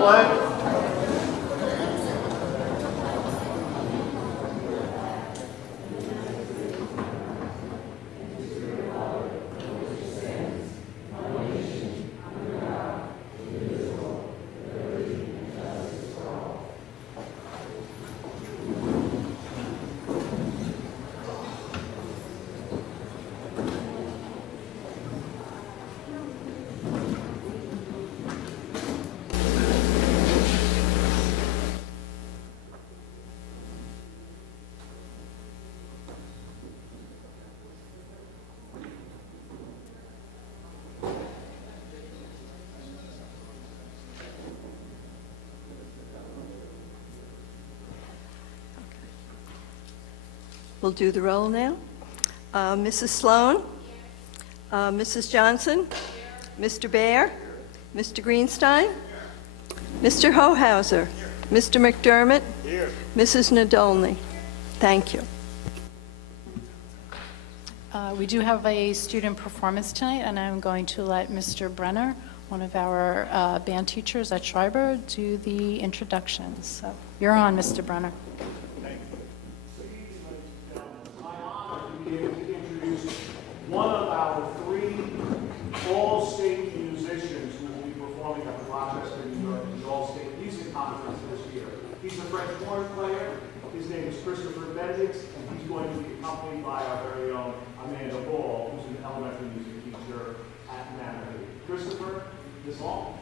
flag. We'll do the roll now. Mrs. Sloan, Mrs. Johnson, Mr. Baer, Mr. Greenstein, Mr. Hohauser, Mr. McDermott, Mrs. Nadolny. Thank you. We do have a student performance tonight, and I'm going to let Mr. Brenner, one of our band teachers at Schreiber, do the introductions. So you're on, Mr. Brenner. To introduce one of our three all-state musicians who will be performing at the Rochester, New York, the All-State Music Conference this year. He's a French horn player. His name is Christopher Bendix, and he's going to be accompanied by our very own Amanda Ball, who's an elementary music teacher at Manhattan. Christopher, this all.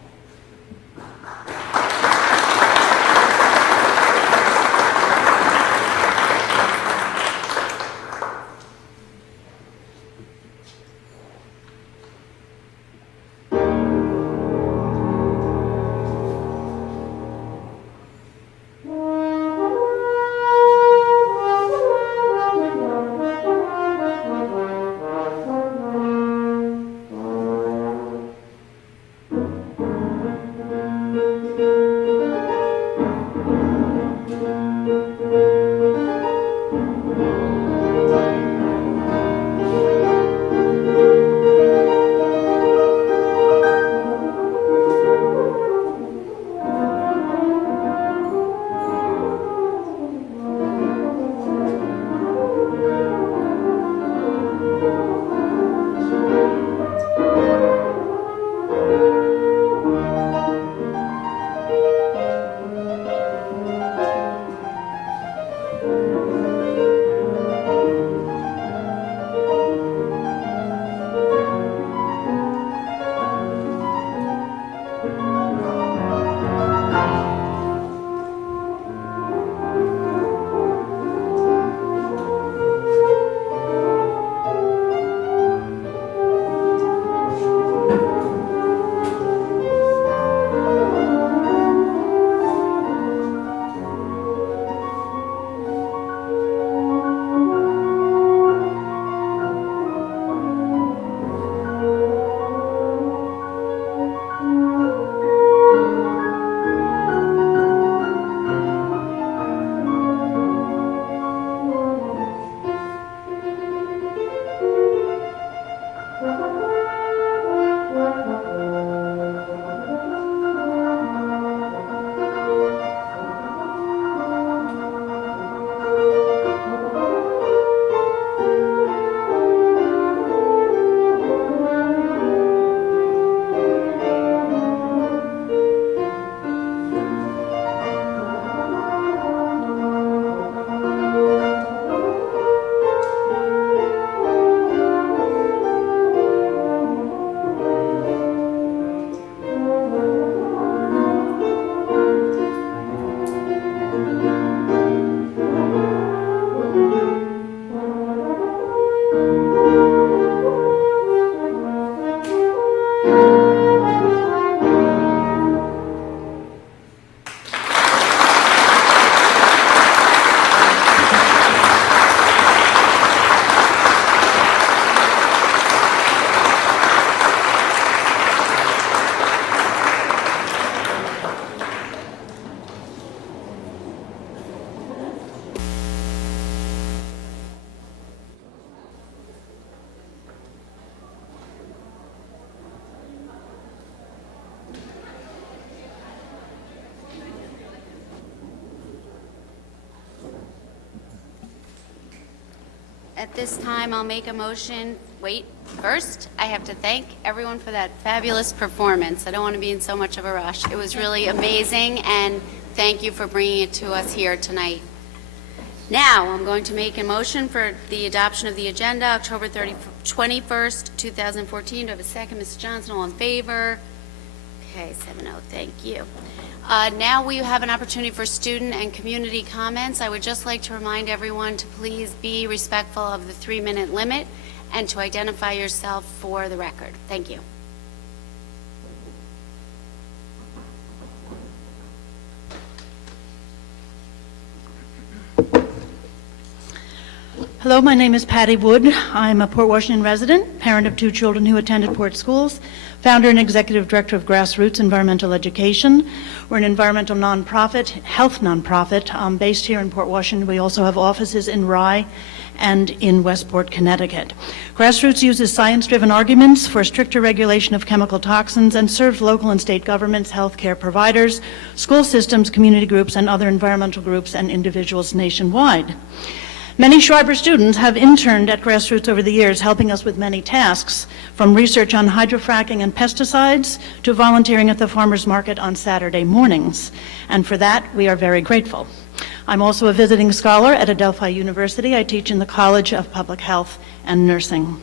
At this time, I'll make a motion. Wait, first, I have to thank everyone for that fabulous performance. I don't want to be in so much of a rush. It was really amazing, and thank you for bringing it to us here tonight. Now, I'm going to make a motion for the adoption of the agenda, October 21st, 2014. Do I have a second? Mrs. Johnson, all in favor? Okay, 7-0, thank you. Now we have an opportunity for student and community comments. I would just like to remind everyone to please be respectful of the 3-minute limit and to identify yourself for the record. Thank you. Hello, my name is Patty Wood. I'm a Port Washington resident, parent of 2 children who attended Port schools, founder and executive director of Grassroots Environmental Education. We're an environmental nonprofit, health nonprofit, based here in Port Washington. We also have offices in Rye and in Westport, Connecticut. Grassroots uses science-driven arguments for stricter regulation of chemical toxins and serves local and state governments, healthcare providers, school systems, community groups, and other environmental groups and individuals nationwide. Many Schreiber students have interned at Grassroots over the years, helping us with many tasks, from research on hydrofracking and pesticides to volunteering at the farmers market on Saturday mornings. And for that, we are very grateful. I'm also a visiting scholar at Adelphi University. I teach in the College of Public Health and Nursing.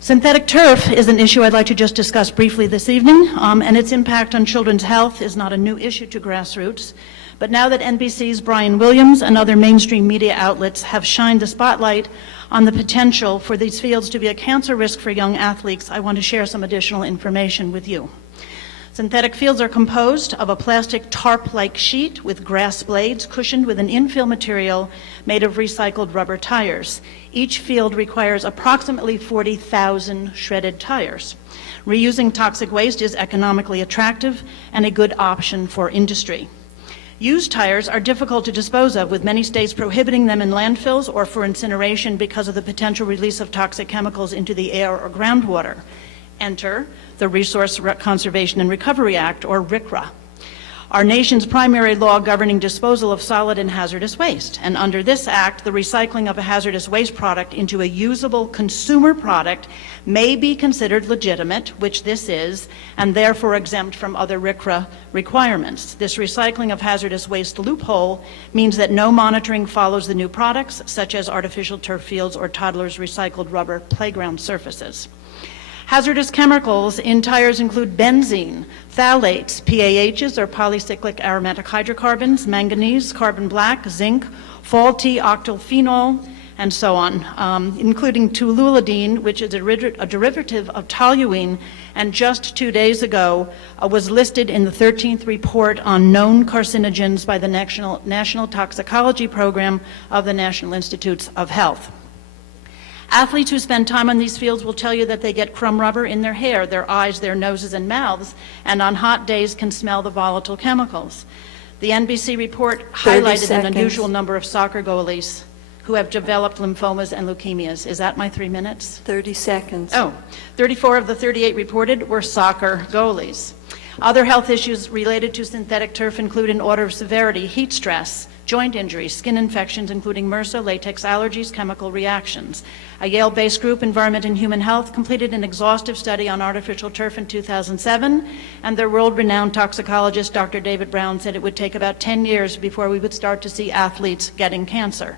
Synthetic turf is an issue I'd like to just discuss briefly this evening, and its impact on children's health is not a new issue to Grassroots. But now that NBC's Brian Williams and other mainstream media outlets have shined the spotlight on the potential for these fields to be a cancer risk for young athletes, I want to share some additional information with you. Synthetic fields are composed of a plastic tarp-like sheet with grass blades cushioned with an infill material made of recycled rubber tires. Each field requires approximately 40,000 shredded tires. Reusing toxic waste is economically attractive and a good option for industry. Used tires are difficult to dispose of, with many states prohibiting them in landfills or for incineration because of the potential release of toxic chemicals into the air or groundwater. Enter the Resource Conservation and Recovery Act, or RCRA, our nation's primary law governing disposal of solid and hazardous waste. And under this act, the recycling of a hazardous waste product into a usable consumer product may be considered legitimate, which this is, and therefore exempt from other RCRA requirements. This recycling of hazardous waste loophole means that no monitoring follows the new products, such as artificial turf fields or toddlers' recycled rubber playground surfaces. Hazardous chemicals in tires include benzene, phthalates, PAHs or polycyclic aromatic hydrocarbons, manganese, carbon black, zinc, faulty octylphenol, and so on, including toluidine, which is a derivative of toluene, and just 2 days ago was listed in the 13th report on known carcinogens by the National Toxicology Program of the National Institutes of Health. Athletes who spend time on these fields will tell you that they get crumb rubber in their hair, their eyes, their noses, and mouths, and on hot days can smell the volatile chemicals. The NBC report highlighted an unusual number of soccer goalies who have developed lymphomas and leukemias. Is that my 3 minutes? 30 seconds. 34 of the 38 reported were soccer goalies. Other health issues related to synthetic turf include, in order of severity, heat stress, joint injuries, skin infections, including MRSA, latex allergies, chemical reactions. A Yale-based group, Environment and Human Health, completed an exhaustive study on artificial turf in 2007, and their world-renowned toxicologist, Dr. David Brown, said it would take about 10 years before we would start to see athletes getting cancer.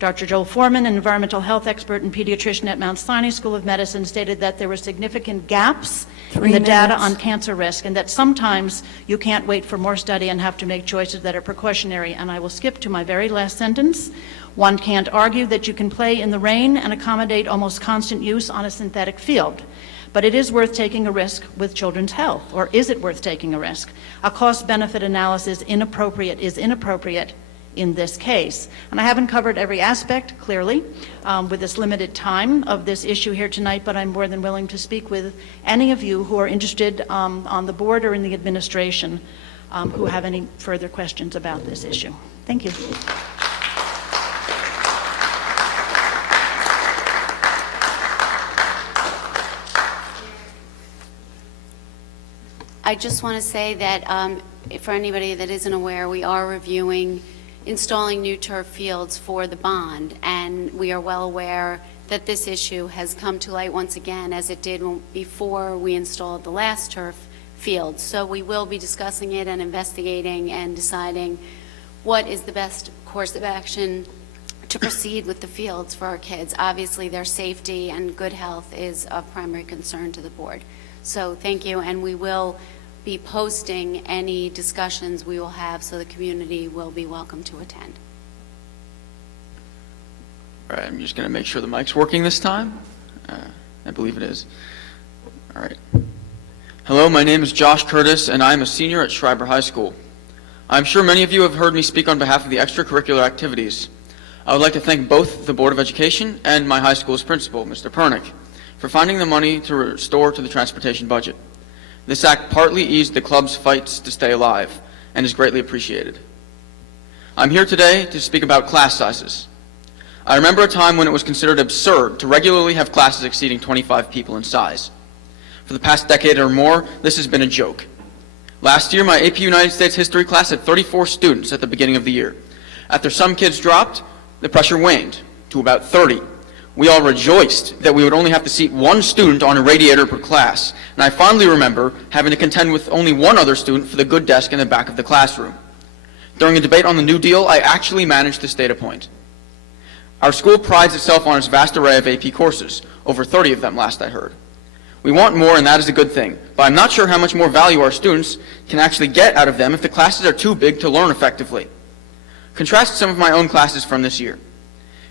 Dr. Joel Foreman, an environmental health expert and pediatrician at Mount Sinai School of Medicine, stated that there were significant gaps in the data on cancer risk, and that sometimes you can't wait for more study and have to make choices that are precautionary. And I will skip to my very last sentence. One can't argue that you can play in the rain and accommodate almost constant use on a synthetic field. But it is worth taking a risk with children's health, or is it worth taking a risk? A cost-benefit analysis is inappropriate in this case. And I haven't covered every aspect, clearly, with this limited time of this issue here tonight, but I'm more than willing to speak with any of you who are interested on the board or in the administration who have any further questions about this issue. Thank you. I just want to say that for anybody that isn't aware, we are reviewing installing new turf fields for the bond, and we are well aware that this issue has come to light once again, as it did before we installed the last turf field. So we will be discussing it and investigating and deciding what is the best course of action to proceed with the fields for our kids. Obviously, their safety and good health is of primary concern to the board. So thank you, and we will be posting any discussions we will have so the community will be welcome to attend. All right, I'm just going to make sure the mic's working this time. I believe it is. All right. Hello, my name is Josh Curtis, and I'm a senior at Schreiber High School. I'm sure many of you have heard me speak on behalf of the extracurricular activities. I would like to thank both the Board of Education and my high school's principal, Mr. Pernick, for finding the money to restore to the transportation budget. This act partly eased the club's fights to stay alive and is greatly appreciated. I'm here today to speak about class sizes. I remember a time when it was considered absurd to regularly have classes exceeding 25 people in size. For the past decade or more, this has been a joke. Last year, my AP United States History class had 34 students at the beginning of the year. After some kids dropped, the pressure waned to about 30. We all rejoiced that we would only have to seat one student on a radiator per class, and I fondly remember having to contend with only one other student for the good desk in the back of the classroom. During a debate on the New Deal, I actually managed to state a point. Our school prides itself on its vast array of AP courses, over 30 of them last I heard. We want more, and that is a good thing, but I'm not sure how much more value our students can actually get out of them if the classes are too big to learn effectively. Contrast some of my own classes from this year.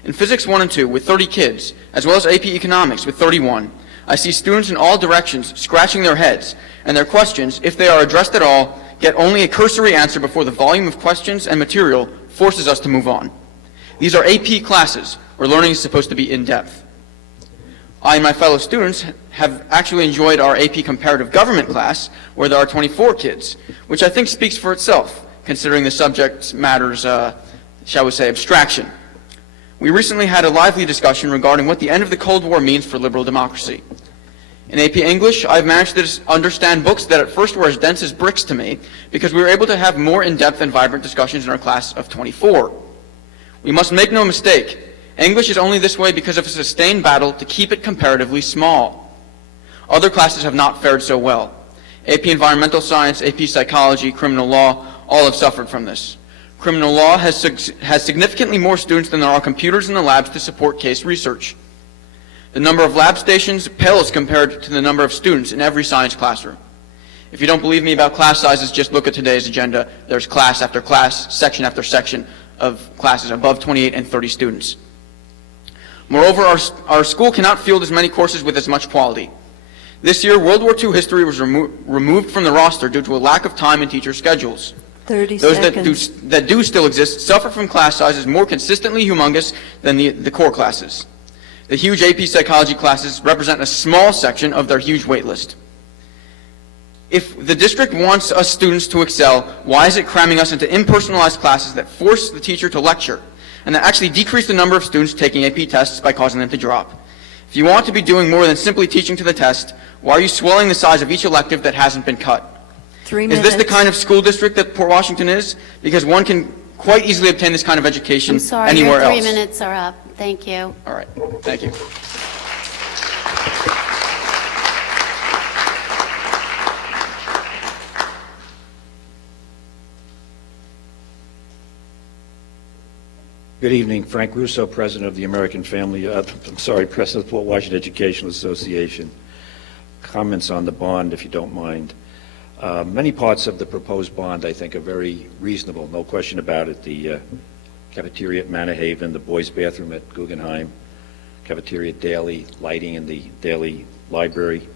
In Physics 1 and 2, with 30 kids, as well as AP Economics with 31, I see students in all directions scratching their heads, and their questions, if they are addressed at all, get only a cursory answer before the volume of questions and material forces us to move on. These are AP classes, where learning is supposed to be in-depth. I and my fellow students have actually enjoyed our AP Comparative Government class, where there are 24 kids, which I think speaks for itself, considering the subject matter's, shall we say, abstraction. We recently had a lively discussion regarding what the end of the Cold War means for liberal democracy. In AP English, I've managed to understand books that at first were as dense as bricks to me because we were able to have more in-depth and vibrant discussions in our class of 24. We must make no mistake, English is only this way because of a sustained battle to keep it comparatively small. Other classes have not fared so well. AP Environmental Science, AP Psychology, Criminal Law, all have suffered from this. Criminal law has significantly more students than there are computers in the labs to support case research. The number of lab stations pales compared to the number of students in every science classroom. If you don't believe me about class sizes, just look at today's agenda. There's class after class, section after section of classes above 28 and 30 students. Moreover, our school cannot field as many courses with as much quality. This year, World War II history was removed from the roster due to a lack of time in teacher schedules. 30 Those seconds. that do still exist suffer from class sizes more consistently humongous than the core classes. The huge AP Psychology classes represent a small section of their huge wait list. If the district wants us students to excel, why is it cramming us into impersonalized classes that force the teacher to lecture and that actually decrease the number of students taking AP tests by causing them to drop? If you want to be doing more than simply teaching to the test, why are you swelling the size of each elective that hasn't been cut? 3 Is minutes. this the kind of school district that Port Washington is? Because one can quite easily obtain this kind of education I'm sorry, anywhere your 3 else. minutes are up. Thank you. All right, thank you. Good evening. Frank Russo, President of the American Family, President of the Port Washington Educational Association. Comments on the bond, if you don't mind. Many parts of the proposed bond, I think, are very reasonable, no question about it. The cafeteria at Manor Haven, the boys' bathroom at Guggenheim, cafeteria daily, lighting in the daily library,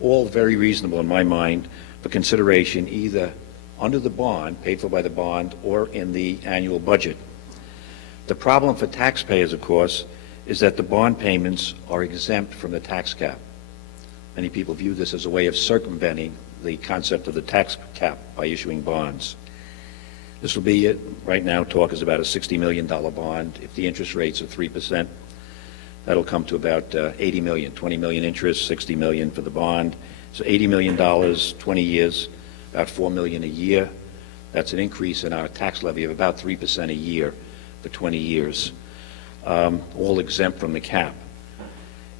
all very reasonable in my mind for consideration either under the bond, paid for by the bond, or in the annual budget. The problem for taxpayers, of course, is that the bond payments are exempt from the tax cap. Many people view this as a way of circumventing the concept of the tax cap by issuing bonds. This will be, right now, talk is about a $60 million bond. If the interest rates are 3%, that'll come to about $80 million, 20 million interest, 60 million for the bond. So $80 million, 20 years, about $4 million a year. That's an increase in our tax levy of about 3% a year for 20 years, all exempt from the cap.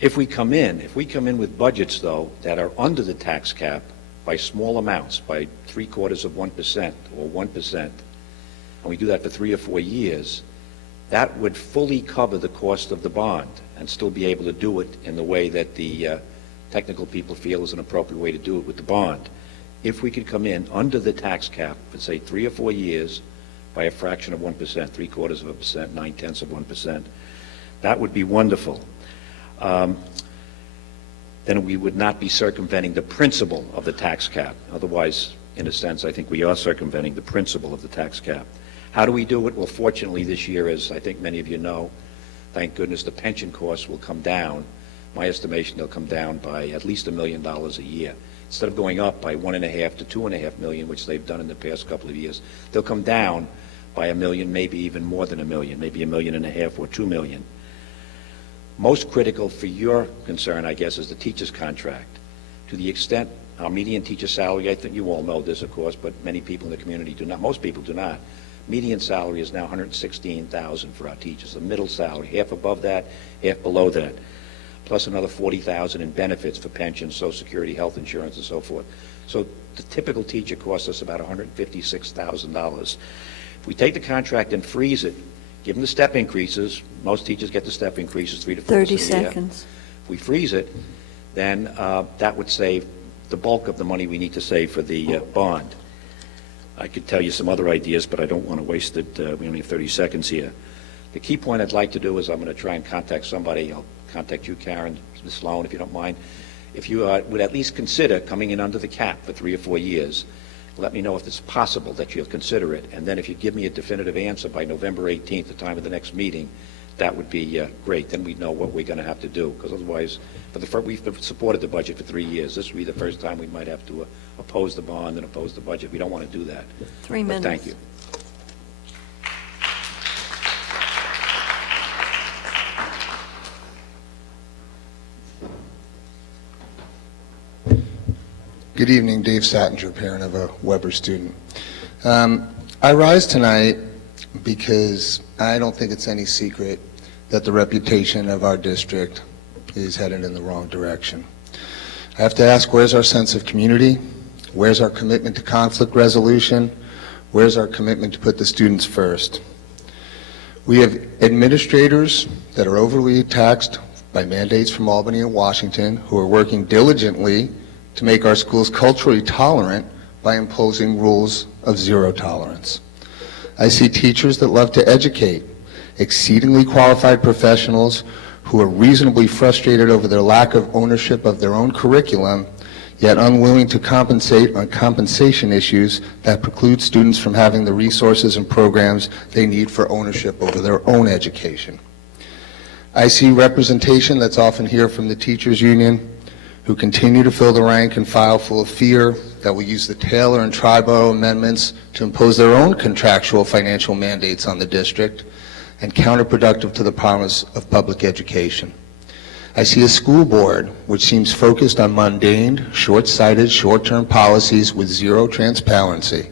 If we come in with budgets, though, that are under the tax cap by small amounts, by 0.75% or 1%, and we do that for 3 or 4 years, that would fully cover the cost of the bond and still be able to do it in the way that the technical people feel is an appropriate way to do it with the bond. If we could come in under the tax cap for, say, 3 or 4 years by a fraction of 1%, 0.75%, 0.9%, that would be wonderful. Then we would not be circumventing the principle of the tax cap. Otherwise, in a sense, I think we are circumventing the principle of the tax cap. How do we do it? Well, fortunately, this year, as I think many of you know, thank goodness, the pension costs will come down. My estimation, they'll come down by at least $1 million a year. Instead of going up by $1.5 to $2.5 million, which they've done in the past couple of years, they'll come down by $1 million, maybe even more than $1 million, maybe $1.5 million or $2 million. Most critical for your concern, I guess, is the teacher's contract. To the extent our median teacher salary, I think you all know this, of course, but many people in the community do not. Most people do not. Median salary is now $116,000 for our teachers. The middle salary, half above that, half below that, plus another $40,000 in benefits for pensions, Social Security, health insurance, and so forth. So the typical teacher costs us about $156,000. If we take the contract and freeze it, give them the step increases. Most teachers get the step increases, 3 to 4% 30 a year. seconds. If we freeze it, then that would save the bulk of the money we need to save for the bond. I could tell you some other ideas, but I don't want to waste it. We only have 30 seconds here. The key point I'd like to do is I'm going to try and contact somebody. I'll contact you, Karen, Ms. Sloan, if you don't mind. If you would at least consider coming in under the cap for 3 or 4 years, let me know if it's possible that you'll consider it. And then if you give me a definitive answer by November 18th, the time of the next meeting, that would be great. Then we'd know what we're going to have to do. Because otherwise, we've supported the budget for 3 years. This would be the first time we might have to oppose the bond and oppose the budget. We don't want to do that. 3 minutes. But thank you. Good evening, Dave Sattinger, parent of a Weber student. I rise tonight because I don't think it's any secret that the reputation of our district is headed in the wrong direction. I have to ask, where's our sense of community? Where's our commitment to conflict resolution? Where's our commitment to put the students first? We have administrators that are overly taxed by mandates from Albany and Washington who are working diligently to make our schools culturally tolerant by imposing rules of zero tolerance. I see teachers that love to educate, exceedingly qualified professionals who are reasonably frustrated over their lack of ownership of their own curriculum, yet unwilling to compensate on compensation issues that preclude students from having the resources and programs they need for ownership over their own education. I see representation that's often here from the teachers union, who continue to fill the rank and file full of fear that will use the Taylor and Triborough amendments to impose their own contractual financial mandates on the district and counterproductive to the promise of public education. I see a school board which seems focused on mundane, short-sighted, short-term policies with zero transparency,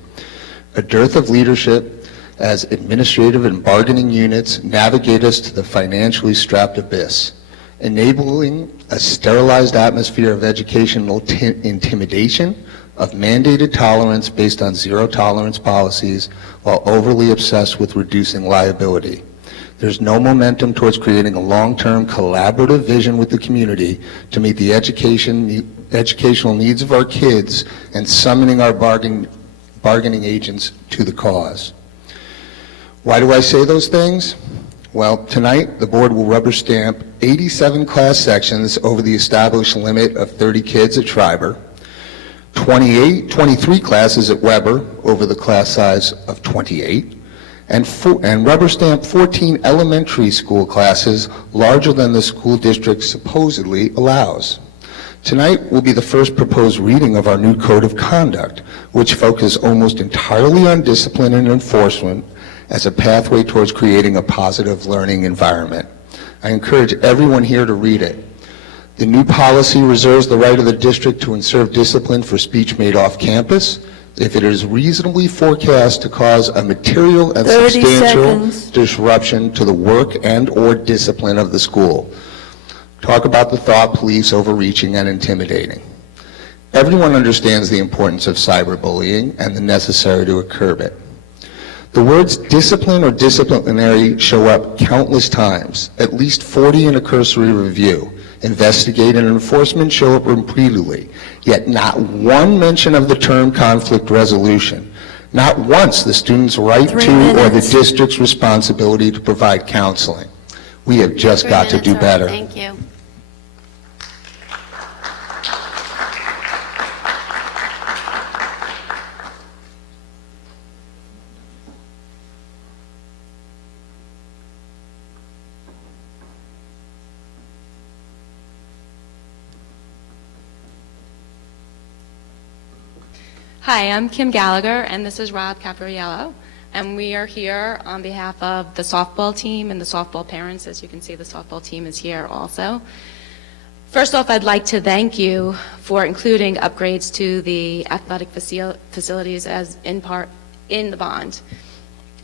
a dearth of leadership as administrative and bargaining units navigate us to the financially strapped abyss, enabling a sterilized atmosphere of educational intimidation, of mandated tolerance based on zero tolerance policies, while overly obsessed with reducing liability. There's no momentum towards creating a long-term collaborative vision with the community to meet the educational needs of our kids and summoning our bargaining agents to the cause. Why do I say those things? Well, tonight the board will rubber stamp 87 class sections over the established limit of 30 kids at Schreiber, 23 classes at Weber over the class size of 28, and rubber stamp 14 elementary school classes larger than the school district supposedly allows. Tonight will be the first proposed reading of our new code of conduct, which focuses almost entirely on discipline and enforcement as a pathway towards creating a positive learning environment. I encourage everyone here to read it. The new policy reserves the right of the district to insert discipline for speech made off campus. if it is reasonably forecast to cause a material and 30 substantial seconds. disruption to the work and/or discipline of the school. Talk about the thought police overreaching and intimidating. Everyone understands the importance of cyberbullying and the necessary to curb it. The words discipline or disciplinary show up countless times, at least 40 in a cursory review. Investigate and enforcement show up repeatedly, yet not one mention of the term conflict resolution. Not once the student's right 3 to or the minutes. district's responsibility to provide counseling. We have just 3 got to minutes do are up. better. Thank you. Hi, I'm Kim Gallagher, and this is Rob Capariello, and we are here on behalf of the softball team and the softball parents. As you can see, the softball team is here also. First off, I'd like to thank you for including upgrades to the athletic facilities as in part in the bond.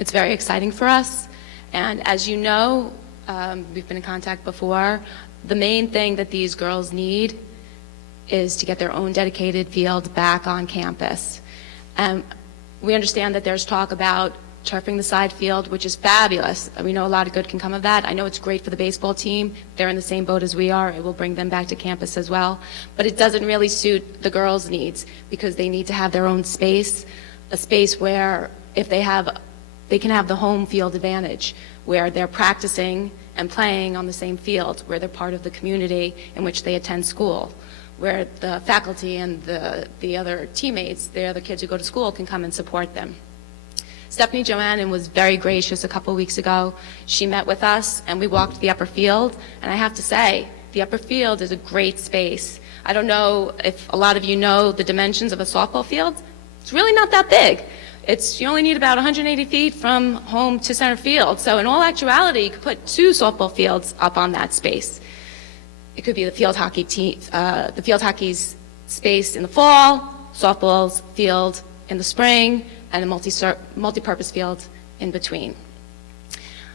It's very exciting for us, and as you know, we've been in contact before, the main thing that these girls need is to get their own dedicated field back on campus. We understand that there's talk about turfing the side field, which is fabulous. We know a lot of good can come of that. I know it's great for the baseball team. They're in the same boat as we are. It will bring them back to campus as well. But it doesn't really suit the girls' needs because they need to have their own space, a space where if they can have the home field advantage, where they're practicing and playing on the same field, where they're part of the community in which they attend school, where the faculty and the other teammates, the other kids who go to school, can come and support them. Stephanie Joannan was very gracious a couple weeks ago. She met with us and we walked the upper field, and I have to say, the upper field is a great space. I don't know if a lot of you know the dimensions of a softball field. It's really not that big. You only need about 180 feet from home to center field. So in all actuality, you could put 2 softball fields up on that space. It could be the field hockey team, the field hockey's space in the fall, softball's field in the spring, and a multi-purpose field in between.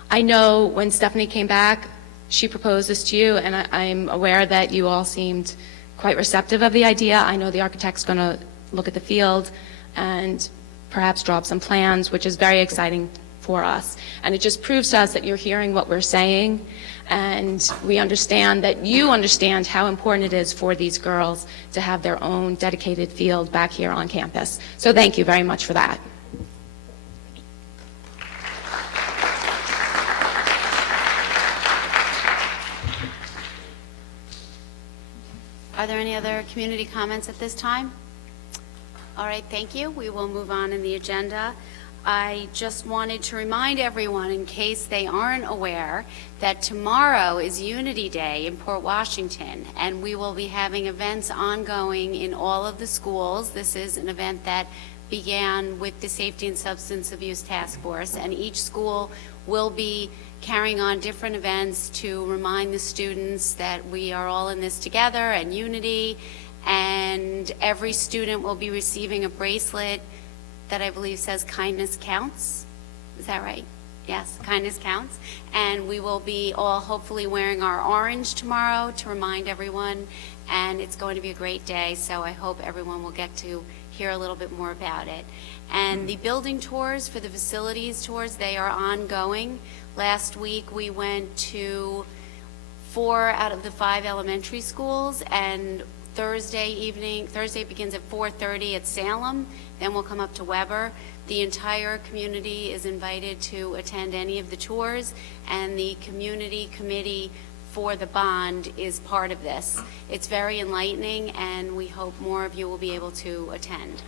I know when Stephanie came back, she proposed this to you, and I'm aware that you all seemed quite receptive of the idea. I know the architect's going to look at the field and perhaps draw up some plans, which is very exciting for us. And it just proves to us that you're hearing what we're saying, and we understand that you understand how important it is for these girls to have their own dedicated field back here on campus. So thank you very much for that. Are there any other community comments at this time? All right, thank you. We will move on in the agenda. I just wanted to remind everyone, in case they aren't aware, that tomorrow is Unity Day in Port Washington, and we will be having events ongoing in all of the schools. This is an event that began with the Safety and Substance Abuse Task Force, and each school will be carrying on different events to remind the students that we are all in this together and unity, and every student will be receiving a bracelet that I believe says kindness counts. Is that right? Yes, kindness counts. And we will be all hopefully wearing our orange tomorrow to remind everyone, and it's going to be a great day, so I hope everyone will get to hear a little bit more about it. And the building tours for the facilities tours, they are ongoing. Last week we went to 4 out of the 5 elementary schools, and Thursday begins at 4:30 at Salem, then we'll come up to Weber. The entire community is invited to attend any of the tours, and the community committee for the bond is part of this. It's very enlightening, and we hope more of you will be able to attend.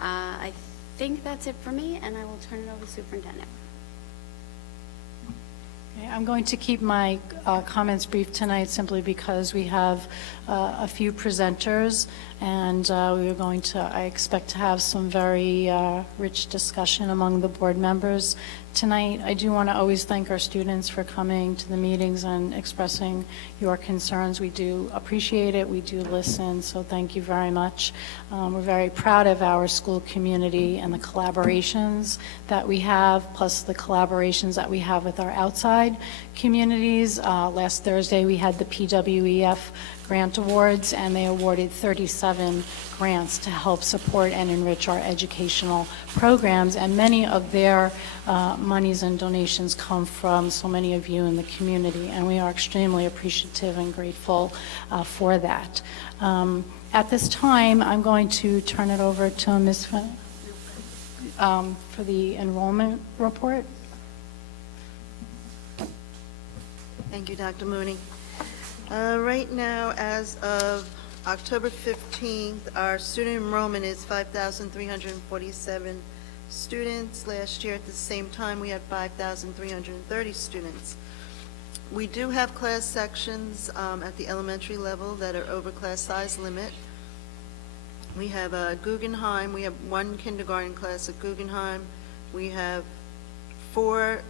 I think that's it for me, and I will turn it over to the superintendent. Okay, I'm going to keep my comments brief tonight simply because we have a few presenters, and I expect to have some very rich discussion among the board members tonight. I do want to always thank our students for coming to the meetings and expressing your concerns. We do appreciate it. We do listen, so thank you very much. We're very proud of our school community and the collaborations that we have, plus the collaborations that we have with our outside communities. Last Thursday, we had the PWEF Grant Awards, and they awarded 37 grants to help support and enrich our educational programs, and many of their monies and donations come from so many of you in the community, and we are extremely appreciative and grateful for that. At this time, I'm going to turn it over to Ms. For the enrollment report. Thank you, Dr. Mooney. Right now, as of October 15th, our student enrollment is 5,347 students. Last year at the same time, we had 5,330 students. We do have class sections at the elementary level that are over class size limit. We have Guggenheim. We have one kindergarten class at Guggenheim. We have 4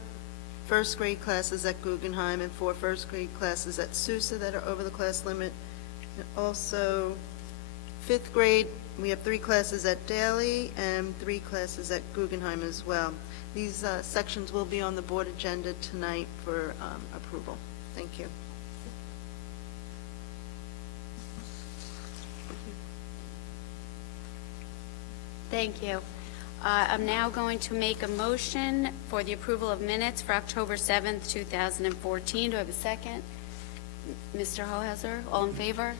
first grade classes at Guggenheim and 4 first grade classes at Sousa that are over the class limit. And also, 5th grade, we have 3 classes at Daly and 3 classes at Guggenheim as well. These sections will be on the board agenda tonight for approval. Thank you. Thank you. I'm now going to make a motion for the approval of minutes for October 7th, 2014. Do I have a second? Mr. Hohauser, all in favor?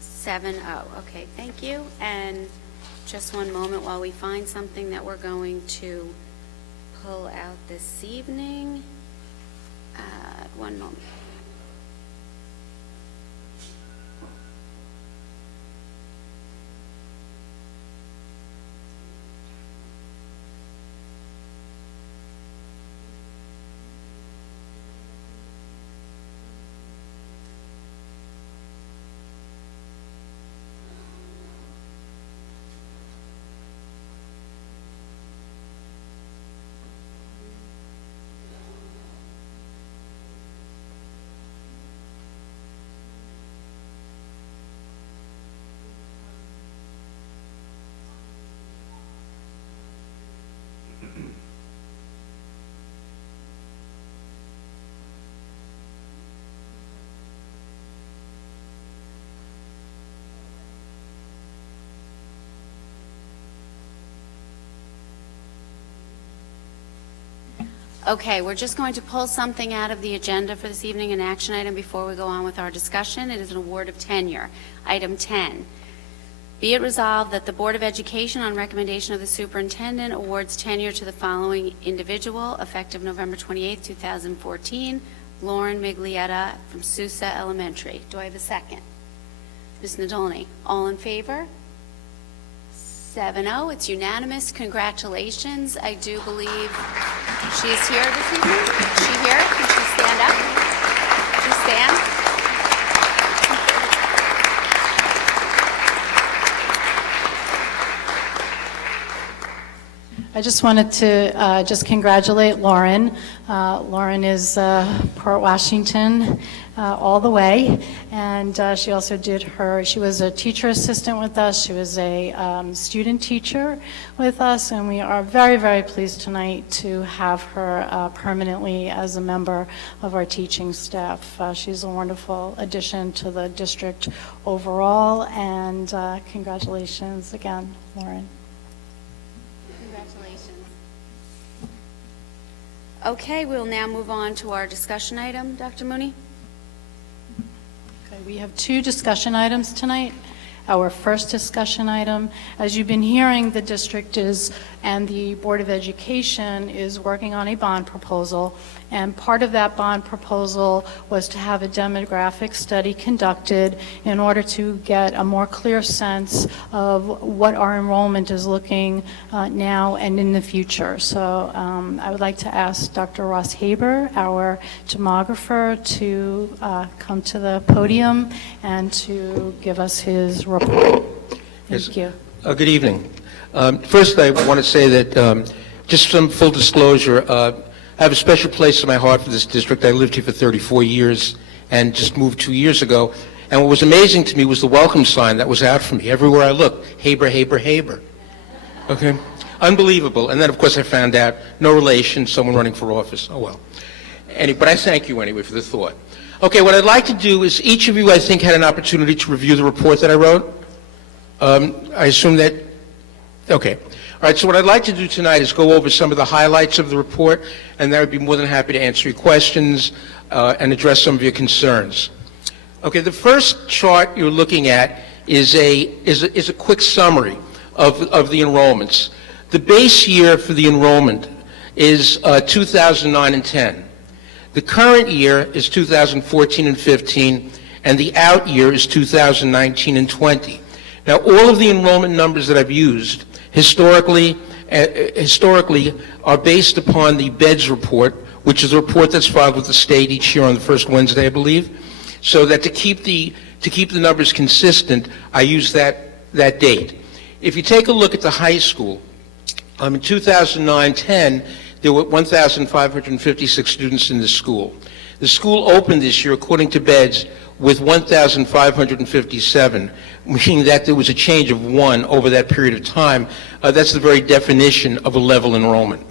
7-0. Okay, thank you. And just one moment while we find something that we're going to pull out this evening. One moment. Okay, we're just going to pull something out of the agenda for this evening, an action item, before we go on with our discussion. It is an award of tenure. Item 10. Be it resolved that the Board of Education, on recommendation of the superintendent, awards tenure to the following individual, effective November 28, 2014, Lauren Miglietta from Sousa Elementary. Do I have a second? Ms. Nadolny, all in favor? 7-0, it's unanimous. Congratulations. I do believe she's here this evening. Is she here? Can she stand up? She stand? I just wanted to just congratulate Lauren. Lauren is Port Washington all the way, and she also she was a teacher assistant with us, she was a student teacher with us, and we are very, very pleased tonight to have her permanently as a member of our teaching staff. She's a wonderful addition to the district overall, and congratulations again, Lauren. Okay, we'll now move on to our discussion item. Dr. Mooney? Okay, we have 2 discussion items tonight. Our first discussion item, as you've been hearing, the district and the Board of Education is working on a bond proposal, and part of that bond proposal was to have a demographic study conducted in order to get a more clear sense of what our enrollment is looking now and in the future. So I would like to ask Dr. Ross Haber, our demographer, to come to the podium and to give us his report. Thank you. Good evening. First, I want to say that just some full disclosure. I have a special place in my heart for this district. I lived here for 34 years and just moved 2 years ago. And what was amazing to me was the welcome sign that was out for me. Everywhere I looked, Haber, Haber, Haber. Okay? Unbelievable. And then, of course, I found out, no relation, someone running for office. Oh, well. But I thank you anyway for the thought. Okay, what I'd like to do is, each of you, I think, had an opportunity to review the report that I wrote. I assume that, okay. All right, so what I'd like to do tonight is go over some of the highlights of the report, and then I'd be more than happy to answer your questions and address some of your concerns. Okay, the first chart you're looking at is a quick summary of the enrollments. The base year for the enrollment is 2009 and 10. The current year is 2014 and 15, and the out year is 2019 and 20. Now, all of the enrollment numbers that I've used historically are based upon the BEDS report, which is a report that's filed with the state each year on the first Wednesday, I believe. So that to keep the numbers consistent, I use that date. If you take a look at the high school, in 2009-10, there were 1,556 students in the school. The school opened this year, according to BEDS, with 1,557, meaning that there was a change of 1 over that period of time. That's the very definition of a level enrollment.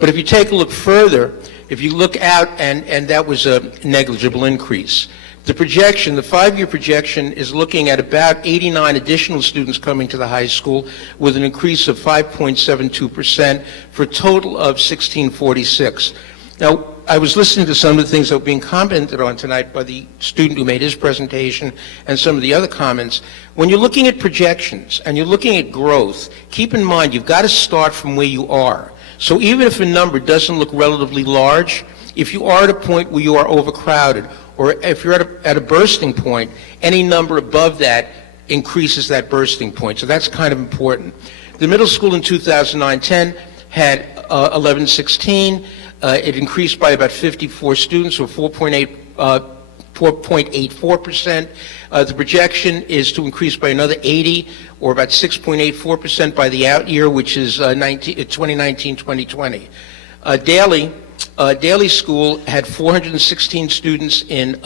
But if you take a look further, if you look out, and that was a negligible increase. The projection, the 5-year projection, is looking at about 89 additional students coming to the high school with an increase of 5.72% for a total of 1,646. Now, I was listening to some of the things that were being commented on tonight by the student who made his presentation and some of the other comments. When you're looking at projections and you're looking at growth, keep in mind you've got to start from where you are. So even if a number doesn't look relatively large, if you are at a point where you are overcrowded, or if you're at a bursting point, any number above that increases that bursting point. So that's kind of important. The middle school in 2009-10 had 1116. It increased by about 54 students, or 4.84%. The projection is to increase by another 80, or about 6.84% by the out year, which is 2019-2020. Daly School had 416 students in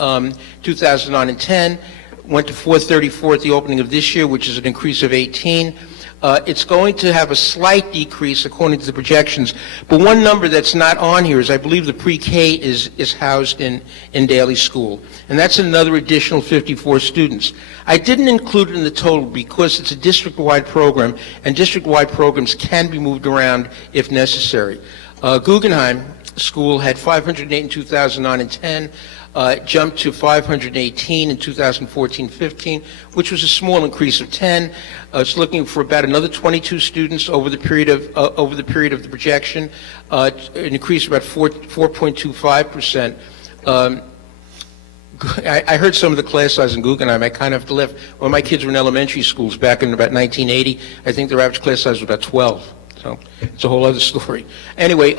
2009 and 10, went to 434 at the opening of this year, which is an increase of 18. It's going to have a slight decrease according to the projections, but one number that's not on here is I believe the pre-K is housed in Daly School, and that's another additional 54 students. I didn't include it in the total because it's a district-wide program, and district-wide programs can be moved around if necessary. Guggenheim School had 508 in 2009 and 10, jumped to 518 in 2014-15, which was a small increase of 10. It's looking for about another 22 students over the period of the projection, an increase of about 4.25%. I heard some of the class size in Guggenheim. I kind of have to laugh. When my kids were in elementary schools back in about 1980, I think their average class size was about 12. So it's a whole other story. Anyway,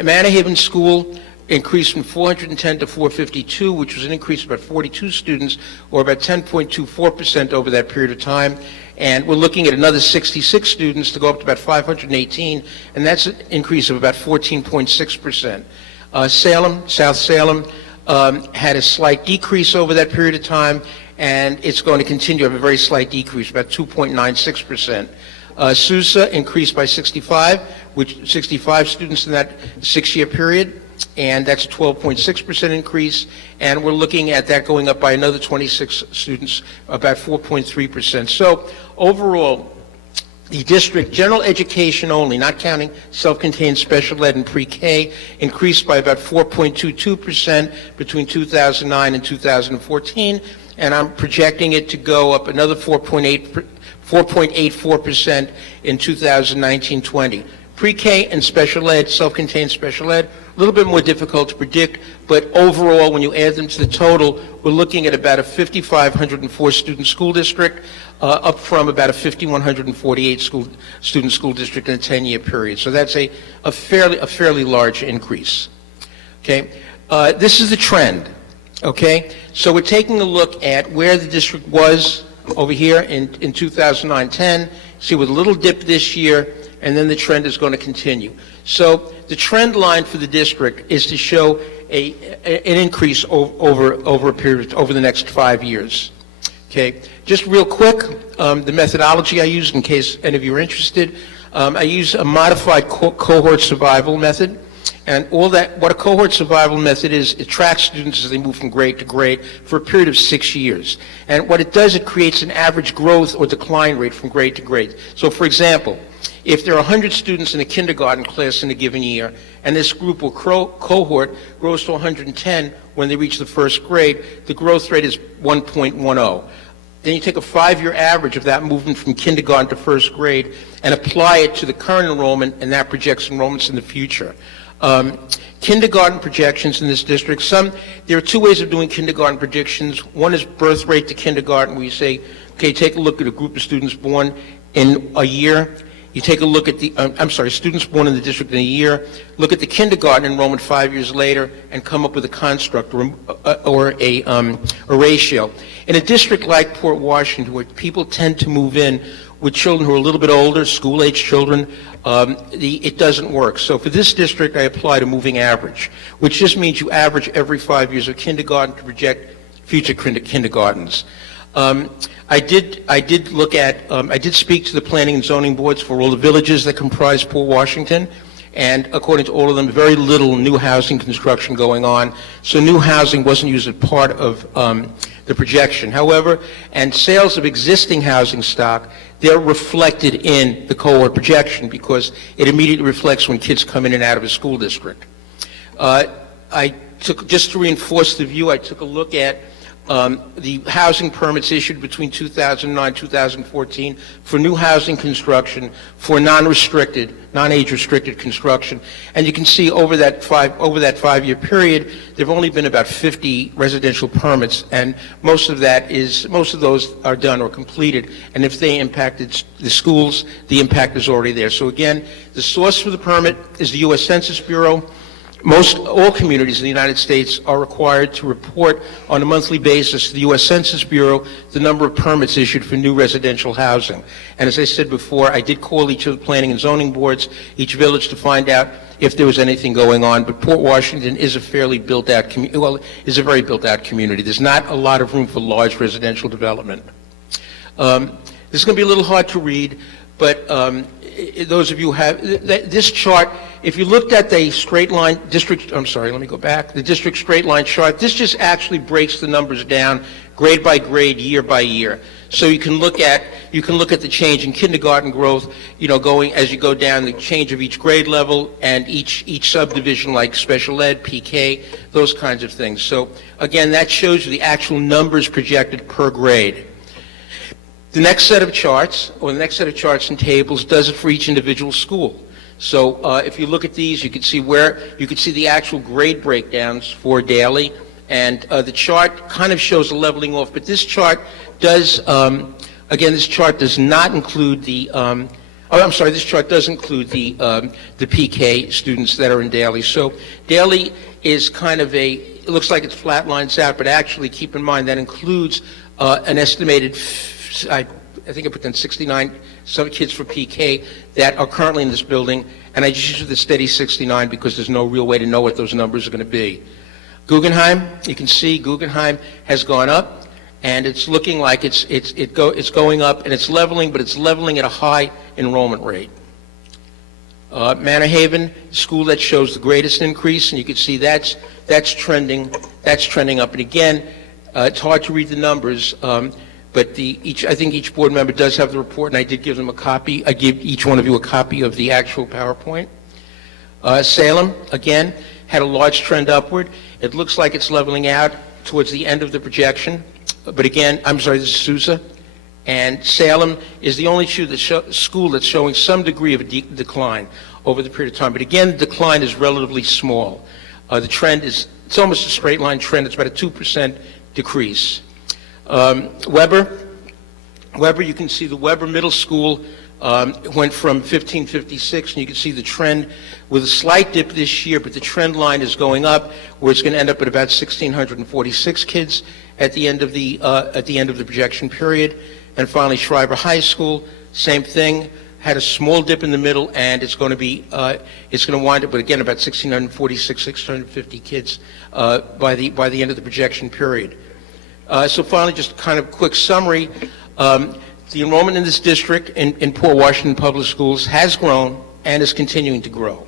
Mannahaven School increased from 410 to 452, which was an increase of about 42 students, or about 10.24% over that period of time. And we're looking at another 66 students to go up to about 518, and that's an increase of about 14.6%. South Salem, had a slight decrease over that period of time, and it's going to continue to have a very slight decrease, about 2.96%. Sousa increased by 65 students in that 6-year period, and that's a 12.6% increase, and we're looking at that going up by another 26 students, about 4.3%. So overall, the district, general education only, not counting self-contained special ed and pre-K, increased by about 4.22% between 2009 and 2014, and I'm projecting it to go up another 4.84% in 2019-20. Pre-K and special ed, self-contained special ed, a little bit more difficult to predict, but overall, when you add them to the total, we're looking at about a 5,504 student school district, up from about a 5,148 student school district in a 10-year period. So that's a fairly large increase. Okay, this is the trend. Okay, so we're taking a look at where the district was over here in 2009-10. See, with a little dip this year, and then the trend is going to continue. So the trend line for the district is to show an increase over a period, over the next 5 years. Okay, just real quick, the methodology I use, in case any of you are interested, I use a modified cohort survival method. And what a cohort survival method is, it tracks students as they move from grade to grade for a period of 6 years. And what it does, it creates an average growth or decline rate from grade to grade. So for example, if there are 100 students in a kindergarten class in a given year, and this group or cohort grows to 110 when they reach the first grade, the growth rate is 1.10. Then you take a 5-year average of that movement from kindergarten to first grade and apply it to the current enrollment, and that projects enrollments in the future. Kindergarten projections in this district, there are 2 ways of doing kindergarten predictions. One is birth rate to kindergarten, where you say, okay, take a look at a group of students born in a year. You take a look at students born in the district in a year, look at the kindergarten enrollment 5 years later, and come up with a construct or a ratio. In a district like Port Washington, where people tend to move in with children who are a little bit older, school-age children, it doesn't work. So for this district, I applied a moving average, which just means you average every 5 years of kindergarten to project future kindergartens. I did speak to the planning and zoning boards for all the villages that comprise Port Washington, and according to all of them, very little new housing construction going on, so new housing wasn't used as part of the projection. However, and sales of existing housing stock, they're reflected in the cohort projection because it immediately reflects when kids come in and out of a school district. Just to reinforce the view, I took a look at the housing permits issued between 2009 and 2014 for new housing construction for non-restricted, non-age-restricted construction. And you can see over that 5-year period, there have only been about 50 residential permits, and most of those are done or completed. And if they impacted the schools, the impact is already there. So again, the source for the permit is the U.S. Census Bureau. All communities in the United States are required to report on a monthly basis to the U.S. Census Bureau the number of permits issued for new residential housing. And as I said before, I did call each of the planning and zoning boards, each village, to find out if there was anything going on. But Port Washington is a fairly built-out community. Well, is a very built-out community. There's not a lot of room for large residential development. This is going to be a little hard to read, but those of you who have this chart. If you looked at the straight line the district straight line chart, this just actually breaks the numbers down grade by grade, year by year. So you can look at the change in kindergarten growth, going as you go down, the change of each grade level and each subdivision like special ed, PK, those kinds of things. So again, that shows you the actual numbers projected per grade. The next set of charts, and tables, does it for each individual school. So if you look at these, you can see the actual grade breakdowns for daily, and the chart kind of shows a leveling off. But this chart does, this chart does not include the. This chart does include the PK students that are in daily. So daily is kind of it looks like it's flat lines out, but actually keep in mind that includes an estimated. I think I put down 69 some kids for PK that are currently in this building, and I just use the steady 69 because there's no real way to know what those numbers are going to be. Guggenheim, you can see Guggenheim has gone up, and it's looking like it's going up, and it's leveling, but it's leveling at a high enrollment rate. Manor Haven, school that shows the greatest increase, and you can see that's trending up. And again, it's hard to read the numbers. But I think each board member does have the report, and I did give them a copy. I give each one of you a copy of the actual PowerPoint. Salem, again, had a large trend upward. It looks like it's leveling out towards the end of the projection. But again, this is Sousa. And Salem is the only school that's showing some degree of a decline over the period of time. But again, the decline is relatively small. The trend it's almost a straight line trend. It's about a 2% decrease. Weber, you can see the Weber Middle School went from 1556, and you can see the trend with a slight dip this year, but the trend line is going up, where it's going to end up at about 1,646 kids at the end of the projection period. And finally, Schreiber High School, same thing, had a small dip in the middle, and it's going to wind up with, again, about 1,646, 1,650 kids by the end of the projection period. So finally, just kind of quick summary. The enrollment in this district in Port Washington Public Schools has grown and is continuing to grow.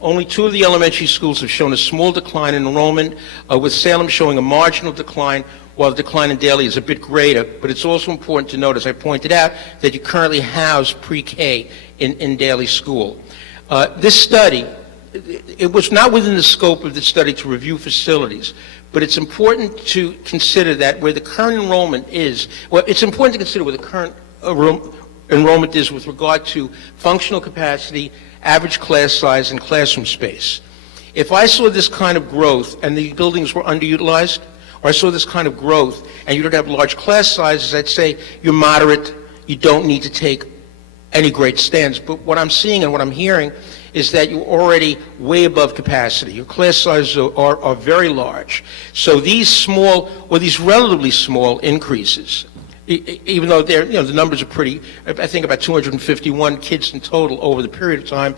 Only 2 of the elementary schools have shown a small decline in enrollment, with Salem showing a marginal decline, while the decline in Daly is a bit greater. But it's also important to note, as I pointed out, that you currently house pre-K in Daly School. This study, it was not within the scope of the study to review facilities, but it's important to consider that where the current enrollment is, well, it's important to consider where the current enrollment is with regard to functional capacity, average class size, and classroom space. If I saw this kind of growth and the buildings were underutilized, or I saw this kind of growth and you don't have large class sizes, I'd say you're moderate, you don't need to take any great stands. But what I'm seeing and what I'm hearing is that you're already way above capacity. Your class sizes are very large. So these small, or these relatively small increases, even though they're, the numbers are pretty, I think about 251 kids in total over the period of time,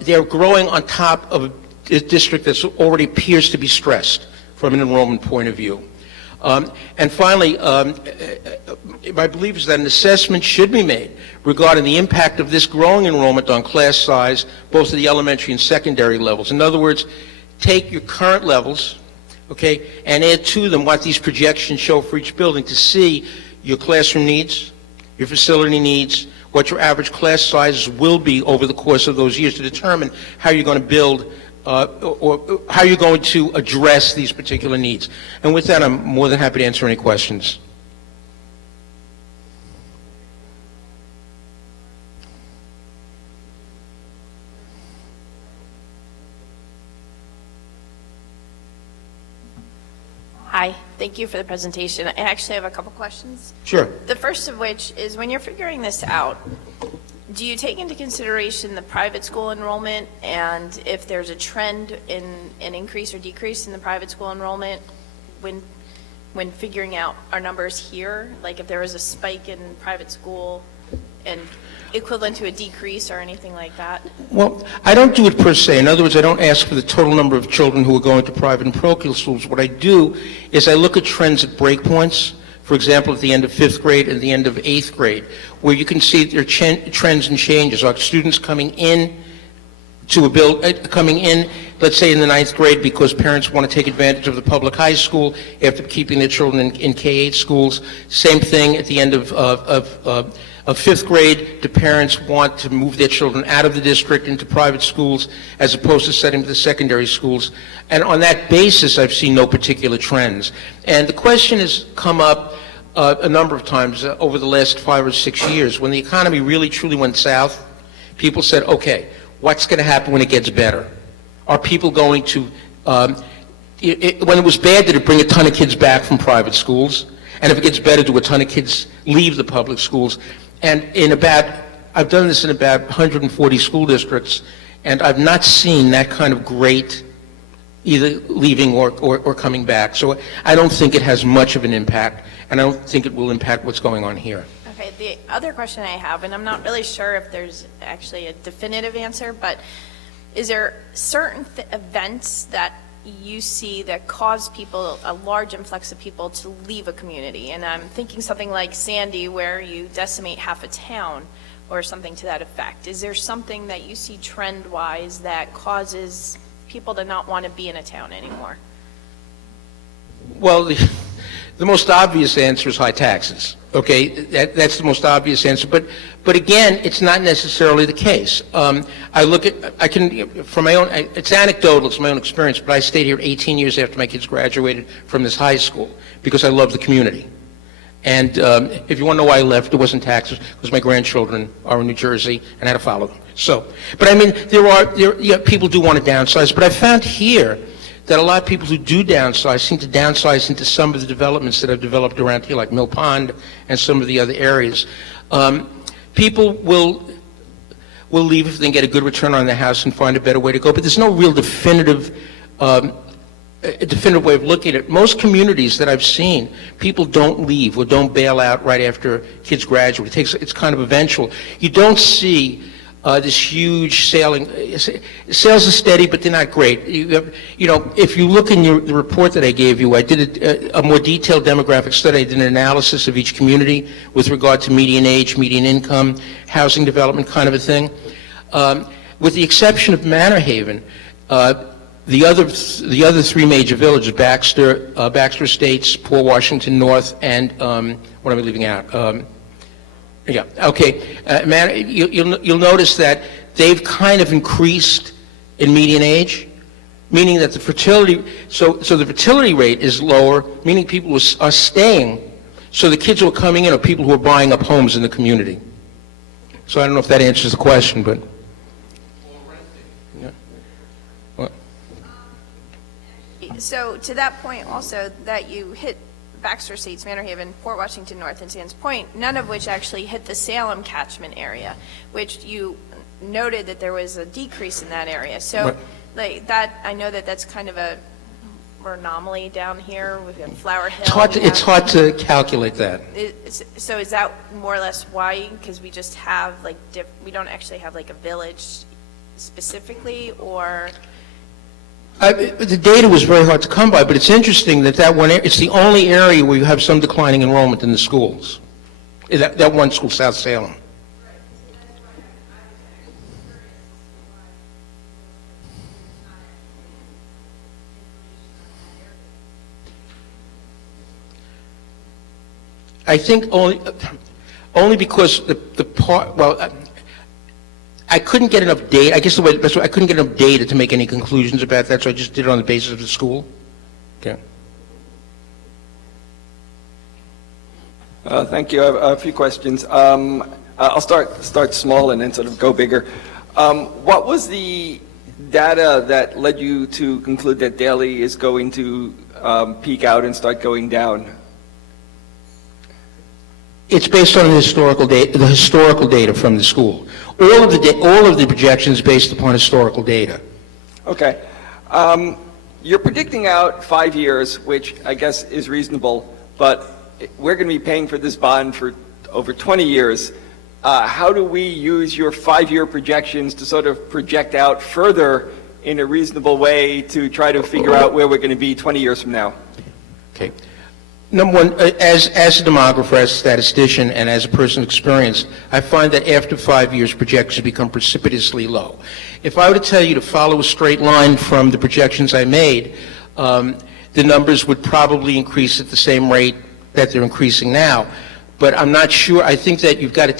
they're growing on top of a district that already appears to be stressed from an enrollment point of view. And finally, my belief is that an assessment should be made regarding the impact of this growing enrollment on class size, both at the elementary and secondary levels. In other words, take your current levels, okay, and add to them what these projections show for each building to see your classroom needs, your facility needs, what your average class sizes will be over the course of those years to determine how you're going to build or how you're going to address these particular needs. And with that, I'm more than happy to answer any questions. Hi, thank you for the presentation. I actually have a couple questions. Sure. The first of which is, when you're figuring this out, do you take into consideration the private school enrollment, and if there's a trend in an increase or decrease in the private school enrollment when figuring out our numbers here? Like if there was a spike in private school and equivalent to a decrease or anything like that? Well, I don't do it per se. In other words, I don't ask for the total number of children who are going to private and parochial schools. What I do is I look at trends at breakpoints. For example, at the end of 5th grade and the end of 8th grade, where you can see their trends and changes. Are students coming in to let's say in the 9th grade because parents want to take advantage of the public high school after keeping their children in K-8 schools? Same thing at the end of 5th grade. Do parents want to move their children out of the district into private schools as opposed to sending them to secondary schools? And on that basis, I've seen no particular trends. And the question has come up a number of times over the last 5 or 6 years. When the economy really truly went south, people said, okay, what's going to happen when it gets better? Are people going to, when it was bad, did it bring a ton of kids back from private schools? And if it gets better, do a ton of kids leave the public schools? And I've done this in about 140 school districts, and I've not seen that kind of great either leaving or coming back. So I don't think it has much of an impact, and I don't think it will impact what's going on here. Okay, the other question I have, and I'm not really sure if there's actually a definitive answer, but is there certain events that you see that cause people, a large influx of people, to leave a community? And I'm thinking something like Sandy, where you decimate half a town, or something to that effect. Is there something that you see trend-wise that causes people to not want to be in a town anymore? Well, the most obvious answer is high taxes. Okay, that's the most obvious answer. But again, it's not necessarily the case. From my own, it's anecdotal, it's my own experience, but I stayed here 18 years after my kids graduated from this high school because I love the community. And if you want to know why I left, it wasn't taxes, because my grandchildren are in New Jersey and I had to follow them. So, but I mean, people do want to downsize, but I found here that a lot of people who do downsize seem to downsize into some of the developments that have developed around here, like Mill Pond and some of the other areas. People will leave if they can get a good return on their house and find a better way to go, but there's no real definitive a definitive way of looking at it. Most communities that I've seen, people don't leave or don't bail out right after kids graduate. It's kind of eventual. You don't see this huge sailing. Sales are steady, but they're not great. If you look in the report that I gave you, I did a more detailed demographic study. I did an analysis of each community with regard to median age, median income, housing development, kind of a thing. With the exception of Manor Haven, the other three major villages, Baxter Estates, Port Washington North, and what am I leaving out? You'll notice that they've kind of increased in median age, meaning that the fertility rate is lower, meaning people are staying. So the kids who are coming in are people who are buying up homes in the community. So I don't know if that answers the question, but. So to that point also, that you hit Baxter Estates, Manor Haven, Port Washington North, and Sands Point, none of which actually hit the Salem catchment area, which you noted that there was a decrease in that area. So like that, I know that that's kind of a anomaly down here. We've got Flower Hill. It's hard to calculate that. So is that more or less why? Because we just have like, we don't actually have like a village specifically, or? The data was very hard to come by, but it's interesting that it's the only area where you have some declining enrollment in the schools. That one school, South Salem. I think only because I couldn't get enough data. I guess I couldn't get enough data to make any conclusions about that, so I just did it on the basis of the school. Okay. Thank you. I have a few questions. I'll start small and then sort of go bigger. What was the data that led you to conclude that Daly is going to peak out and start going down? It's based on the historical data from the school. All of the projections based upon historical data. Okay. You're predicting out 5 years, which I guess is reasonable, but we're going to be paying for this bond for over 20 years. How do we use your 5-year projections to sort of project out further in a reasonable way to try to figure out where we're going to be 20 years from now? Okay. Number one, as a demographer, as a statistician, and as a person experienced, I find that after 5 years, projections become precipitously low. If I were to tell you to follow a straight line from the projections I made, the numbers would probably increase at the same rate that they're increasing now. But I'm not sure. I think that you can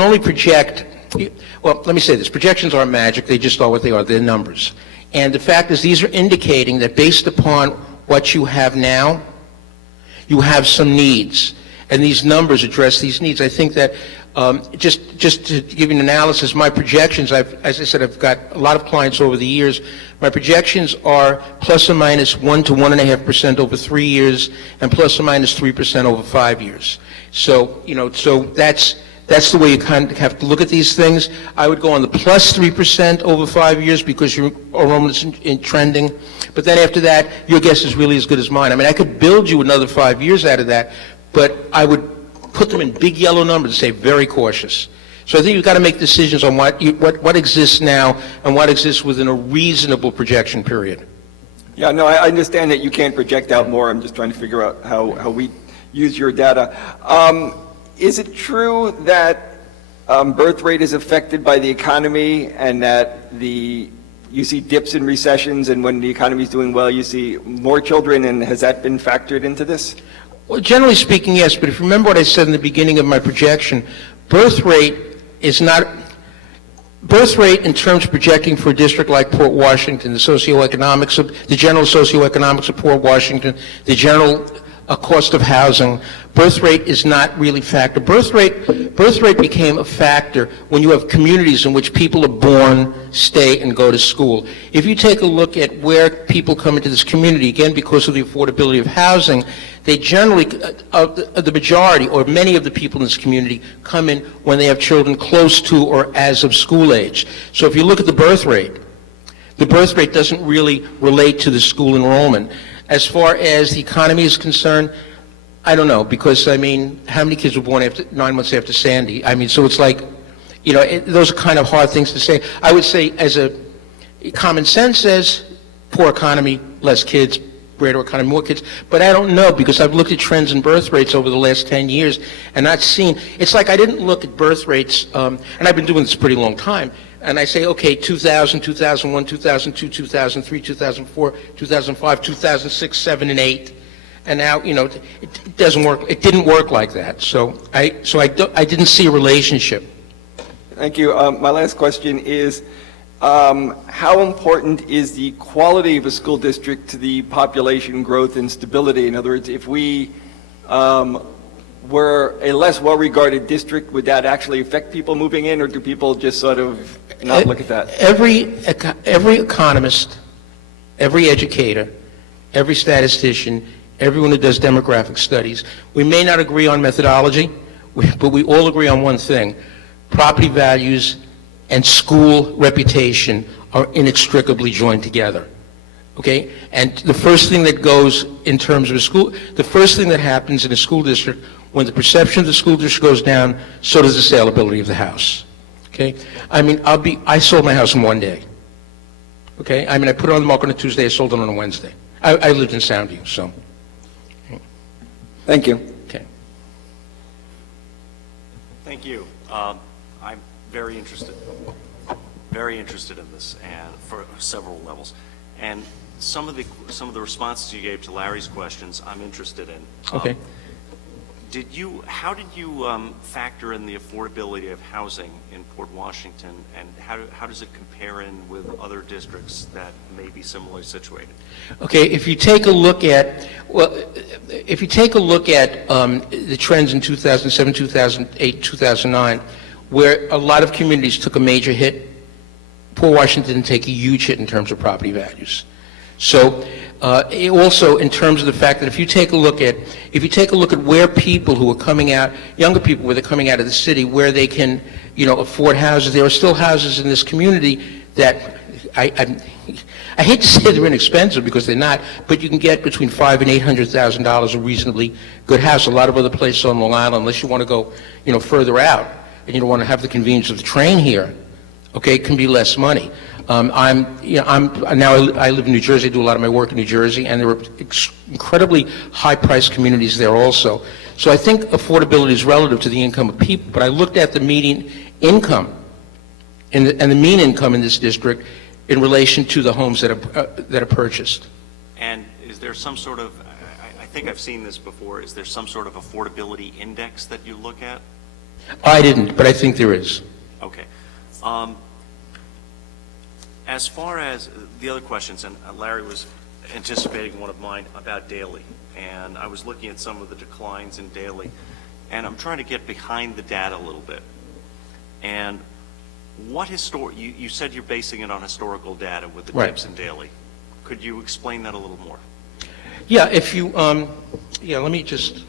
only project. Well, let me say this: projections aren't magic; they just are what they are. They're numbers. And the fact is, these are indicating that based upon what you have now, you have some needs, and these numbers address these needs. I think that just to give you an analysis, my projections, as I said, I've got a lot of clients over the years. My projections are plus or minus 1 to 1.5% over 3 years, and plus or minus 3% over 5 years. So that's the way you kind of have to look at these things. I would go on the plus 3% over 5 years because your enrollment is in trending. But then after that, your guess is really as good as mine. I mean, I could build you another 5 years out of that, but I would put them in big yellow numbers and say very cautious. So I think you've got to make decisions on what exists now and what exists within a reasonable projection period. Yeah, no, I understand that you can't project out more. I'm just trying to figure out how we use your data. Is it true that birth rate is affected by the economy and that you see dips in recessions, and when the economy is doing well, you see more children, and has that been factored into this? Well, generally speaking, yes, but if you remember what I said in the beginning of my projection, birth rate in terms of projecting for a district like Port Washington, the general socioeconomics of Port Washington, the general cost of housing, birth rate is not really a factor. Birth rate became a factor when you have communities in which people are born, stay, and go to school. If you take a look at where people come into this community, again, because of the affordability of housing, they generally, the majority or many of the people in this community come in when they have children close to or as of school age. So if you look at the birth rate the birth rate doesn't really relate to the school enrollment. As far as the economy is concerned, I don't know, because, I mean, how many kids were born 9 months after Sandy? I mean, so it's like, you know, those are kind of hard things to say. I would say, as a common sense says, poor economy, less kids, greater economy, more kids. But I don't know, because I've looked at trends in birth rates over the last 10 years and not seen, it's like I didn't look at birth rates, and I've been doing this a pretty long time, and I say, okay, 2000, 2001, 2002, 2003, 2004, 2005, 2006, 7, and 8. And now, you know, it doesn't work. It didn't work like that. So I didn't see a relationship. Thank you. My last question is, how important is the quality of a school district to the population growth and stability? In other words, if we were a less well-regarded district, would that actually affect people moving in, or do people just sort of not look at that? Every economist, every educator, every statistician, everyone who does demographic studies, we may not agree on methodology, but we all agree on one thing: property values and school reputation are inextricably joined together. Okay? And the first thing that goes in terms of a school, the first thing that happens in a school district, when the perception of the school district goes down, so does the saleability of the house. Okay? I mean, I sold my house in one day. Okay? I mean, I put it on the market on a Tuesday, I sold it on a Wednesday. I lived in Soundview, so. Thank you. Okay. Thank you. I'm very interested in this, and for several levels. And some of the responses you gave to Larry's questions, I'm interested in. Okay. How did you factor in the affordability of housing in Port Washington, and how does it compare in with other districts that may be similarly situated? Okay, if you take a look at, the trends in 2007, 2008, 2009, where a lot of communities took a major hit, Port Washington didn't take a huge hit in terms of property values. So also in terms of the fact that if you take a look at where people who are coming out, younger people where they're coming out of the city, where they can, you know, afford houses, there are still houses in this community that I hate to say they're inexpensive, because they're not, but you can get between $500,000 and $800,000 a reasonably good house. A lot of other places on Long Island, unless you want to go, you know, further out and you don't want to have the convenience of the train here, okay, it can be less money. I live in New Jersey, I do a lot of my work in New Jersey, and there are incredibly high-priced communities there also. So I think affordability is relative to the income of people, but I looked at the median income and the mean income in this district in relation to the homes that are purchased. And is there some sort of, I think I've seen this before, is there some sort of affordability index that you look at? I didn't, but I think there is. Okay. As far as the other questions, and Larry was anticipating one of mine about Daly, and I was looking at some of the declines in Daly, and I'm trying to get behind the data a little bit. And what you said you're basing it on historical data with the dips in Daly. Could you explain that a little more? Yeah, if you, let me just,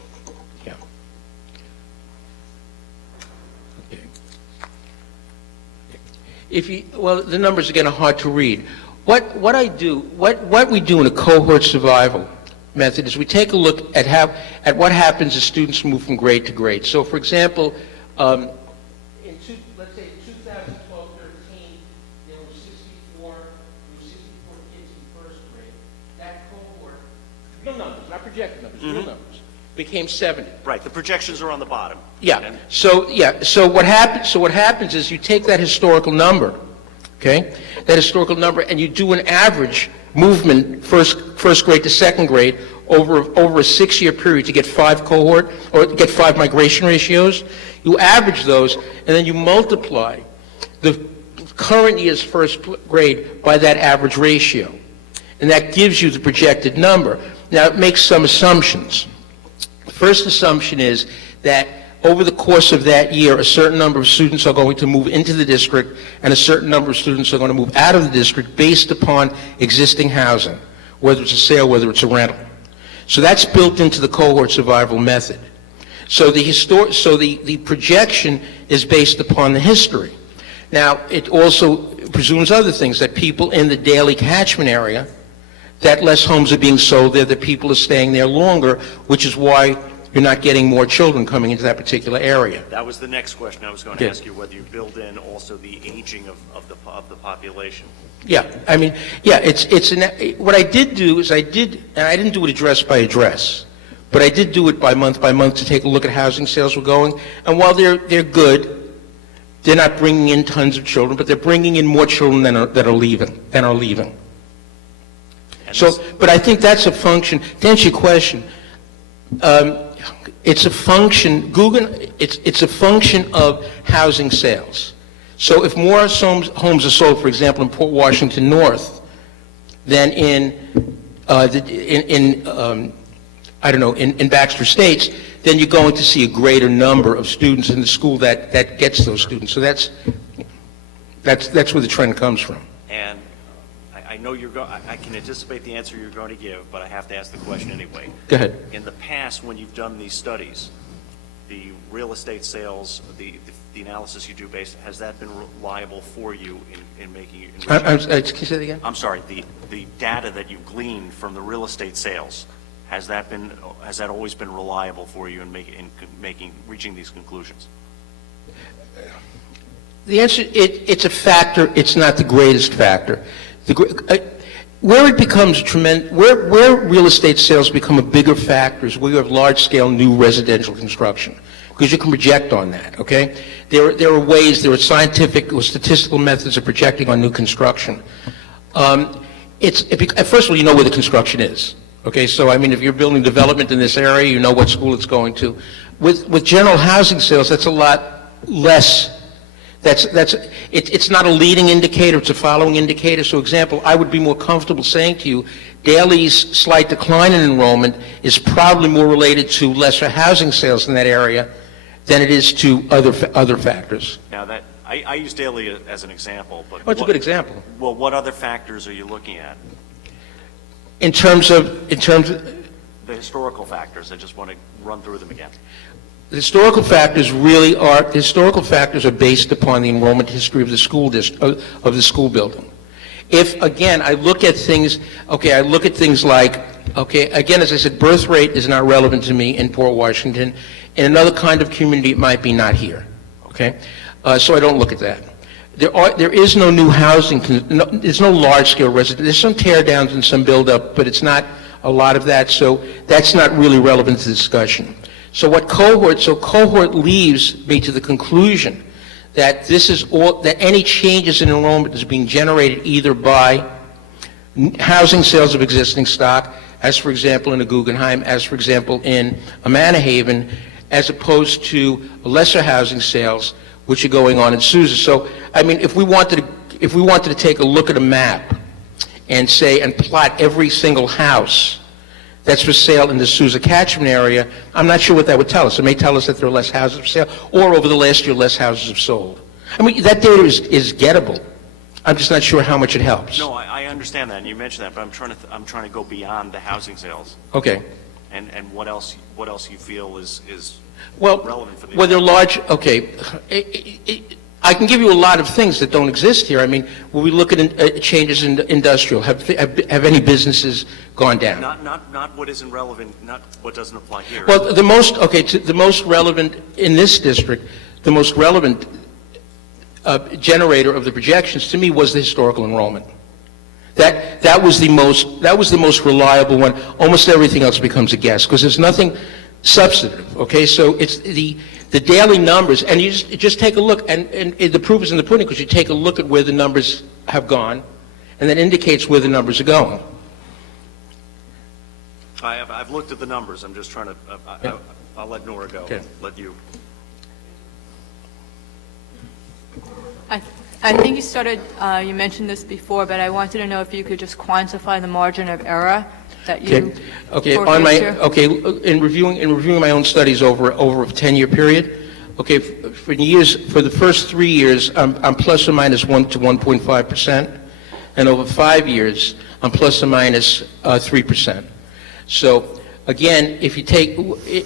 well, the numbers again are hard to read. What we do in a cohort survival method is we take a look at what happens as students move from grade to grade. So, for example, let's say 2012-13, there were 64 kids in first grade. That cohort, real numbers, not projected numbers, real numbers, became 70. Right. The projections are on the bottom. Yeah. And So what happens is you take that historical number, okay, that historical number, and you do an average movement first grade to second grade over a 6-year period to get 5 cohort or get 5 migration ratios. You average those, and then you multiply the current year's first grade by that average ratio, and that gives you the projected number. Now it makes some assumptions. The first assumption is that over the course of that year, a certain number of students are going to move into the district and a certain number of students are going to move out of the district based upon existing housing, whether it's a sale, whether it's a rental. So that's built into the cohort survival method. So the projection is based upon the history. Now, it also presumes other things, that people in the daily catchment area, that less homes are being sold there, that people are staying there longer, which is why you're not getting more children coming into that particular area. That was the next question I was going to Yeah. ask you, whether you build in also the aging of the population. Yeah, I mean, yeah, what I did do is and I didn't do it address by address, but I did do it by month to take a look at how housing sales were going, and while they're good, they're not bringing in tons of children, but they're bringing in more children that are leaving. So, but I think that's a function, to answer your question, it's a function, it's a function of housing sales. So if more homes are sold, for example, in Port Washington North than in Baxter Estates, then you're going to see a greater number of students in the school that gets those students. So that's where the trend comes from. And I know I can anticipate the answer you're going to give, but I have to ask the question anyway. Go ahead. In the past, when you've done these studies, the real estate sales, the analysis you do has that been reliable for you in making? Can you say that again? I'm sorry. The data that you've gleaned from the real estate sales, has that always been reliable for you in reaching these conclusions? The answer, it's a factor. It's not the greatest factor. Where it becomes tremendous, where real estate sales become a bigger factor is where you have large-scale new residential construction, because you can project on that. Okay, there are scientific or statistical methods of projecting on new construction. First of all, you know where the construction is. Okay, so I mean, if you're building development in this area, you know what school it's going to. With general housing sales, that's a lot less. It's not a leading indicator, it's a following indicator. So example, I would be more comfortable saying to you, Daly's slight decline in enrollment is probably more related to lesser housing sales in that area than it is to other factors. Now I use Daly as an example, but it's a good example. Well, what other factors are you looking at? In terms of The historical factors, I just want to run through them again. the historical factors are based upon the enrollment history of the school building. If, again, I look at things like, again, as I said, birth rate is not relevant to me in Port Washington. In another kind of community, it might be not here, okay? So I don't look at that. There is no new housing, there's no large-scale residential. There's some tear-downs and some build-up, but it's not a lot of that, so that's not really relevant to the discussion. So cohort leaves me to the conclusion that that any changes in enrollment is being generated either by housing sales of existing stock, as for example in a Guggenheim, as for example in a Mannahaven, as opposed to lesser housing sales which are going on in Sousa. So, I mean, if we wanted to take a look at a map and plot every single house that's for sale in the Sousa catchment area, I'm not sure what that would tell us. It may tell us that there are less houses for sale, or over the last year, less houses have sold. I mean, that data is gettable. I'm just not sure how much it helps. No, I understand that, and you mentioned that, but I'm trying to go beyond the housing sales. Okay. And what else you feel is relevant for the Well, they're large, okay. I can give you a lot of things that don't exist here. I mean, when we look at changes in industrial, have any businesses gone down? Not what isn't relevant, not what doesn't apply here. Well, the most relevant in this district, the most relevant generator of the projections to me was the historical enrollment. That was the most reliable one. Almost everything else becomes a guess because there's nothing substantive. Okay, so it's the daily numbers, and you just take a look, and the proof is in the pudding because you take a look at where the numbers have gone, and that indicates where the numbers are going. I've looked at the numbers. I'm just trying to. I'll let Nora go. Okay. Let you. I think you mentioned this before, but I wanted to know if you could just quantify the margin of error that you forecast. In reviewing my own studies over a 10-year period, for the first 3 years, I'm plus or minus 1 to 1.5%, and over 5 years, I'm plus or minus 3%. So again, if you take,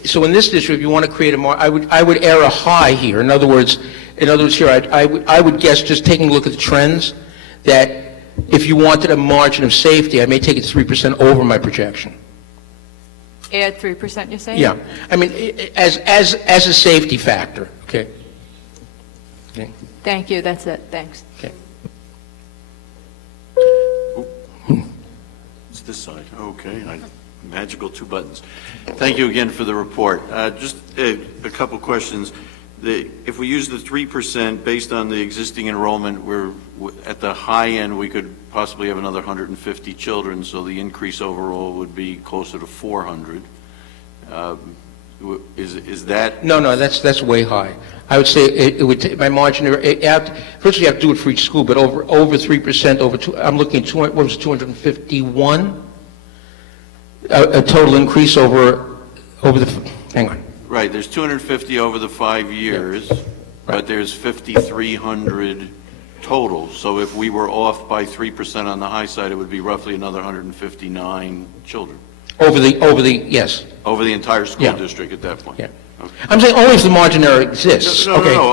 so in this district, if you want to create I would err a high here. In other words here, I would guess, just taking a look at the trends, that if you wanted a margin of safety, I may take it 3% over my projection. Add 3%, you're saying? Yeah. I mean, as a safety factor, okay? Okay. Thank you, that's it, thanks. Okay. It's this side, okay. Magical 2 buttons. Thank you again for the report. Just a couple questions. If we use the 3% based on the existing enrollment, we're at the high end, we could possibly have another 150 children, so the increase overall would be closer to 400. Is that? No, that's way high. I would say it would take my margin. First, you have to do it for each school, but over 3%. I'm looking at 251. A total increase over the. Hang on. Right. There's 250 over the 5 years, right. But there's 5,300 total. So if we were off by 3% on the high side, it would be roughly another 159 children. Over the entire school district at that point. Yeah. Okay. I'm saying only if the margin error exists. No.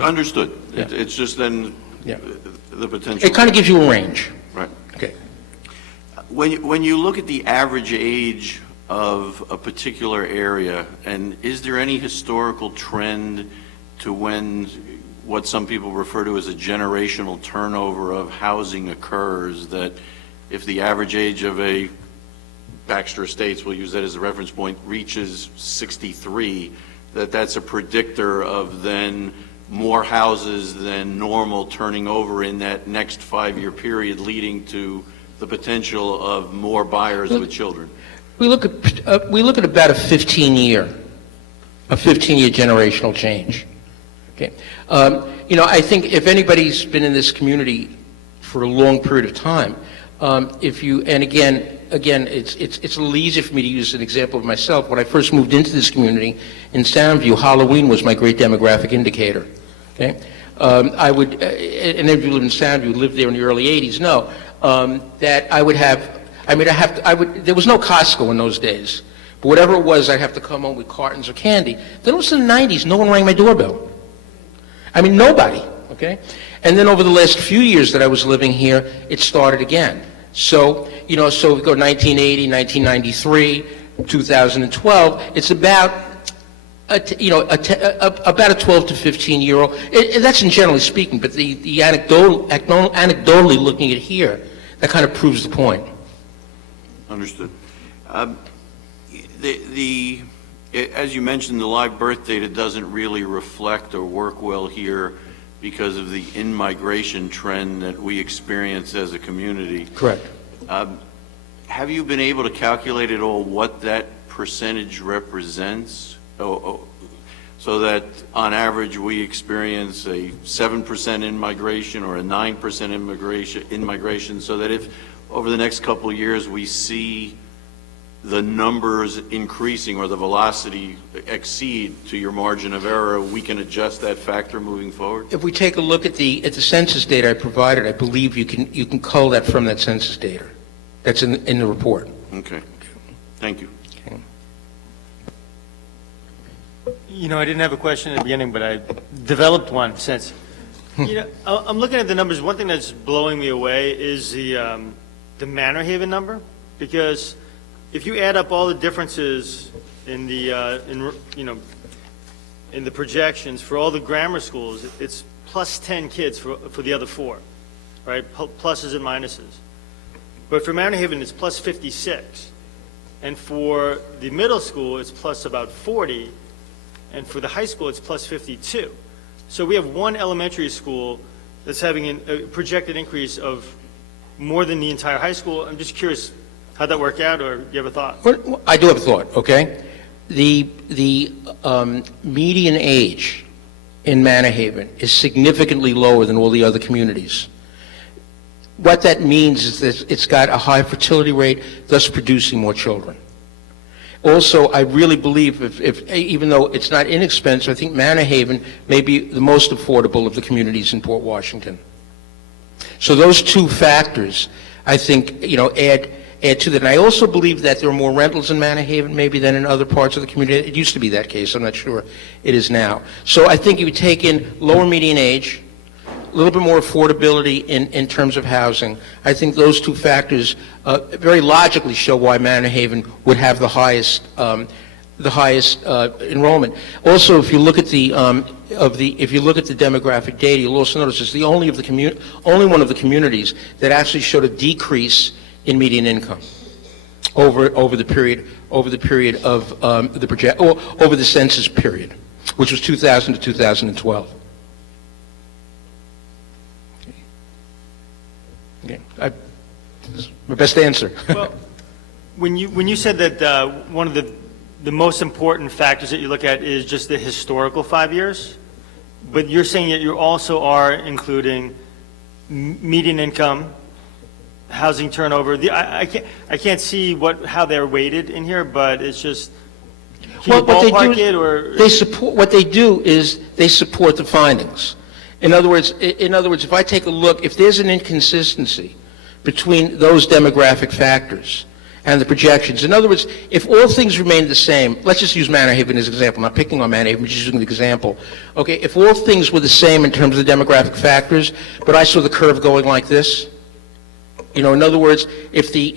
Understood. Yeah. It's just then the potential. It kind of gives you a range. Right. Okay. When you look at the average age of a particular area, and is there any historical trend to when what some people refer to as a generational turnover of housing occurs, that if the average age of a Baxter Estates, we'll use that as a reference point, reaches 63, that's a predictor of then more houses than normal turning over in that next 5-year period, leading to the potential of more buyers with children? We look at about a 15-year generational change. Okay, I think if anybody's been in this community for a long period of time, again, it's a little easier for me to use an example of myself. When I first moved into this community in Soundview, Halloween was my great demographic indicator. Okay, I would, and if you live in Soundview, lived there in the early '80s, know that I would have. There was no Costco in those days, but whatever it was, I'd have to come home with cartons of candy. Then it was in the '90s, no one rang my doorbell. I mean, nobody, okay? And then over the last few years that I was living here, it started again. So, so we go 1980, 1993, 2012, it's about about a 12 to 15-year-old. That's in generally speaking, but the anecdotally looking at here, that kind of proves the point. Understood. As you mentioned, the live birth data doesn't really reflect or work well here because of the in-migration trend that we experience as a community. Correct. Have you been able to calculate at all what that percentage represents? So that on average we experience a 7% in-migration or a 9% in-migration, so that if over the next couple of years we see the numbers increasing or the velocity exceed to your margin of error, we can adjust that factor moving forward? If we take a look at the census data I provided, I believe you can cull that from that census data. That's in the report. Okay. Thank you. Okay. I didn't have a question at the beginning, but I developed one since. I'm looking at the numbers. One thing that's blowing me away is the Manor Haven number, because if you add up all the differences in the in the projections for all the grammar schools, it's plus 10 kids for the other 4, right? Pluses and minuses. But for Manor Haven, it's plus 56, and for the middle school, it's plus about 40, and for the high school, it's plus 52. So we have one elementary school that's having a projected increase of more than the entire high school. I'm just curious, how'd that work out, or do you have a thought? Well, I do have a thought, okay? The median age in Manor Haven is significantly lower than all the other communities. What that means is that it's got a high fertility rate, thus producing more children. Also, I really believe if even though it's not inexpensive, I think Manor Haven may be the most affordable of the communities in Port Washington. So those two factors, I think, add to that. And I also believe that there are more rentals in Manor-Haven maybe than in other parts of the community. It used to be that case. I'm not sure it is now. So I think you would take in lower median age, a little bit more affordability in terms of housing. I think those two factors very logically show why Manor-Haven would have the highest enrollment. Also, if you look at the demographic data, you'll also notice it's the only one of the communities that actually showed a decrease in median income over the period of over the census period, which was 2000 to 2012. Okay, my best answer. Well, when you said that one of the most important factors that you look at is just the historical 5 years, but you're saying that you also are including median income, housing turnover. I can't see how they're weighted in here, but it's just, can you ballpark it, or? What they do is they support the findings. In other words, if I take a look, if there's an inconsistency between those demographic factors and the projections, in other words, if all things remain the same, let's just use Manor-Haven as an example. I'm not picking on Manor-Haven, just using the example. Okay, if all things were the same in terms of the demographic factors, but I saw the curve going like this, in other words, if the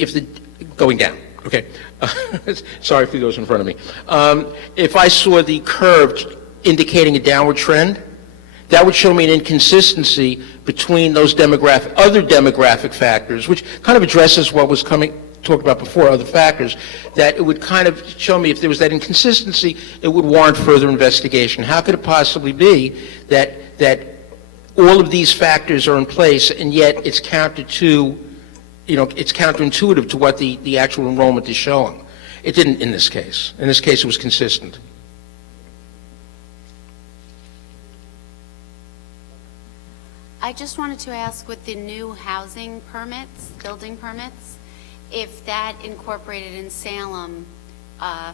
going down, okay, sorry for those in front of me. If I saw the curve indicating a downward trend, that would show me an inconsistency between those other demographic factors, which kind of addresses what was talked about before, other factors, that it would kind of show me if there was that inconsistency, it would warrant further investigation. How could it possibly be that all of these factors are in place, and yet it's counterintuitive to what the actual enrollment is showing? It didn't in this case. In this case, it was consistent. I just wanted to ask, with the new housing permits, building permits, if that incorporated in Salem,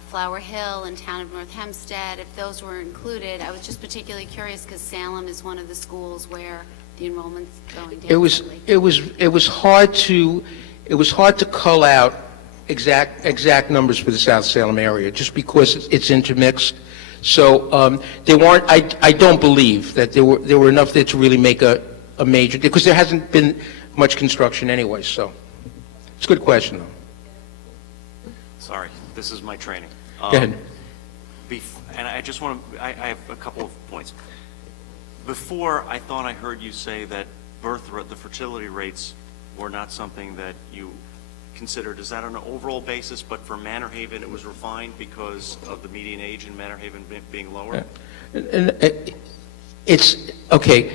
Flower Hill and Town of North Hempstead, if those were included. I was just particularly curious because Salem is one of the schools where the enrollment's going down. It was hard to cull out exact numbers for the South Salem area just because it's intermixed. So there weren't. I don't believe that there were enough there to really make a major, because there hasn't been much construction anyway. So it's a good question, though. Sorry, this is my training. Go ahead. And I just want to, I have a couple of points. Before, I thought I heard you say that the fertility rates were not something that you considered. Is that on an overall basis, but for Manor-Haven it was refined because of the median age in Manor-Haven being lower? It's, okay,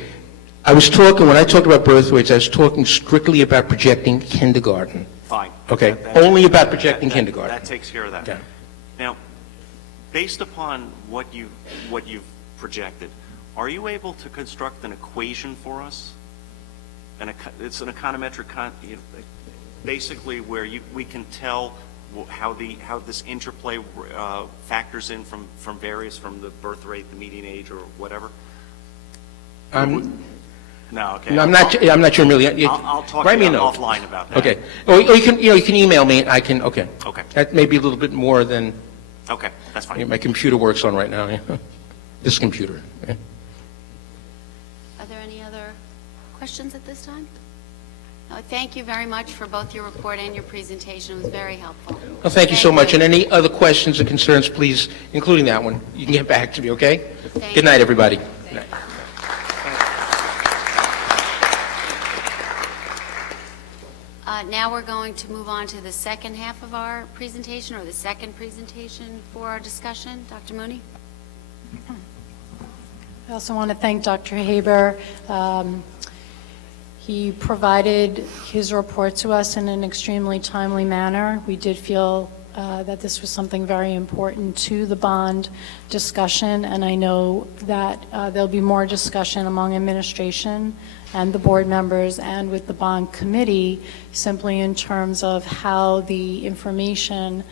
when I talked about birth rates, I was talking strictly about projecting kindergarten. Fine. Okay, only about projecting kindergarten. That takes care of that. Yeah. Now, based upon what you've projected, are you able to construct an equation for us? It's an econometric, basically where we can tell how this interplay factors in from the birth rate, the median age, or whatever. No, okay. No, I'm not sure, really. I'll talk write to me you a note. offline about that. Okay. Or you can email me. I can. Okay. Okay. That may be a little bit more than. Okay, that's fine. My computer works on right now. Yeah. This computer. Yeah. Are there any other questions at this time? No, thank you very much for both your report and your presentation. It was very helpful. Well, thank you so much. And any other questions or concerns, please, including that one, you can get back to me. Okay. Good night, everybody. Good night. Now we're going to move on to the second half of our presentation, or the second presentation for our discussion. Dr. Mooney? I also want to thank Dr. Haber. He provided his report to us in an extremely timely manner. We did feel that this was something very important to the bond discussion, and I know that there'll be more discussion among administration and the board members and with the bond committee, simply in terms of how the information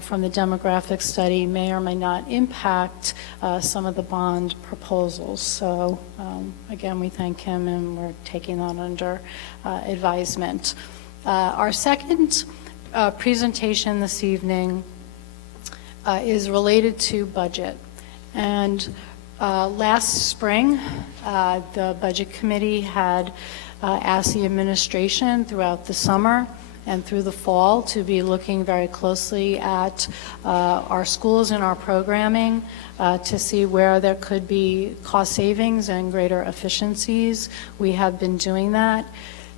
from the demographic study may or may not impact some of the bond proposals. So again, we thank him, and we're taking that under advisement. Our second presentation this evening is related to budget. And last spring, the Budget Committee had asked the administration throughout the summer and through the fall to be looking very closely at our schools and our programming to see where there could be cost savings and greater efficiencies. We have been doing that.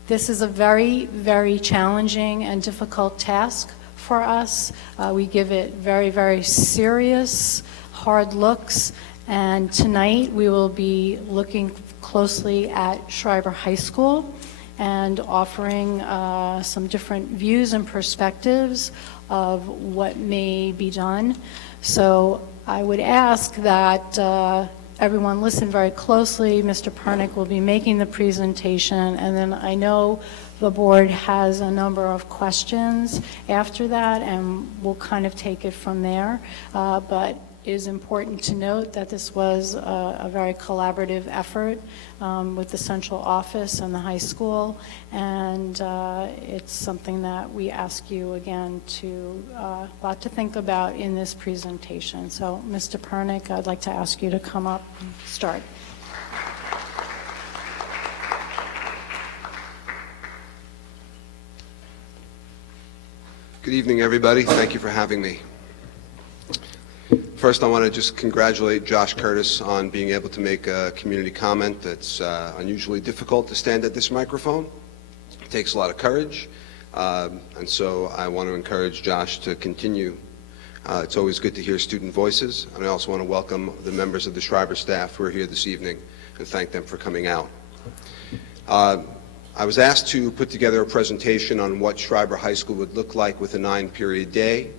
This is a very, very challenging and difficult task for us. We give it very, very serious, hard looks, and tonight we will be looking closely at Schreiber High School and offering some different views and perspectives of what may be done. So I would ask that everyone listen very closely. Mr. Pernick will be making the presentation, and then I know the board has a number of questions after that, and we'll kind of take it from there. But it is important to note that this was a very collaborative effort with the central office and the high school, and it's something that we ask you again to a lot to think about in this presentation. So, Mr. Pernick, I'd like to ask you to come up and start. Good evening, everybody. Thank you for having me. First, I want to just congratulate Josh Curtis on being able to make a community comment that's unusually difficult to stand at this microphone. It takes a lot of courage, and so I want to encourage Josh to continue. It's always good to hear student voices, and I also want to welcome the members of the Schreiber staff who are here this evening and thank them for coming out. I was asked to put together a presentation on what Schreiber High School would look like with a 9-period day.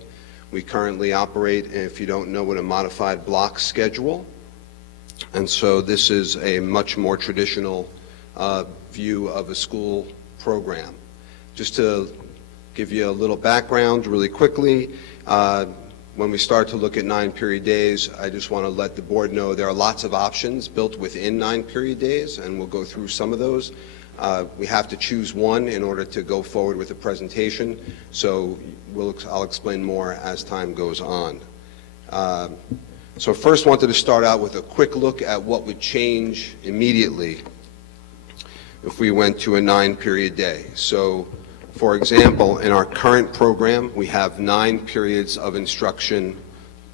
We currently operate, if you don't know, what a modified block schedule. And so this is a much more traditional view of a school program. Just to give you a little background really quickly, when we start to look at 9-period days, I just want to let the board know there are lots of options built within 9-period days, and we'll go through some of those. We have to choose one in order to go forward with the presentation, so I'll explain more as time goes on. So first wanted to start out with a quick look at what would change immediately if we went to a 9-period day. So, for example, in our current program, we have 9 periods of instruction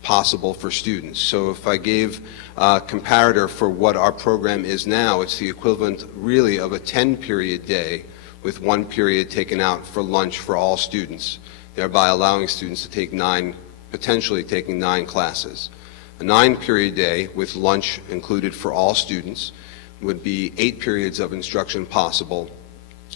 possible for students. So if I gave a comparator for what our program is now, it's the equivalent really of a 10-period day with 1 period taken out for lunch for all students, thereby allowing students to take potentially taking 9 classes. A 9-period day with lunch included for all students would be 8 periods of instruction possible.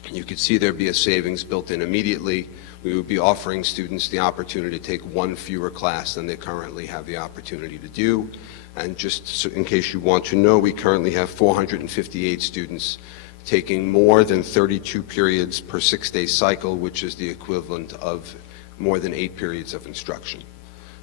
You could see there'd be a savings built in immediately. We would be offering students the opportunity to take 1 fewer class than they currently have the opportunity to do. And just so in case you want to know, we currently have 458 students taking more than 32 periods per 6-day cycle, which is the equivalent of more than 8 periods of instruction.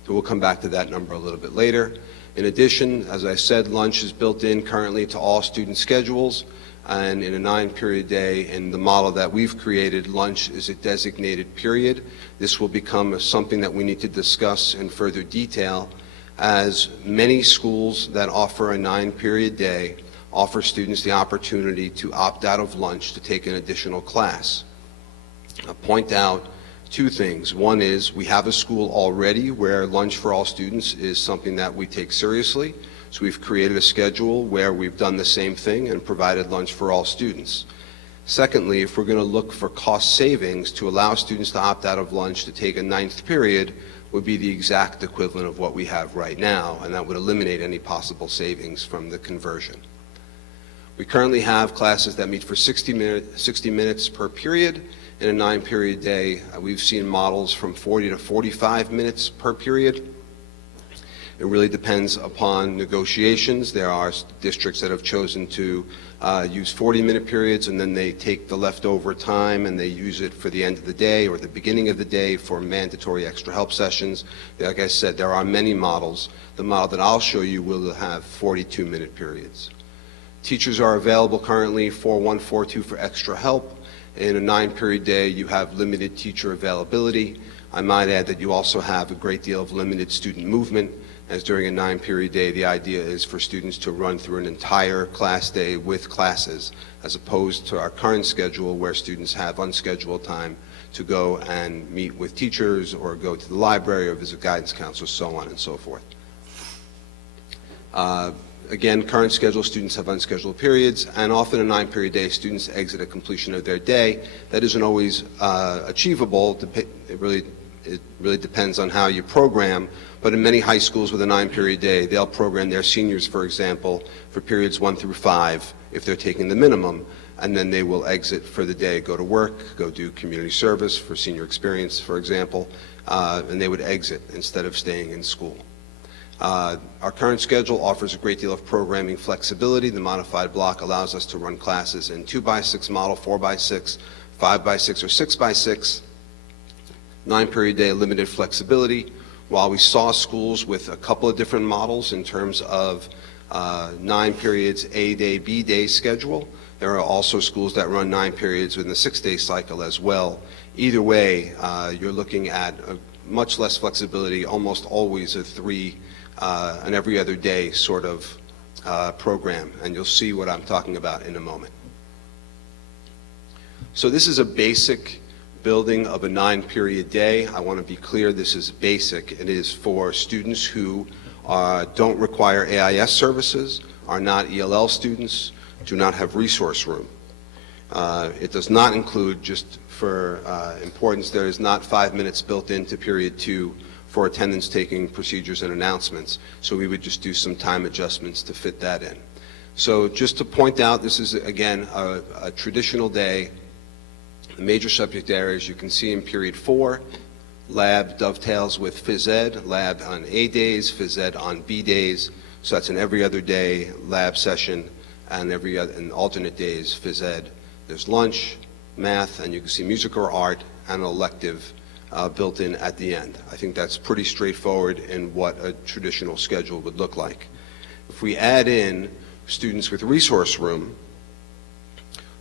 So we'll come back to that number a little bit later. In addition, as I said, lunch is built in currently to all student schedules. And in a 9-period day, in the model that we've created, lunch is a designated period. This will become something that we need to discuss in further detail, as many schools that offer a 9-period day offer students the opportunity to opt out of lunch to take an additional class. I'll point out 2 things. One is we have a school already where lunch for all students is something that we take seriously. So we've created a schedule where we've done the same thing and provided lunch for all students. Secondly, if we're going to look for cost savings, to allow students to opt out of lunch to take a 9th period would be the exact equivalent of what we have right now, and that would eliminate any possible savings from the conversion. We currently have classes that meet for 60 minutes per period. In a 9-period day, we've seen models from 40 to 45 minutes per period. It really depends upon negotiations. There are districts that have chosen to use 40-minute periods, and then they take the leftover time and they use it for the end of the day or the beginning of the day for mandatory extra help sessions. Like I said, there are many models. The model that I'll show you will have 42-minute periods. Teachers are available currently 4142 for extra help. In a 9-period day, you have limited teacher availability. I might add that you also have a great deal of limited student movement, as during a 9-period day, the idea is for students to run through an entire class day with classes, as opposed to our current schedule where students have unscheduled time to go and meet with teachers or go to the library or visit guidance counselors, so on and so forth. Again, current schedule, students have unscheduled periods, and often a 9-period day, students exit at completion of their day. That isn't always achievable. It really depends on how you program, but in many high schools with a 9-period day, they'll program their seniors, for example, for periods 1 through 5, if they're taking the minimum, and then they will exit for the day, go to work, go do community service for senior experience, for example, and they would exit instead of staying in school. Our current schedule offers a great deal of programming flexibility. The modified block allows us to run classes in 2x6 model, 4x6, 5x6, or 6x6. 9-period day, limited flexibility. While we saw schools with a couple of different models in terms of 9 periods, A day, B day schedule, there are also schools that run 9 periods within the 6-day cycle as well. Either way, you're looking at a much less flexibility, almost always a 3 and every other day sort of program, and you'll see what I'm talking about in a moment. So this is a basic building of a 9-period day. I want to be clear, this is basic. It is for students who don't require AIS services, are not ELL students, do not have resource room. It does not include, just for importance, there is not 5 minutes built into period 2 for attendance taking procedures and announcements, so we would just do some time adjustments to fit that in. So just to point out, this is again a traditional day. The major subject areas you can see in period 4, lab dovetails with phys ed, lab on A days, phys ed on B days, so that's an every other day lab session, and and alternate days phys ed. There's lunch, math, and you can see music or art, and an elective built in at the end. I think that's pretty straightforward in what a traditional schedule would look like. If we add in students with resource room,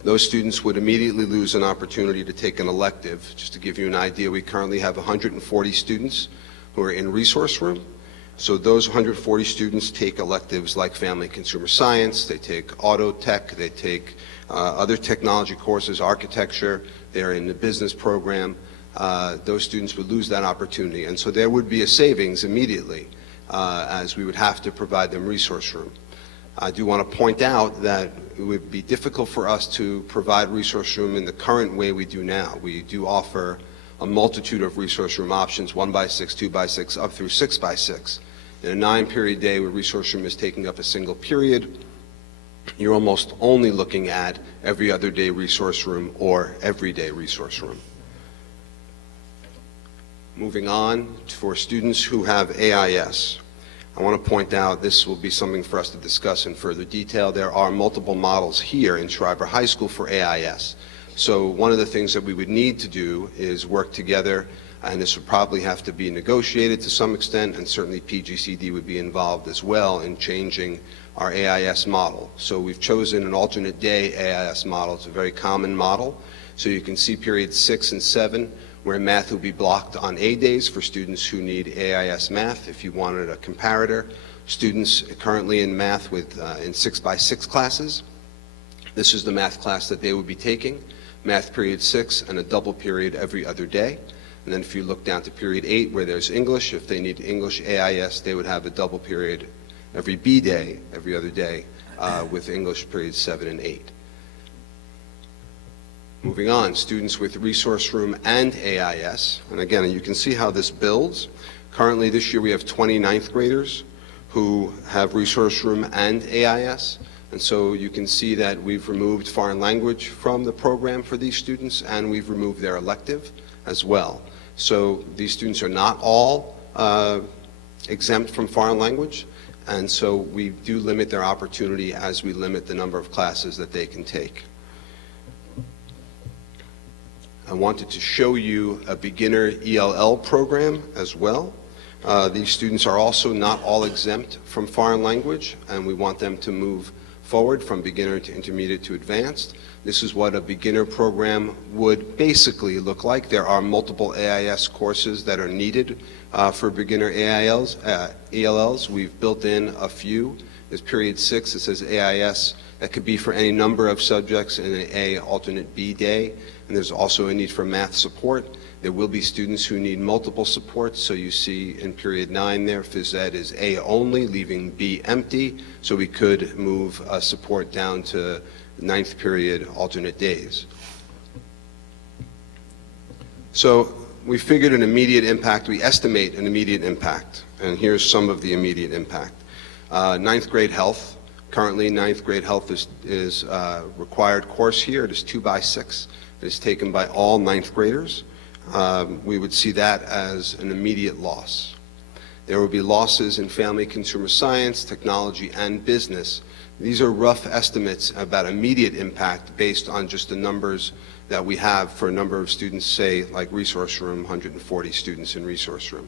those students would immediately lose an opportunity to take an elective. Just to give you an idea, we currently have 140 students who are in resource room. So those 140 students take electives like family and consumer science, they take auto tech, they take other technology courses, architecture, they're in the business program. Those students would lose that opportunity. And so there would be a savings immediately as we would have to provide them resource room. I do want to point out that it would be difficult for us to provide resource room in the current way we do now. We do offer a multitude of resource room options, 1x6, 2x6, up through 6x6. In a 9-period day where resource room is taking up a single period, you're almost only looking at every other day resource room or everyday resource room. Moving on, for students who have AIS, I want to point out this will be something for us to discuss in further detail. There are multiple models here in Schreiber High School for AIS. So one of the things that we would need to do is work together, and this would probably have to be negotiated to some extent, and certainly PGCD would be involved as well in changing our AIS model. So we've chosen an alternate day AIS model. It's a very common model. So you can see periods 6 and 7, where math will be blocked on A days for students who need AIS math. If you wanted a comparator, students currently in math with in 6x6 classes, this is the math class that they would be taking, math period 6 and a double period every other day. And then if you look down to period 8 where there's English, if they need English AIS, they would have a double period every B day, every other day, with English periods 7 and 8. Moving on, students with resource room and AIS, and again, you can see how this builds. Currently this year we have 20 ninth graders who have resource room and AIS, and so you can see that we've removed foreign language from the program for these students, and we've removed their elective as well. So these students are not all exempt from foreign language, and so we do limit their opportunity as we limit the number of classes that they can take. I wanted to show you a beginner ELL program as well. These students are also not all exempt from foreign language, and we want them to move forward from beginner to intermediate to advanced. This is what a beginner program would basically look like. There are multiple AIS courses that are needed for beginner ELLs. We've built in a few. There's period 6, it says AIS. That could be for any number of subjects in an A alternate B day. And there's also a need for math support. There will be students who need multiple supports. So you see in period 9 there, phys ed is A only, leaving B empty. So we could move support down to 9th period alternate days. So we figured an immediate impact. We estimate an immediate impact. And here's some of the immediate impact. 9th grade health. Currently, 9th grade health is a required course here. It is 2x6. It is taken by all 9th graders. We would see that as an immediate loss. There will be losses in family consumer science, technology, and business. These are rough estimates about immediate impact based on just the numbers that we have for a number of students, say, like resource room, 140 students in resource room.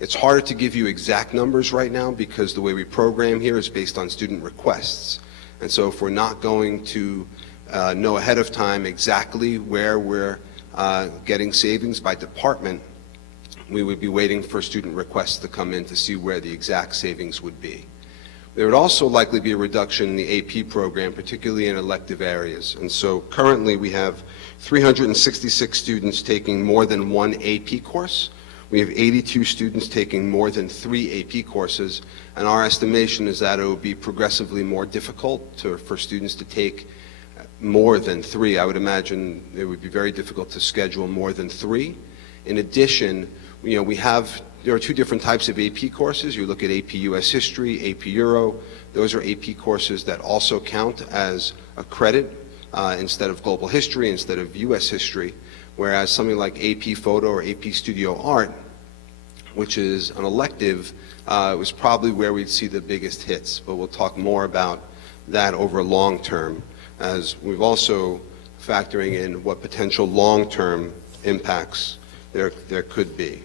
It's harder to give you exact numbers right now because the way we program here is based on student requests. And so if we're not going to know ahead of time exactly where we're getting savings by department, we would be waiting for student requests to come in to see where the exact savings would be. There would also likely be a reduction in the AP program, particularly in elective areas. And so currently we have 366 students taking more than one AP course. We have 82 students taking more than 3 AP courses, and our estimation is that it will be progressively more difficult for students to take more than 3. I would imagine it would be very difficult to schedule more than 3. In addition, there are 2 different types of AP courses. You look at AP US History, AP Euro. Those are AP courses that also count as a credit instead of Global History, instead of US History, whereas something like AP Photo or AP Studio Art, which is an elective, was probably where we'd see the biggest hits. But we'll talk more about that over long term, as we've also factoring in what potential long-term impacts there could be.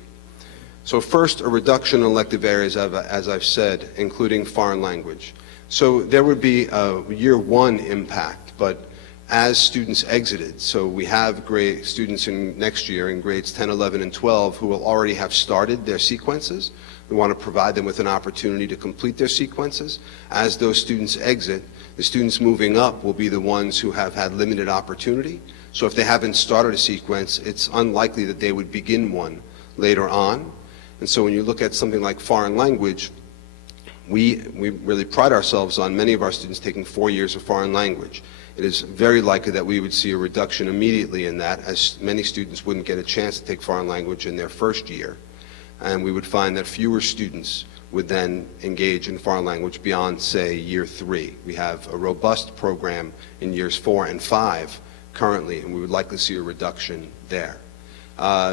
So first, a reduction in elective areas, as I've said, including foreign language. So there would be a year 1 impact, but as students exited, so we have students in next year in grades 10, 11, and 12 who will already have started their sequences. We want to provide them with an opportunity to complete their sequences. As those students exit, the students moving up will be the ones who have had limited opportunity. So if they haven't started a sequence, it's unlikely that they would begin one later on. And so when you look at something like foreign language, we really pride ourselves on many of our students taking 4 years of foreign language. It is very likely that we would see a reduction immediately in that, as many students wouldn't get a chance to take foreign language in their first year. And we would find that fewer students would then engage in foreign language beyond, say, year 3. We have a robust program in years 4 and 5 currently, and we would likely see a reduction there.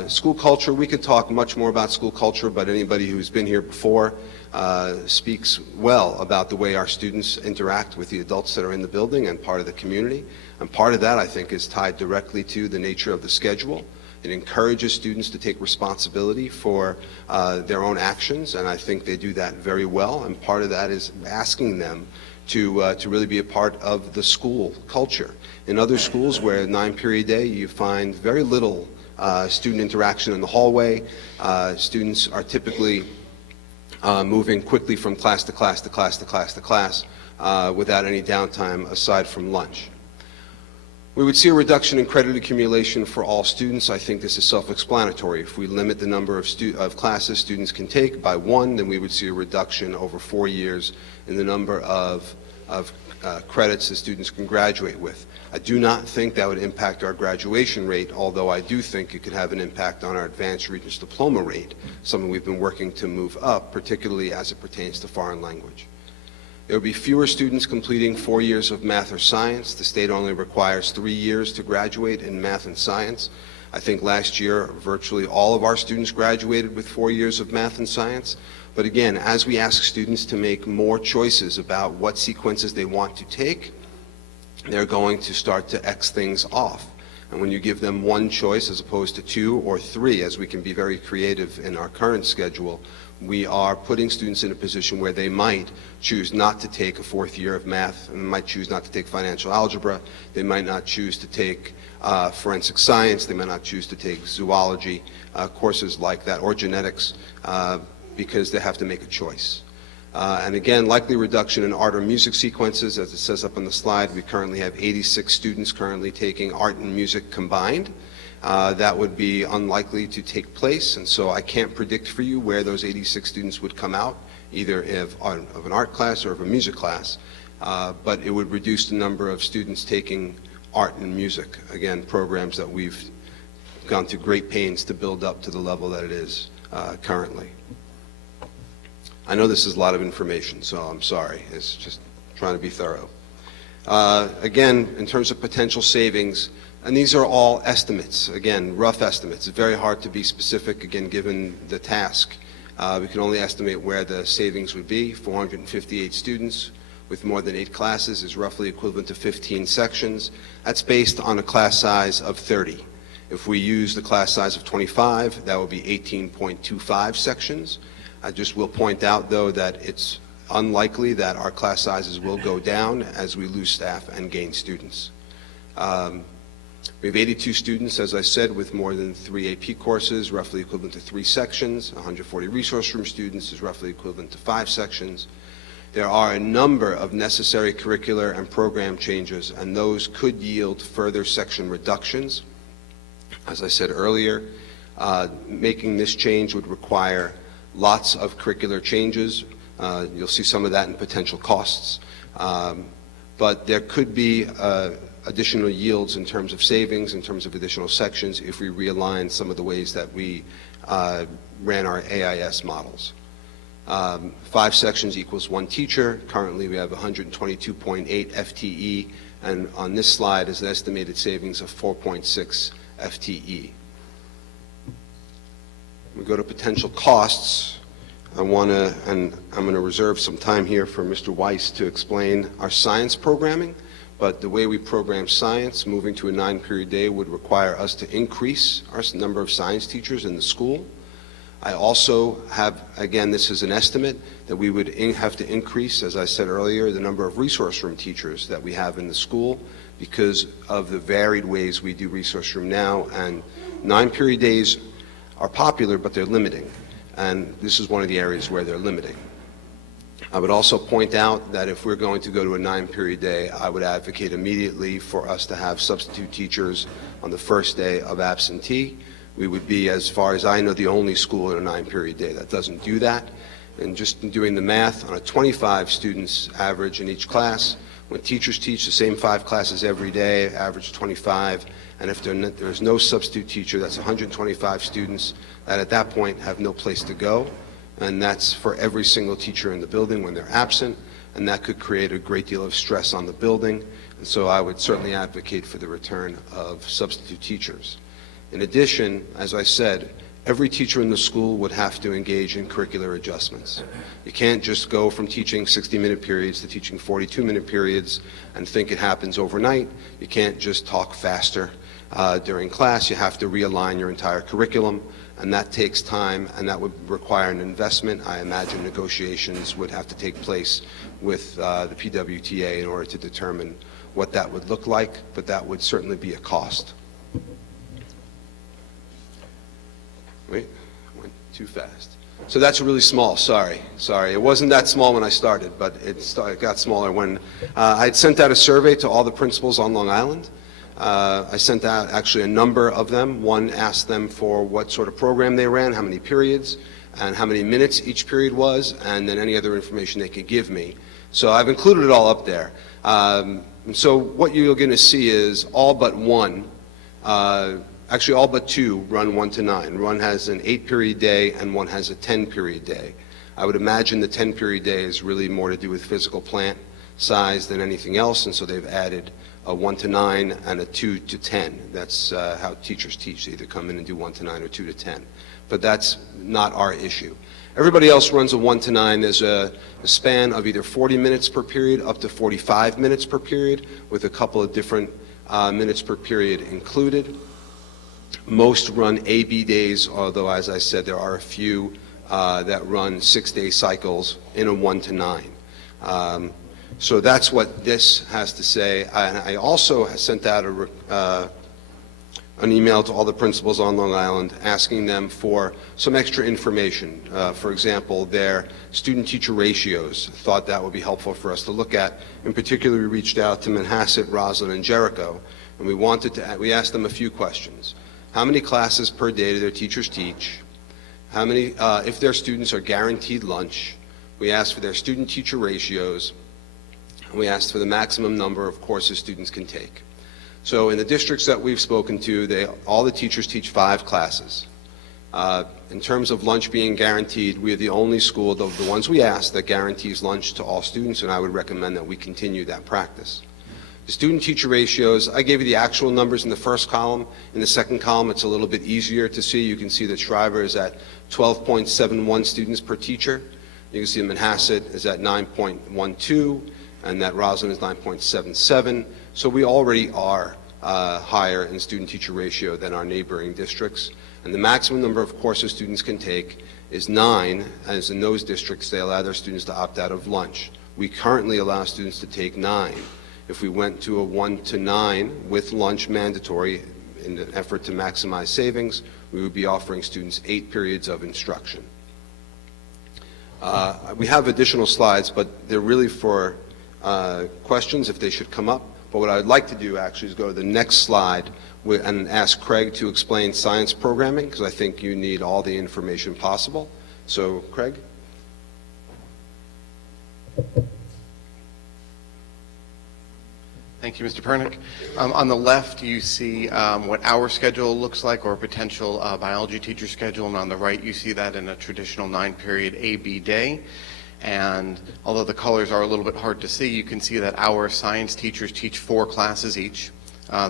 School culture, we could talk much more about school culture, but anybody who's been here before speaks well about the way our students interact with the adults that are in the building and part of the community. And part of that, I think, is tied directly to the nature of the schedule. It encourages students to take responsibility for their own actions, and I think they do that very well. And part of that is asking them to really be a part of the school culture. In other schools where 9-period day, you find very little student interaction in the hallway. Students are typically moving quickly from class to class to class to class to class without any downtime aside from lunch. We would see a reduction in credit accumulation for all students. I think this is self-explanatory. If we limit the number of classes students can take by 1, then we would see a reduction over 4 years in the number of credits that students can graduate with. I do not think that would impact our graduation rate, although I do think it could have an impact on our advanced Regents diploma rate, something we've been working to move up, particularly as it pertains to foreign language. There will be fewer students completing 4 years of math or science. The state only requires 3 years to graduate in math and science. I think last year virtually all of our students graduated with 4 years of math and science. But again, as we ask students to make more choices about what sequences they want to take, they're going to start to X things off. And when you give them one choice as opposed to two or three, as we can be very creative in our current schedule, we are putting students in a position where they might choose not to take a fourth year of math, and might choose not to take financial algebra, they might not choose to take forensic science, they might not choose to take zoology, courses like that, or genetics, because they have to make a choice. And again, likely reduction in art or music sequences, as it says up on the slide. We currently have 86 students currently taking art and music combined. That would be unlikely to take place, and so I can't predict for you where those 86 students would come out, either of an art class or of a music class, but it would reduce the number of students taking art and music, again, programs that we've gone to great pains to build up to the level that it is currently. I know this is a lot of information, so I'm sorry. It's just trying to be thorough. Again, in terms of potential savings, and these are all estimates, again, rough estimates. It's very hard to be specific, again, given the task. We can only estimate where the savings would be. 458 students with more than 8 classes is roughly equivalent to 15 sections. That's based on a class size of 30. If we use the class size of 25, that would be 18.25 sections. I just will point out, though, that it's unlikely that our class sizes will go down as we lose staff and gain students. We have 82 students, as I said, with more than 3 AP courses, roughly equivalent to 3 sections. 140 resource room students is roughly equivalent to 5 sections. There are a number of necessary curricular and program changes, and those could yield further section reductions. As I said earlier, making this change would require lots of curricular changes. You'll see some of that in potential costs. But there could be additional yields in terms of savings, in terms of additional sections, if we realign some of the ways that we ran our AIS models. 5 sections equals 1 teacher. Currently, we have 122.8 FTE, and on this slide is an estimated savings of 4.6 FTE. We go to potential costs. I'm going to reserve some time here for Mr. Weiss to explain our science programming, but the way we program science, moving to a 9-period day would require us to increase our number of science teachers in the school. I also have, again, this is an estimate, that we would have to increase, as I said earlier, the number of resource room teachers that we have in the school because of the varied ways we do resource room now, and 9-period days are popular, but they're limiting, and this is one of the areas where they're limiting. I would also point out that if we're going to go to a 9-period day, I would advocate immediately for us to have substitute teachers on the first day of absentee. We would be, as far as I know, the only school in a 9-period day that doesn't do that. And just in doing the math, on a 25 students average in each class, when teachers teach the same 5 classes every day, average 25, and if there's no substitute teacher, that's 125 students that at that point have no place to go, and that's for every single teacher in the building when they're absent, and that could create a great deal of stress on the building, and so I would certainly advocate for the return of substitute teachers. In addition, as I said, every teacher in the school would have to engage in curricular adjustments. You can't just go from teaching 60-minute periods to teaching 42-minute periods and think it happens overnight. You can't just talk faster during class. You have to realign your entire curriculum, and that takes time, and that would require an investment. I imagine negotiations would have to take place with the PWTA in order to determine what that would look like, but that would certainly be a cost. Wait, went too fast. So that's really small, sorry. It wasn't that small when I started, but it got smaller when I sent out a survey to all the principals on Long Island. I sent out actually a number of them. One asked them for what sort of program they ran, how many periods, and how many minutes each period was, and then any other information they could give me. So I've included it all up there. So what you're going to see is all but one, actually all but 2 run 1 to 9. One has an 8-period day and one has a 10-period day. I would imagine the 10-period day is really more to do with physical plant size than anything else, and so they've added a 1 to 9 and a 2 to 10. That's how teachers teach. They either come in and do 1 to 9 or 2 to 10. But that's not our issue. Everybody else runs a 1 to 9. There's a span of either 40 minutes per period up to 45 minutes per period with a couple of different minutes per period included. Most run AB days, although, as I said, there are a few that run 6-day cycles in a 1 to 9. So that's what this has to say. And I also sent out an email to all the principals on Long Island asking them for some extra information. For example, their student-teacher ratios. Thought that would be helpful for us to look at. In particular, we reached out to Manhasset, Roslyn, and Jericho, and we asked them a few questions. How many classes per day do their teachers teach? How many, if their students are guaranteed lunch? We asked for their student-teacher ratios, and we asked for the maximum number of courses students can take. So in the districts that we've spoken to, all the teachers teach 5 classes. In terms of lunch being guaranteed, we are the only school, the ones we asked, that guarantees lunch to all students, and I would recommend that we continue that practice. The student-teacher ratios, I gave you the actual numbers in the first column. In the second column, it's a little bit easier to see. You can see that Schreiber is at 12.71 students per teacher. You can see Manhasset is at 9.12, and that Roslyn is 9.77. So we already are higher in student-teacher ratio than our neighboring districts. And the maximum number of courses students can take is 9, as in those districts they allow their students to opt out of lunch. We currently allow students to take 9. If we went to a 1 to 9 with lunch mandatory in an effort to maximize savings, we would be offering students 8 periods of instruction. We have additional slides, but they're really for questions if they should come up. But what I'd like to do actually is go to the next slide and ask Craig to explain science programming, because I think you need all the information possible. So, Craig? Thank you, Mr. Pernick. On the left, you see what our schedule looks like, or a potential biology teacher schedule, and on the right, you see that in a traditional 9-period AB day. And although the colors are a little bit hard to see, you can see that our science teachers teach 4 classes each.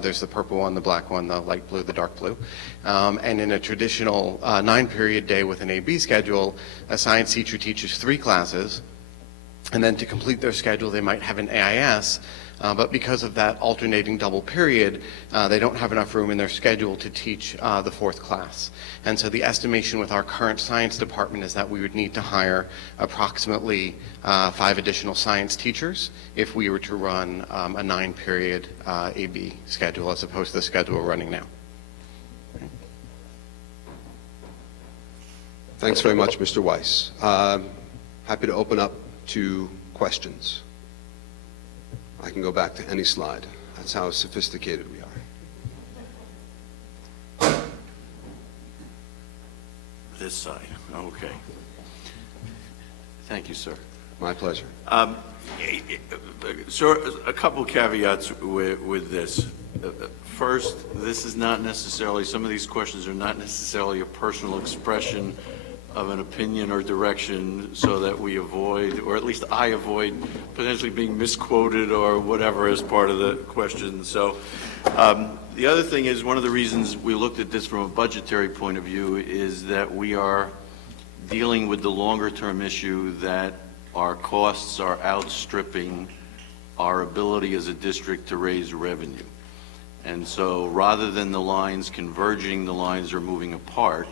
There's the purple one, the black one, the light blue, the dark blue. And in a traditional 9-period day with an AB schedule, a science teacher teaches 3 classes, and then to complete their schedule, they might have an AIS. But because of that alternating double period, they don't have enough room in their schedule to teach the 4th class. And so the estimation with our current science department is that we would need to hire approximately 5 additional science teachers if we were to run a 9-period AB schedule as opposed to the schedule we're running now. Thanks very much, Mr. Weiss. Happy to open up to questions. I can go back to any slide. That's how sophisticated we are. This side, okay. Thank you, sir. My pleasure. So a couple caveats with this. First, this is not necessarily, some of these questions are not necessarily a personal expression of an opinion or direction, so that we avoid, or at least I avoid, potentially being misquoted or whatever as part of the question. So the other thing is, one of the reasons we looked at this from a budgetary point of view is that we are dealing with the longer term issue that our costs are outstripping our ability as a district to raise revenue. And so rather than the lines converging, the lines are moving apart.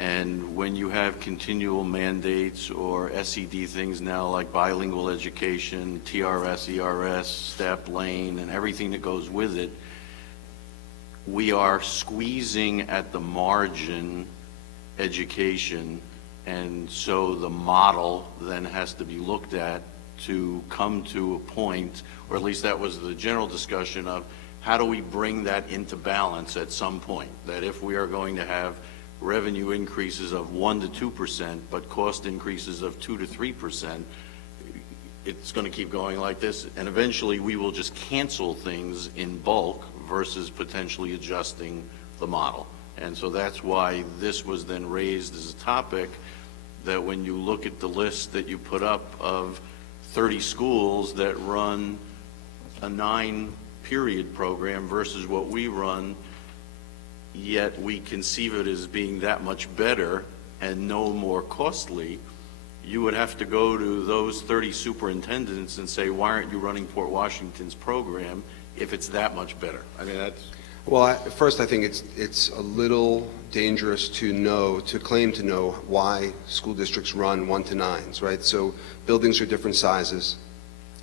And when you have continual mandates or SED things now like bilingual education, TRS, ERS, STEP, lane, and everything that goes with it, we are squeezing at the margin education, and so the model then has to be looked at to come to a point, or at least that was the general discussion of how do we bring that into balance at some point, that if we are going to have revenue increases of 1 to 2%, but cost increases of 2 to 3%, it's going to keep going like this, and eventually we will just cancel things in bulk versus potentially adjusting the model. And so that's why this was then raised as a topic, that when you look at the list that you put up of 30 schools that run a 9-period program versus what we run, yet we conceive it as being that much better and no more costly, you would have to go to those 30 superintendents and say, why aren't you running Port Washington's program if it's that much better. I mean, that's... Well, first, I think it's a little dangerous to claim to know why school districts run 1 to 9s, right? So buildings are different sizes,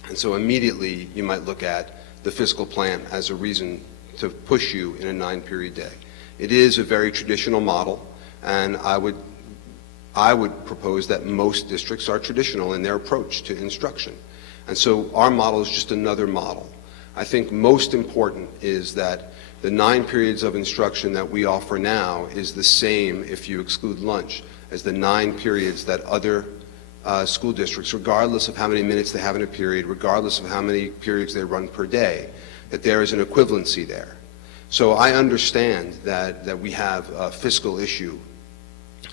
and so immediately you might look at the fiscal plan as a reason to push you in a 9-period day. It is a very traditional model, and I would propose that most districts are traditional in their approach to instruction. And so our model is just another model. I think most important is that the 9 periods of instruction that we offer now is the same, if you exclude lunch, as the 9 periods that other school districts, regardless of how many minutes they have in a period, regardless of how many periods they run per day, that there is an equivalency there. So I understand that we have a fiscal issue.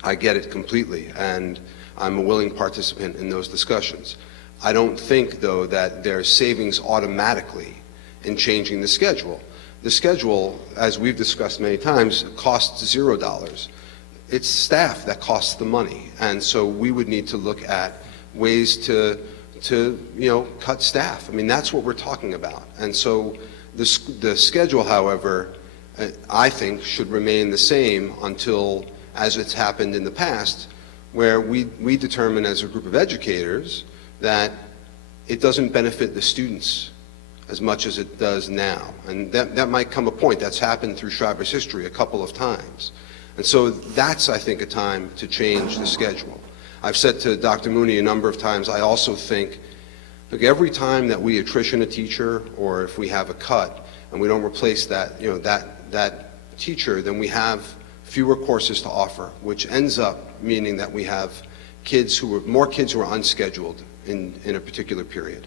I get it completely, and I'm a willing participant in those discussions. I don't think, though, that there's savings automatically in changing the schedule. The schedule, as we've discussed many times, costs $0. It's staff that costs the money, and so we would need to look at ways to cut staff. I mean, that's what we're talking about. And so the schedule, however, I think should remain the same until, as it's happened in the past, where we determine as a group of educators that it doesn't benefit the students as much as it does now. And that might come a point. That's happened through Schreiber's history a couple of times. And so that's, I think, a time to change the schedule. I've said to Dr. Mooney a number of times, I also think, look, every time that we attrition a teacher, or if we have a cut and we don't replace that, that teacher, then we have fewer courses to offer, which ends up meaning that we have more kids who are unscheduled in a particular period.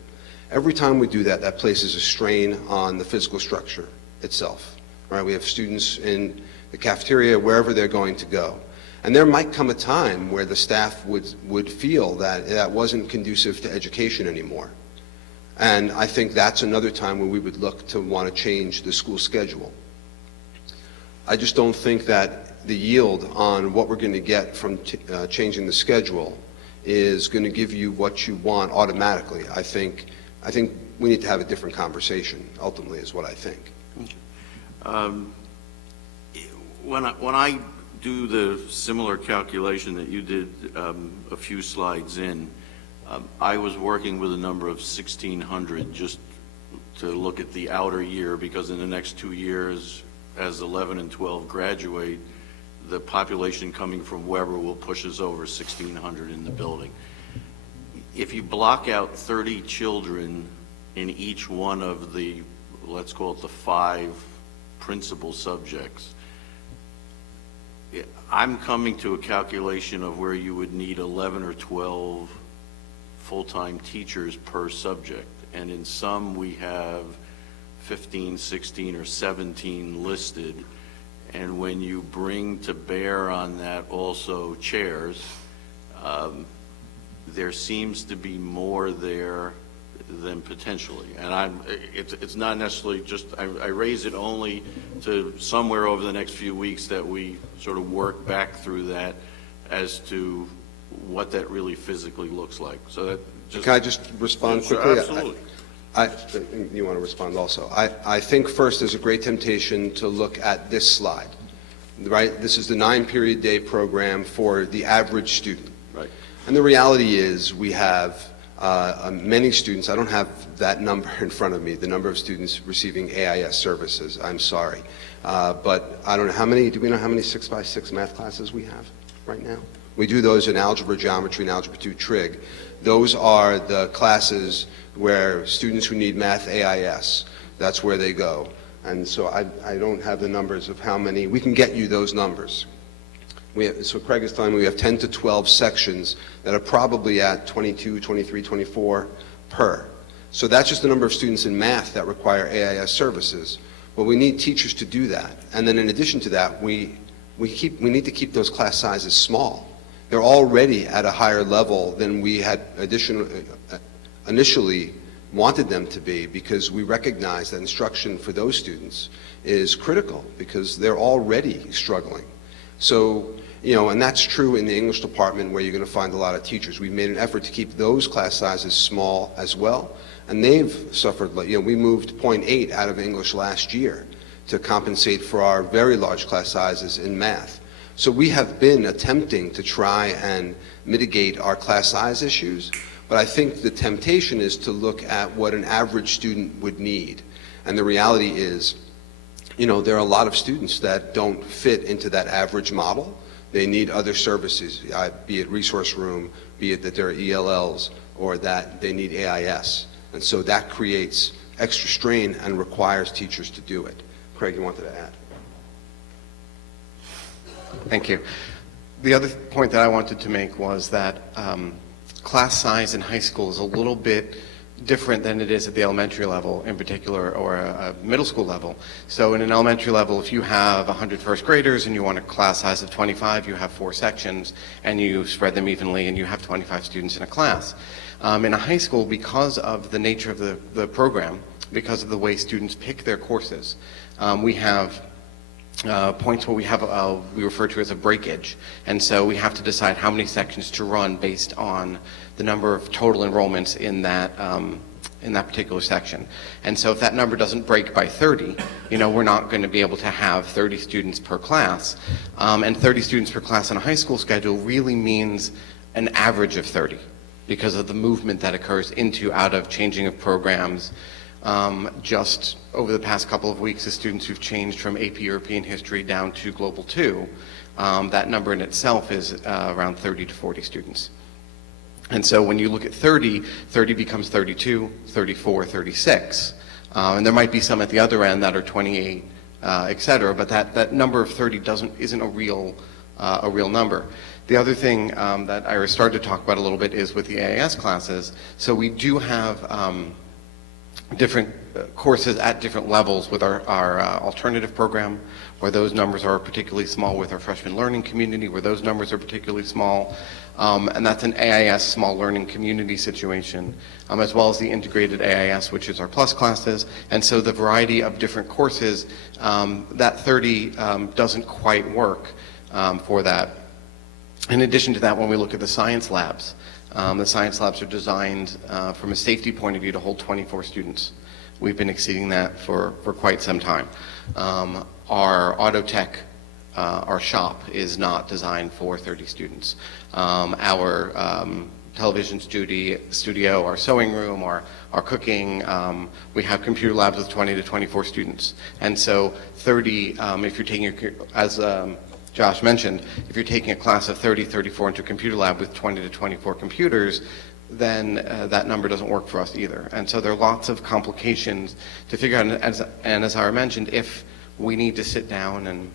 Every time we do that, that places a strain on the physical structure itself. Right? We have students in the cafeteria, wherever they're going to go. And there might come a time where the staff would feel that that wasn't conducive to education anymore. And I think that's another time where we would look to want to change the school schedule. I just don't think that the yield on what we're going to get from changing the schedule is going to give you what you want automatically. I think we need to have a different conversation, ultimately, is what I think. When I do the similar calculation that you did a few slides in, I was working with a number of 1,600 just to look at the outer year, because in the next 2 years, as 11 and 12 graduate, the population coming from Weber will push us over 1,600 in the building. If you block out 30 children in each one of the, let's call it the 5 principal subjects, I'm coming to a calculation of where you would need 11 or 12 full-time teachers per subject. And in some we have 15, 16, or 17 listed. And when you bring to bear on that also chairs, there seems to be more there than potentially. And it's not necessarily just, I raise it only to somewhere over the next few weeks that we sort of work back through that as to what that really physically looks like. So that just, can I just respond quickly? Absolutely. You want to respond also. I think first there's a great temptation to look at this slide, right? This is the 9-period day program for the average student. Right. And the reality is we have many students, I don't have that number in front of me, the number of students receiving AIS services, I'm sorry. But I don't know how many, do we know how many 6x6 math classes we have right now? We do those in algebra, geometry, and algebra 2 trig. Those are the classes where students who need math AIS, that's where they go. And so I don't have the numbers of how many, we can get you those numbers. So Craig is telling me we have 10 to 12 sections that are probably at 22, 23, 24 per. So that's just the number of students in math that require AIS services. Well, we need teachers to do that. And then in addition to that, we need to keep those class sizes small. They're already at a higher level than we had initially wanted them to be, because we recognize that instruction for those students is critical because they're already struggling. So, and that's true in the English department where you're going to find a lot of teachers. We've made an effort to keep those class sizes small as well, and they've suffered. We moved 0.8 out of English last year to compensate for our very large class sizes in math. So we have been attempting to try and mitigate our class size issues, but I think the temptation is to look at what an average student would need. And the reality is, there are a lot of students that don't fit into that average model. They need other services, be it resource room, be it that there are ELLs, or that they need AIS. And so that creates extra strain and requires teachers to do it. Craig, you wanted to add? Thank you. The other point that I wanted to make was that class size in high school is a little bit different than it is at the elementary level in particular, or a middle school level. So in an elementary level, if you have 100 first graders and you want a class size of 25, you have 4 sections and you spread them evenly and you have 25 students in a class. In a high school, because of the nature of the program, because of the way students pick their courses, we have points where we refer to as a breakage, and so we have to decide how many sections to run based on the number of total enrollments in that particular section. And so if that number doesn't break by 30, we're not going to be able to have 30 students per class, and 30 students per class in a high school schedule really means an average of 30 because of the movement that occurs into, out of, changing of programs. Just over the past couple of weeks, the students who've changed from AP European History down to Global 2, that number in itself is around 30 to 40 students. And so when you look at 30, 30 becomes 32, 34, 36. And there might be some at the other end that are 28, et cetera, but that number of 30 isn't a real number. The other thing that Iris started to talk about a little bit is with the AIS classes. So we do have different courses at different levels with our alternative program, where those numbers are particularly small, with our freshman learning community, where those numbers are particularly small, and that's an AIS small learning community situation, as well as the integrated AIS, which is our plus classes. And so the variety of different courses, that 30 doesn't quite work for that. In addition to that, when we look at the science labs are designed from a safety point of view to hold 24 students. We've been exceeding that for quite some time. Our auto tech, our shop, is not designed for 30 students. Our television studio, our sewing room, our cooking, we have computer labs with 20 to 24 students. And so 30, if you're taking, as Josh mentioned, if you're taking a class of 30, 34 into a computer lab with 20 to 24 computers, then that number doesn't work for us either. And so there are lots of complications to figure out. And as Ira mentioned, if we need to sit down and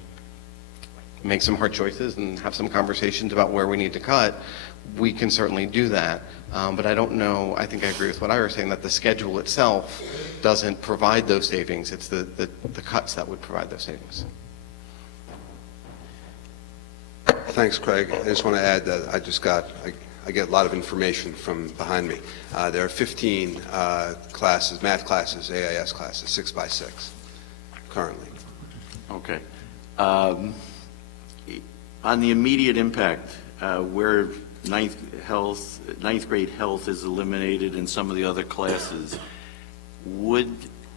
make some hard choices and have some conversations about where we need to cut, we can certainly do that. But I don't know, I think I agree with what Ira was saying, that the schedule itself doesn't provide those savings. It's the cuts that would provide those savings. Thanks, Craig. I just want to add that I get a lot of information from behind me. There are 15 classes, math classes, AIS classes, 6x6 currently. Okay. On the immediate impact, where ninth grade health is eliminated in some of the other classes, would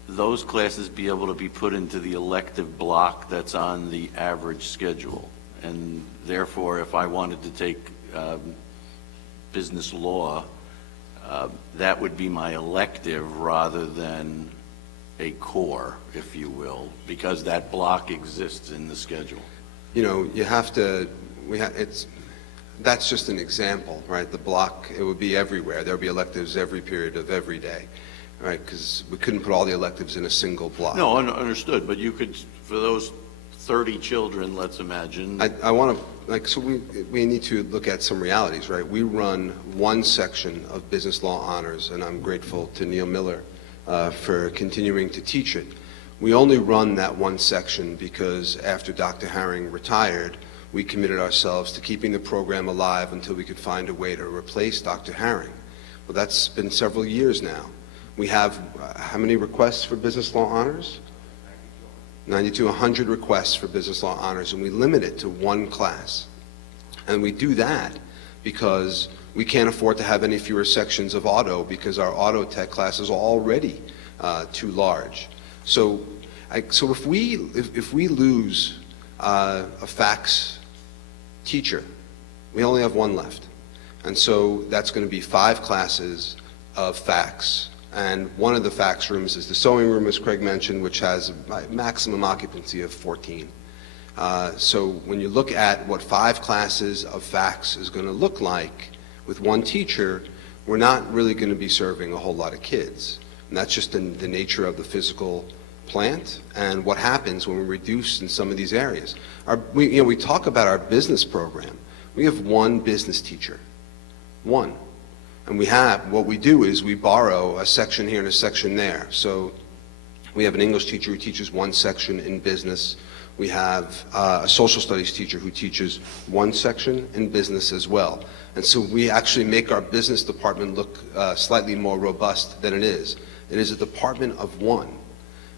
those classes be able to be put into the elective block that's on the average schedule? And therefore, if I wanted to take business law, that would be my elective rather than a core, if you will, because that block exists in the schedule. You have to, that's just an example, right? The block, it would be everywhere. There would be electives every period of every day, right? Because we couldn't put all the electives in a single block. No, understood, but you could, for those 30 children, let's imagine. I want to, so we need to look at some realities, right? We run one section of business law honors, and I'm grateful to Neil Miller for continuing to teach it. We only run that one section because after Dr. Herring retired, we committed ourselves to keeping the program alive until we could find a way to replace Dr. Herring. Well, that's been several years now. We have how many requests for business law honors? 90 to 100 requests for business law honors, and we limit it to one class. And we do that because we can't afford to have any fewer sections of auto, because our auto tech class is already too large. So if we lose a fax teacher, we only have one left. And so that's going to be 5 classes of fax. And one of the fax rooms is the sewing room, as Craig mentioned, which has a maximum occupancy of 14. So when you look at what 5 classes of fax is going to look like with one teacher, we're not really going to be serving a whole lot of kids. And that's just the nature of the physical plant and what happens when we reduce in some of these areas. We talk about our business program. We have one business teacher, one. And what we do is we borrow a section here and a section there. So we have an English teacher who teaches one section in business. We have a social studies teacher who teaches one section in business as well. And so we actually make our business department look slightly more robust than it is. It is a department of one.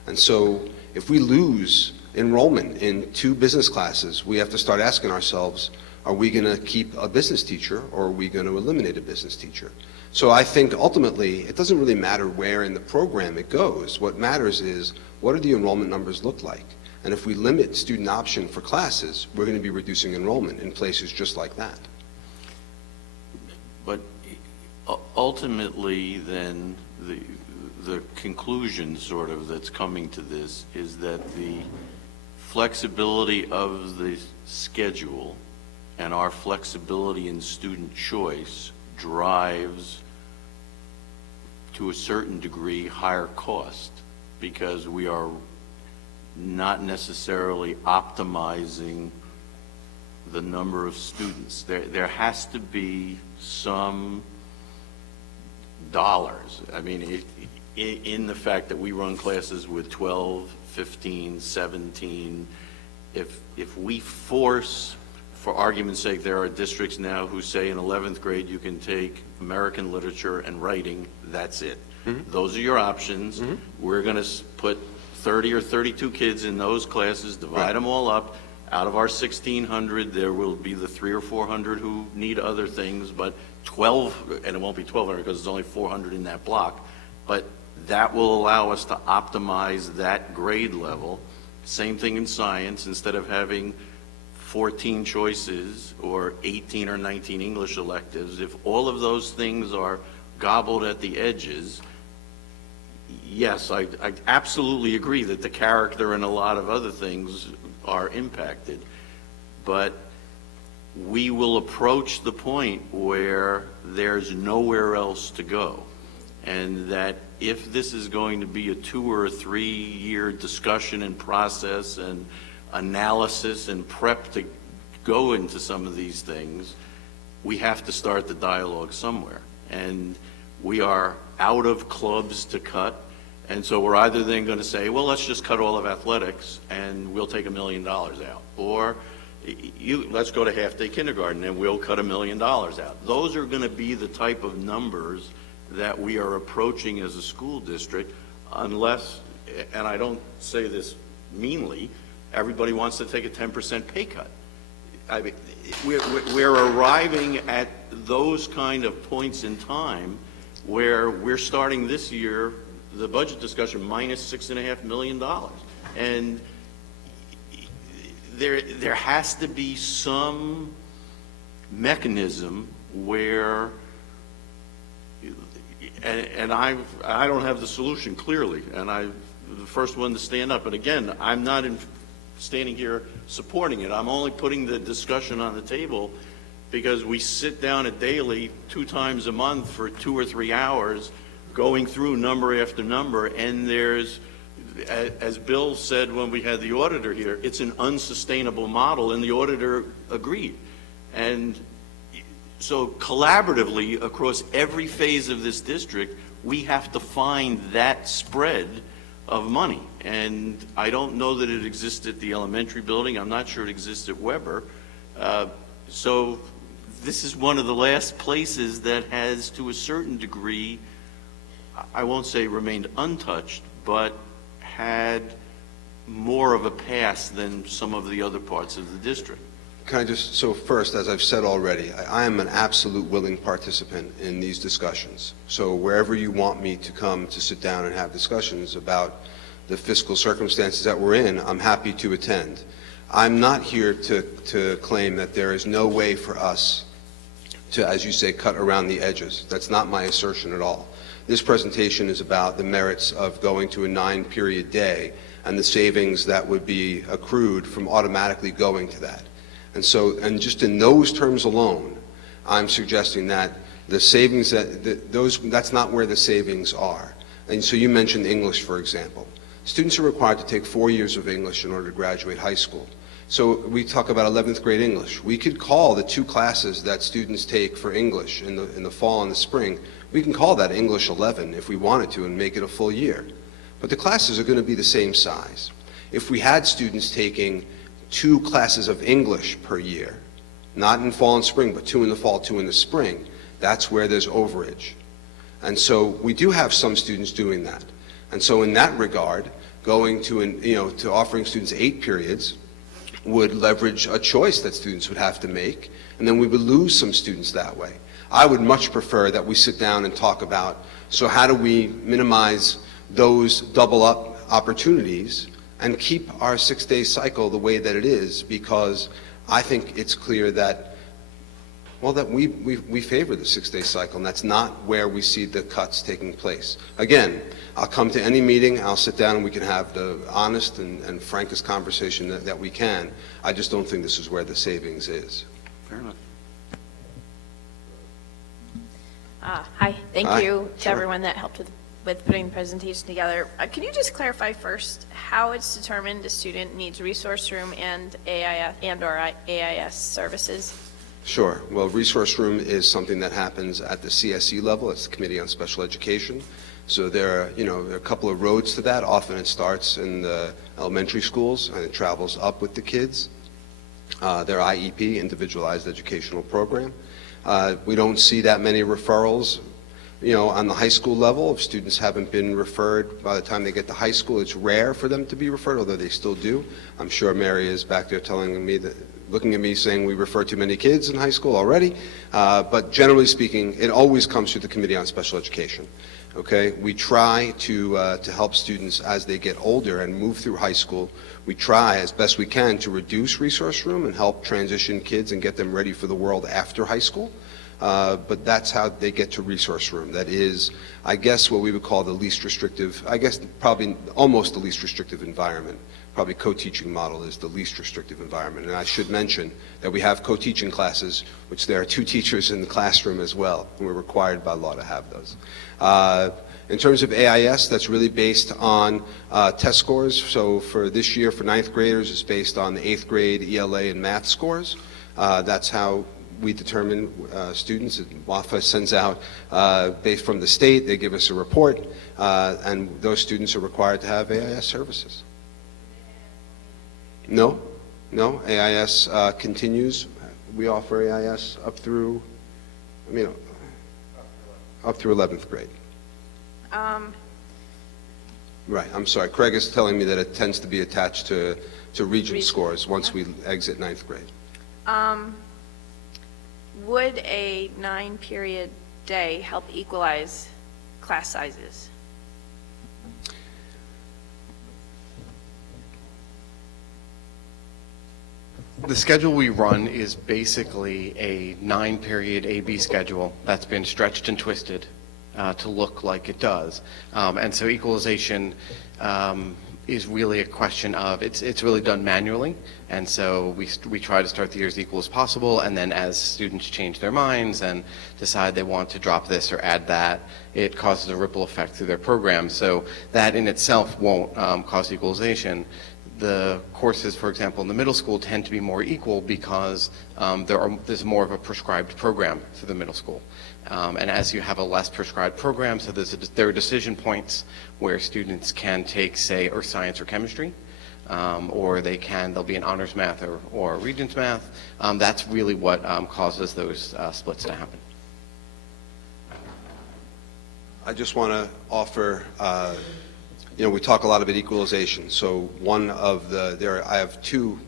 And so if we lose enrollment in 2 business classes, we have to start asking ourselves, are we going to keep a business teacher, or are we going to eliminate a business teacher? So I think ultimately it doesn't really matter where in the program it goes. What matters is, what do the enrollment numbers look like? And if we limit student option for classes, we're going to be reducing enrollment in places just like that. But ultimately, then, the conclusion sort of that's coming to this is that the flexibility of the schedule and our flexibility in student choice drives, to a certain degree, higher cost, because we are not necessarily optimizing the number of students. There has to be some dollars. I mean, in the fact that we run classes with 12, 15, 17, if we force, for argument's sake, there are districts now who say in 11th grade you can take American literature and writing, that's it. Mm-hmm. Those are your options. Mm-hmm. We're going to put 30 or 32 kids in those classes, divide them all up. Out of our 1,600, there will be the 300 or 400 who need other things, but 12, and it won't be 1,200 because there's only 400 in that block, but that will allow us to optimize that grade level. Same thing in science. Instead of having 14 choices or 18 or 19 English electives, if all of those things are gobbled at the edges, yes, I absolutely agree that the character and a lot of other things are impacted, but we will approach the point where there's nowhere else to go, and that if this is going to be a 2 or 3 year discussion and process and analysis and prep to go into some of these things, we have to start the dialogue somewhere. And we are out of clubs to cut, and so we're either then going to say, well, let's just cut all of athletics and we'll take $1 million out, or let's go to half-day kindergarten and we'll cut $1 million out. Those are going to be the type of numbers that we are approaching as a school district, unless, and I don't say this meanly, everybody wants to take a 10% pay cut. I mean, we're arriving at those kind of points in time where we're starting this year, the budget discussion, minus $6.5 million. And there has to be some mechanism where, and I don't have the solution clearly, and I'm the first one to stand up. But again, I'm not standing here supporting it. I'm only putting the discussion on the table because we sit down at Daily 2 times a month for 2 or 3 hours going through number after number, and there's, as Bill said when we had the auditor here, it's an unsustainable model, and the auditor agreed. And so collaboratively across every phase of this district, we have to find that spread of money. And I don't know that it exists at the elementary building. I'm not sure it exists at Weber. So this is one of the last places that has, to a certain degree, I won't say remained untouched, but had more of a pass than some of the other parts of the district. Can I just, so first, as I've said already, I am an absolute willing participant in these discussions. So wherever you want me to come to sit down and have discussions about the fiscal circumstances that we're in, I'm happy to attend. I'm not here to claim that there is no way for us to, as you say, cut around the edges. That's not my assertion at all. This presentation is about the merits of going to a 9-period day and the savings that would be accrued from automatically going to that. And so, and just in those terms alone, I'm suggesting that the savings, that's not where the savings are. And so you mentioned English, for example. Students are required to take 4 years of English in order to graduate high school. So we talk about 11th grade English. We could call the 2 classes that students take for English in the fall and the spring, we can call that English 11 if we wanted to and make it a full year. But the classes are going to be the same size. If we had students taking 2 classes of English per year, not in fall and spring, but 2 in the fall, 2 in the spring, that's where there's overage. And so we do have some students doing that. And so in that regard, going to offering students 8 periods would leverage a choice that students would have to make, and then we would lose some students that way. I would much prefer that we sit down and talk about, so how do we minimize those double up opportunities and keep our 6-day cycle the way that it is, because I think it's clear that, well, that we favor the 6-day cycle, and that's not where we see the cuts taking place. Again, I'll come to any meeting, I'll sit down and we can have the honest and frankest conversation that we can. I just don't think this is where the savings is. Fair enough. Hi, thank Hi. you to Sure. everyone that helped with putting the presentation together. Can you just clarify first how it's determined a student needs resource room and or AIS services? Sure. Well, resource room is something that happens at the CSE level. It's the Committee on Special Education. So there are a couple of roads to that. Often it starts in the elementary schools and it travels up with the kids. Their IEP, Individualized Educational Program. We don't see that many referrals, on the high school level. If students haven't been referred by the time they get to high school, it's rare for them to be referred, although they still do. I'm sure Mary is back there telling me that, looking at me saying we refer too many kids in high school already. But generally speaking, it always comes through the Committee on Special Education. Okay, we try to help students as they get older and move through high school. We try as best we can to reduce resource room and help transition kids and get them ready for the world after high school. But that's how they get to resource room. That is, I guess, what we would call the least restrictive, I guess probably almost the least restrictive environment. Probably co-teaching model is the least restrictive environment. And I should mention that we have co-teaching classes, which there are 2 teachers in the classroom as well, and we're required by law to have those. In terms of AIS, that's really based on test scores. So for this year, for 9th graders, it's based on the 8th grade ELA and math scores. That's how we determine students. WAFA sends out, based from the state, they give us a report, and those students are required to have AIS services. No, AIS continues. We offer AIS up through 11th grade. Right, I'm sorry. Craig is telling me that it tends to be attached to region scores once we exit 9th grade. Would a 9-period day help equalize class sizes? The schedule we run is basically a 9-period AB schedule that's been stretched and twisted to look like it does. And so equalization is really a question of, it's really done manually, and so we try to start the year as equal as possible, and then as students change their minds and decide they want to drop this or add that, it causes a ripple effect through their program. So that in itself won't cause equalization. The courses, for example, in the middle school tend to be more equal because there's more of a prescribed program for the middle school. And as you have a less prescribed program, so there are decision points where students can take, say, earth science or chemistry, or there'll be an honors math or regents math. That's really what causes those splits to happen. I just want to offer we talk a lot about equalization. So one of I have two,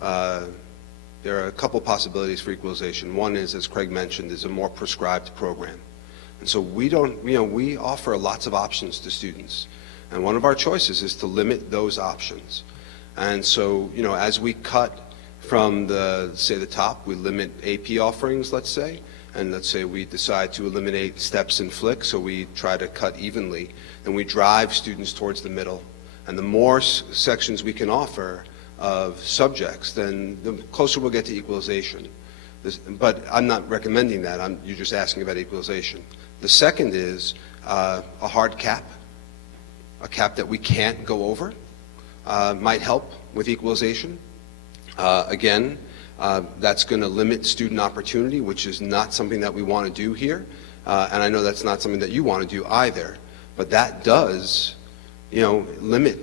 there are a couple possibilities for equalization. One is, as Craig mentioned, is a more prescribed program. And so we offer lots of options to students. And one of our choices is to limit those options. And so, as we cut from the top, we limit AP offerings, let's say, and let's say we decide to eliminate steps and flicks, so we try to cut evenly, and we drive students towards the middle. And the more sections we can offer of subjects, then the closer we'll get to equalization. But I'm not recommending that. You're just asking about equalization. The second is a hard cap, a cap that we can't go over, might help with equalization. Again, that's going to limit student opportunity, which is not something that we want to do here. And I know that's not something that you want to do either. But that does, limit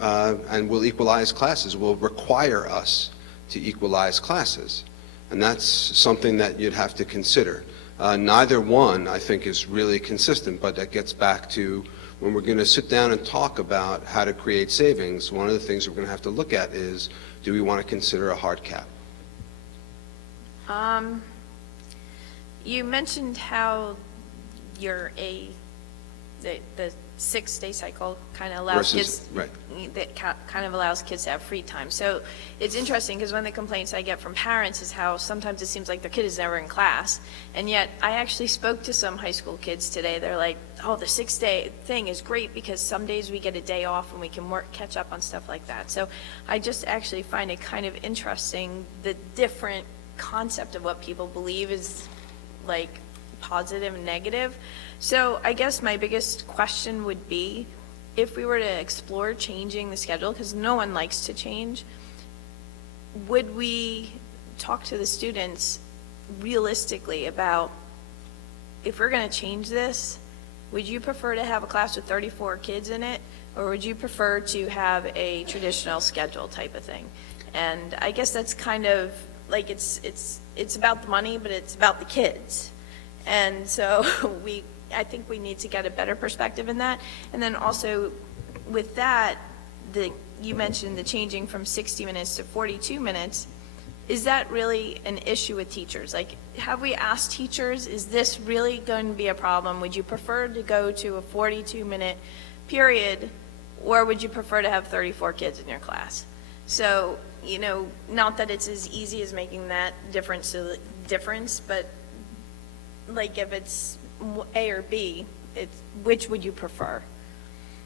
and will equalize classes, will require us to equalize classes. And that's something that you'd have to consider. Neither one, I think, is really consistent, but that gets back to when we're going to sit down and talk about how to create savings, one of the things we're going to have to look at is, do we want to consider a hard cap? You mentioned how the 6-day cycle kind of allows kids, right. that kind of allows kids to have free time. So it's interesting because one of the complaints I get from parents is how sometimes it seems like their kid is never in class. And yet I actually spoke to some high school kids today. They're like, oh, the 6-day thing is great because some days we get a day off and we can catch up on stuff like that. So I just actually find it kind of interesting, the different concept of what people believe is like positive and negative. So I guess my biggest question would be, if we were to explore changing the schedule, because no one likes to change, would we talk to the students realistically about, if we're going to change this, would you prefer to have a class with 34 kids in it, or would you prefer to have a traditional schedule type of thing? And I guess that's kind of like, it's about the money, but it's about the kids. And so I think we need to get a better perspective in that. And then also with that, you mentioned the changing from 60 minutes to 42 minutes. Is that really an issue with teachers? Like, have we asked teachers, is this really going to be a problem? Would you prefer to go to a 42-minute period, or would you prefer to have 34 kids in your class? So, not that it's as easy as making that difference, but like if it's A or B, which would you prefer?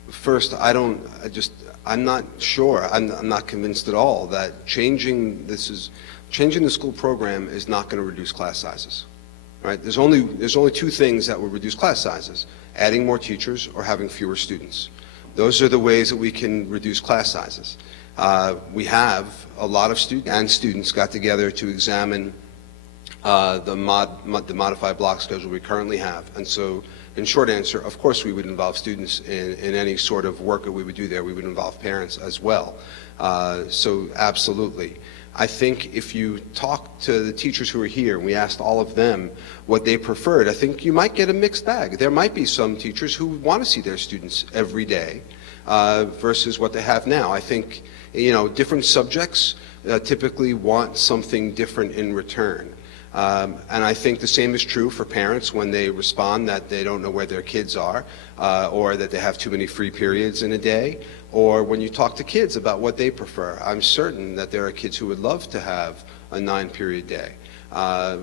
First, I'm not sure. I'm not convinced at all that changing the school program is not going to reduce class sizes. Right? There's only two things that will reduce class sizes: adding more teachers or having fewer students. Those are the ways that we can reduce class sizes. We have a lot of students got together to examine the modified block schedule we currently have. And so, in short answer, of course we would involve students in any sort of work that we would do there. We would involve parents as well. So absolutely. I think if you talk to the teachers who are here, and we asked all of them what they preferred, I think you might get a mixed bag. There might be some teachers who want to see their students every day versus what they have now. I think, different subjects typically want something different in return. And I think the same is true for parents when they respond that they don't know where their kids are, or that they have too many free periods in a day, or when you talk to kids about what they prefer. I'm certain that there are kids who would love to have a 9-period day. I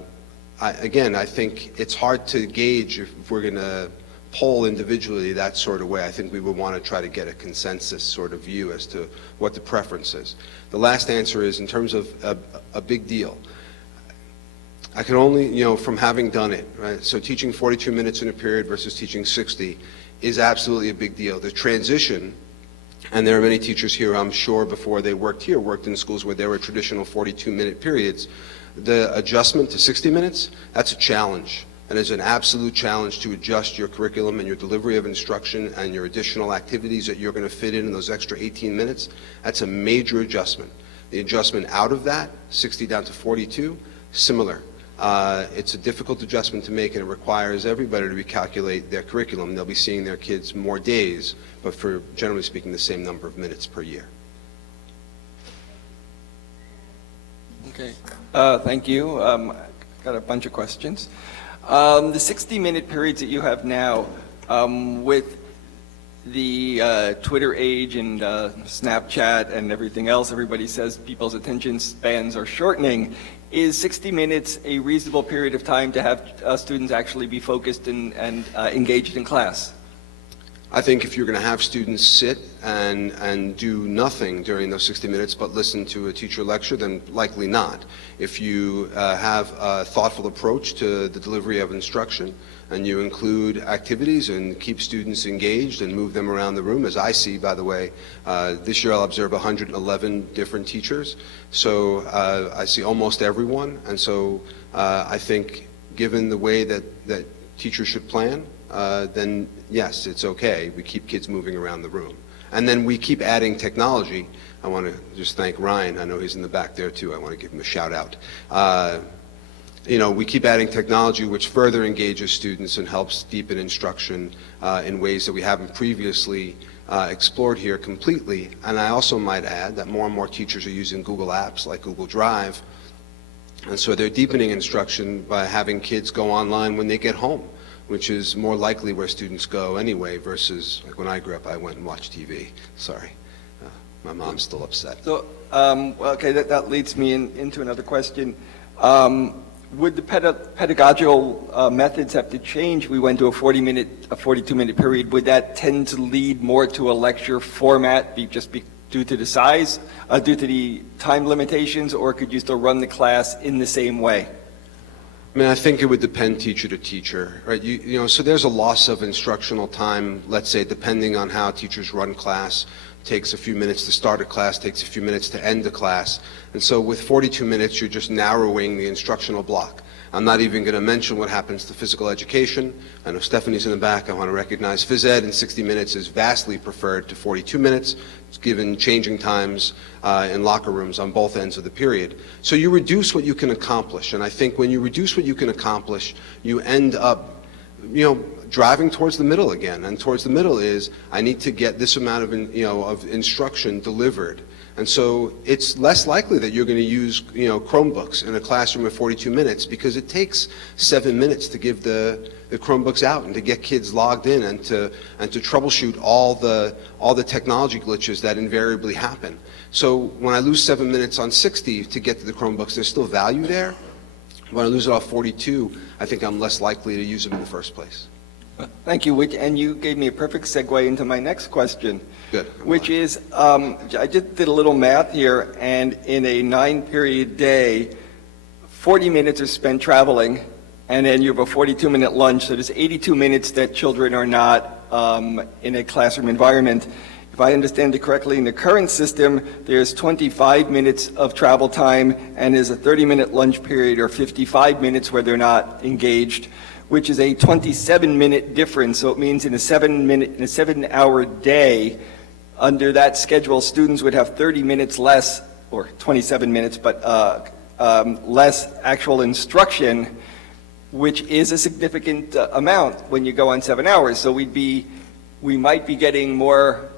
think it's hard to gauge if we're going to poll individually that sort of way. I think we would want to try to get a consensus sort of view as to what the preference is. The last answer is in terms of a big deal. I can only, from having done it, right? So teaching 42 minutes in a period versus teaching 60 is absolutely a big deal. The transition, and there are many teachers here, I'm sure, before they worked here, worked in schools where there were traditional 42-minute periods. The adjustment to 60 minutes, that's a challenge. And it's an absolute challenge to adjust your curriculum and your delivery of instruction and your additional activities that you're going to fit in those extra 18 minutes. That's a major adjustment. The adjustment out of that, 60 down to 42, similar. It's a difficult adjustment to make, and it requires everybody to recalculate their curriculum. They'll be seeing their kids more days, but for, generally speaking, the same number of minutes per year. Okay, thank you. Got a bunch of questions. The 60-minute periods that you have now, with the Twitter age and Snapchat and everything else, everybody says people's attention spans are shortening. Is 60 minutes a reasonable period of time to have students actually be focused and engaged in class? I think if you're going to have students sit and do nothing during those 60 minutes but listen to a teacher lecture, then likely not. If you have a thoughtful approach to the delivery of instruction and you include activities and keep students engaged and move them around the room, as I see, by the way, this year I'll observe 111 different teachers, so I see almost everyone, and so I think given the way that teachers should plan, then yes, it's okay. We keep kids moving around the room. And then we keep adding technology. I want to just thank Ryan. I know he's in the back there too. I want to give him a shout out. We keep adding technology which further engages students and helps deepen instruction in ways that we haven't previously explored here completely. And I also might add that more and more teachers are using Google Apps like Google Drive. And so they're deepening instruction by having kids go online when they get home, which is more likely where students go anyway, versus like when I grew up, I went and watched TV. Sorry, my mom's still upset. So, okay, that leads me into another question. Would the pedagogical methods have to change? We went to a 42-minute period. Would that tend to lead more to a lecture format, just due to the size, due to the time limitations, or could you still run the class in the same way? I mean, I think it would depend teacher to teacher, right? So there's a loss of instructional time, let's say, depending on how teachers run class. Takes a few minutes to start a class, takes a few minutes to end a class. And so with 42 minutes, you're just narrowing the instructional block. I'm not even going to mention what happens to physical education. I know Stephanie's in the back. I want to recognize phys ed in 60 minutes is vastly preferred to 42 minutes, given changing times in locker rooms on both ends of the period. So you reduce what you can accomplish. And I think when you reduce what you can accomplish, you end up, driving towards the middle again. And towards the middle is, I need to get this amount of instruction delivered. And so it's less likely that you're going to use, Chromebooks in a classroom of 42 minutes, because it takes 7 minutes to give the Chromebooks out and to get kids logged in and to troubleshoot all the technology glitches that invariably happen. So when I lose 7 minutes on 60 to get to the Chromebooks, there's still value there. When I lose it off 42, I think I'm less likely to use them in the first place. Thank you, and you gave me a perfect segue into my next question. Good. Which is, I just did a little math here, and in a 9-period day, 40 minutes are spent traveling, and then you have a 42-minute lunch, so there's 82 minutes that children are not in a classroom environment. If I understand it correctly, in the current system, there's 25 minutes of travel time, and there's a 30-minute lunch period, or 55 minutes where they're not engaged, which is a 27-minute difference. So it means in a 7-hour day, under that schedule, students would have 30 minutes less, or 27 minutes, but less actual instruction, which is a significant amount when you go on 7 hours. So we might be getting more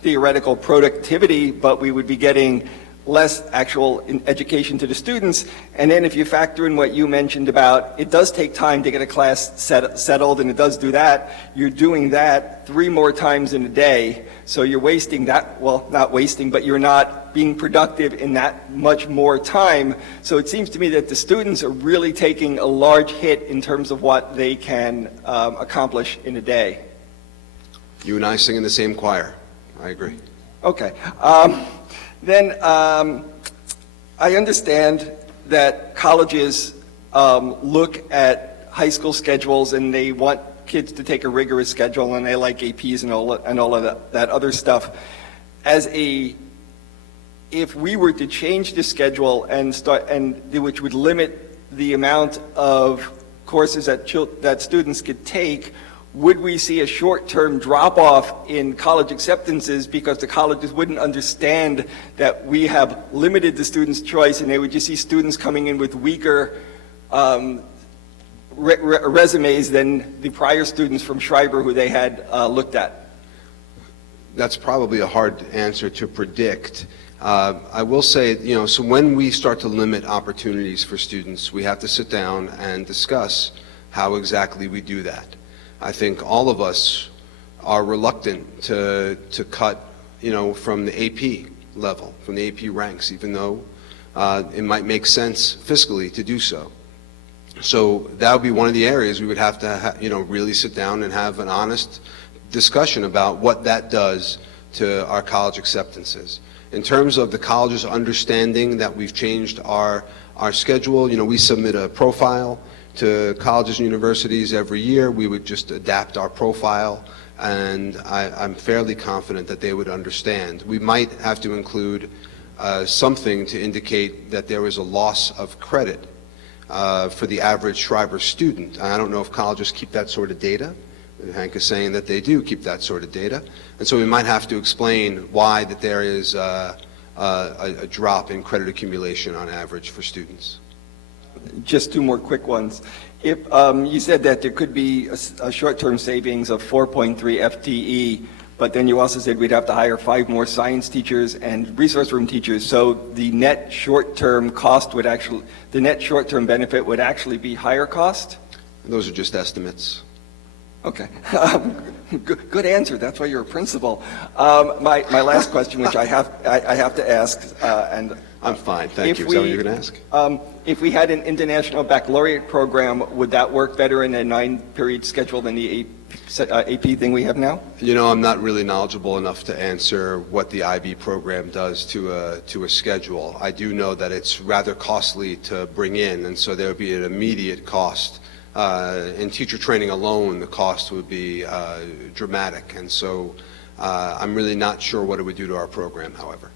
theoretical productivity, but we would be getting less actual education to the students. And then if you factor in what you mentioned about, it does take time to get a class settled, and it does do that, you're doing that 3 more times in a day. So you're wasting that, well, not wasting, but you're not being productive in that much more time. So it seems to me that the students are really taking a large hit in terms of what they can accomplish in a day. You and I sing in the same choir. I agree. Okay. Then I understand that colleges look at high school schedules and they want kids to take a rigorous schedule, and they like APs and all of that other stuff. If we were to change the schedule which would limit the amount of courses that students could take, would we see a short-term drop-off in college acceptances because the colleges wouldn't understand that we have limited the students' choice, and they would just see students coming in with weaker resumes than the prior students from Schreiber who they had looked at? That's probably a hard answer to predict. I will say, so when we start to limit opportunities for students, we have to sit down and discuss how exactly we do that. I think all of us are reluctant to cut, from the AP level, from the AP ranks, even though it might make sense fiscally to do so. So that would be one of the areas we would have to, really sit down and have an honest discussion about what that does to our college acceptances. In terms of the college's understanding that we've changed our schedule, we submit a profile to colleges and universities every year. We would just adapt our profile, and I'm fairly confident that they would understand. We might have to include something to indicate that there was a loss of credit for the average Schreiber student. I don't know if colleges keep that sort of data. Hank is saying that they do keep that sort of data. And so we might have to explain why that there is a drop in credit accumulation on average for students. Just two more quick ones. If you said that there could be a short-term savings of 4.3 FTE, but then you also said we'd have to hire 5 more science teachers and resource room teachers, so the net short-term cost would actually, the net short-term benefit would actually be higher cost? Those are just estimates. Okay. Good answer. That's why you're a principal. My last question, which I have to ask, and I'm fine, thank you. Is that what you're going to ask? If we had an international baccalaureate program, would that work better in a 9-period schedule than the AP thing we have now? I'm not really knowledgeable enough to answer what the IB program does to a schedule. I do know that it's rather costly to bring in, and so there would be an immediate cost. In teacher training alone, the cost would be dramatic, and so I'm really not sure what it would do to our program, however.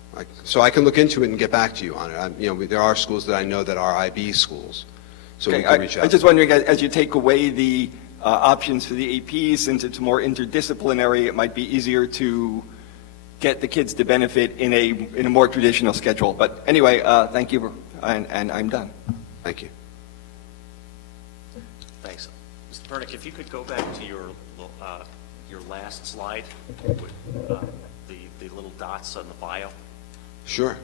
So I can look into it and get back to you on it. There are schools that I know that are IB schools, so we can reach out. I'm just wondering, as you take away the options for the APs, since it's more interdisciplinary, it might be easier to get the kids to benefit in a more traditional schedule. But anyway, thank you, and I'm done. Thank you. Thanks. Mr. Pernick, if you could go back to your last slide with the little dots on the bio. Sure.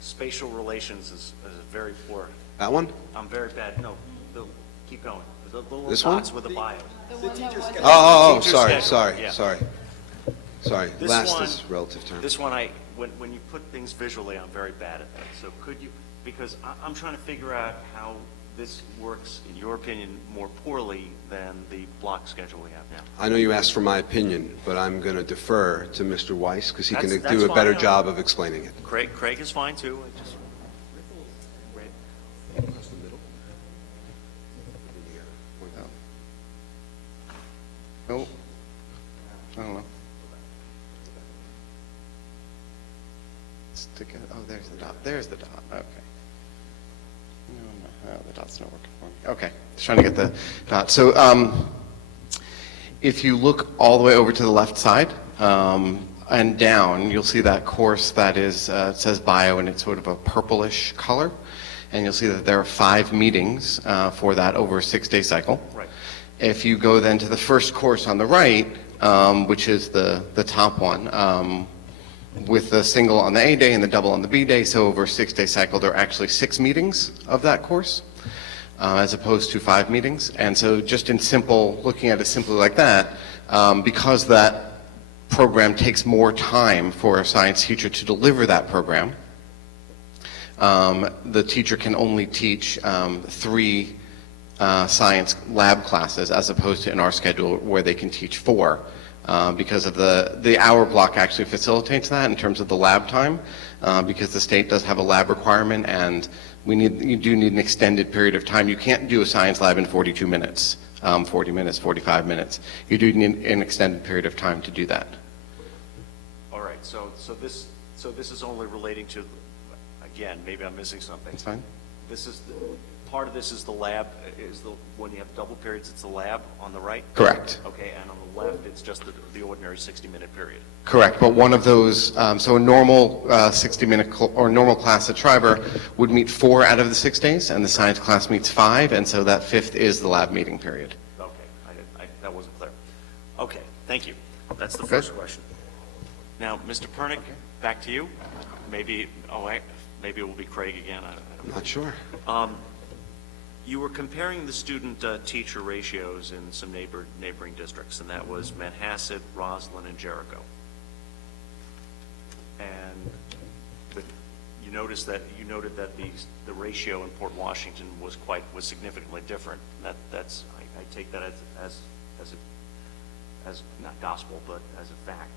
Spatial relations is very poor. That one? I'm very bad. No, Bill, keep going. The little This dots one? with the bio. Sorry. Sorry. Last is a relative term. This one, when you put things visually, I'm very bad at that. So could you, because I'm trying to figure out how this works, in your opinion, more poorly than the block schedule we have now. I know you asked for my opinion, but I'm going to defer to Mr. Weiss because he can That's do a better fine. job of explaining it. Craig is fine too. No. I don't know. Stick it. Oh, there's the dot. There's the dot. Okay. No, the dot's not working for me. Okay. Just trying to get the dot. So if you look all the way over to the left side and down, you'll see that course that is, it says bio, and it's sort of a purplish color. And you'll see that there are 5 meetings for that over a 6-day cycle. Right. If you go then to the first course on the right, which is the top one, with the single on the A day and the double on the B day, so over a 6-day cycle, there are actually 6 meetings of that course, as opposed to 5 meetings. And so just in simple, looking at it simply like that, because that program takes more time for a science teacher to deliver that program, the teacher can only teach 3 science lab classes, as opposed to in our schedule where they can teach 4. Because of the hour block actually facilitates that in terms of the lab time, because the state does have a lab requirement, and you do need an extended period of time. You can't do a science lab in 42 minutes, 40 minutes, 45 minutes. You do need an extended period of time to do that. All right. So this is only relating to, again, maybe I'm missing something. That's fine. this is, part of this is the lab, when you have double periods, it's the lab on the right? Correct. Okay, and on the left, it's just the ordinary 60-minute period. Correct, but one of those, so a normal 60-minute or normal class at Schreiber would meet 4 out of the 6 days, and the science class meets 5, and so that 5th is the lab meeting period. Okay, that wasn't clear. Okay, thank you. That's the first question. Now, Mr. Pernick, back to you. Maybe it will be Craig again. I'm not sure. You were comparing the student-teacher ratios in some neighboring districts, and that was Manhasset, Roslyn, and Jericho. And you noted that the ratio in Port Washington was significantly different. That's I take that as not gospel, but as a fact.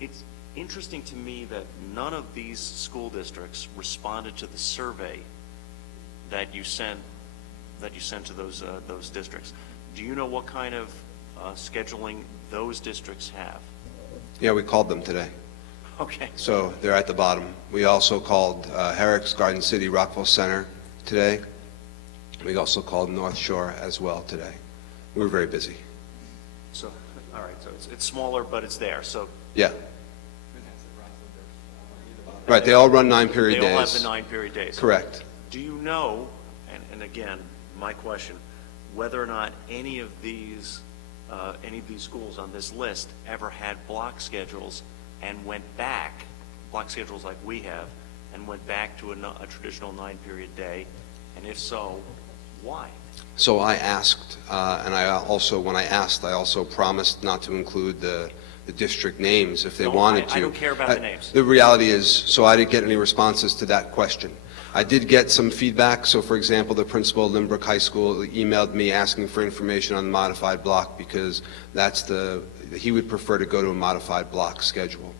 It's interesting to me that none of these school districts responded to the survey that you sent to those districts. Do you know what kind of scheduling those districts have? Yeah, we called them today. Okay. So they're at the bottom. We also called Herrick's, Garden City, Rockville Center today. We also called North Shore as well today. We were very busy. So, all right, so it's smaller, but it's there. So yeah. Right, they all run 9-period days. They all have the 9-period days. Correct. Do you know, and again, my question, whether or not any of these schools on this list ever had block schedules and went back, block schedules like we have, and went back to a traditional 9-period day, and if so, why? So I asked, and when I asked, I also promised not to include the district names if they wanted to. I don't care about the names. The reality is, so I didn't get any responses to that question. I did get some feedback. So, for example, the principal of Lynbrook High School emailed me asking for information on the modified block because he would prefer to go to a modified block schedule.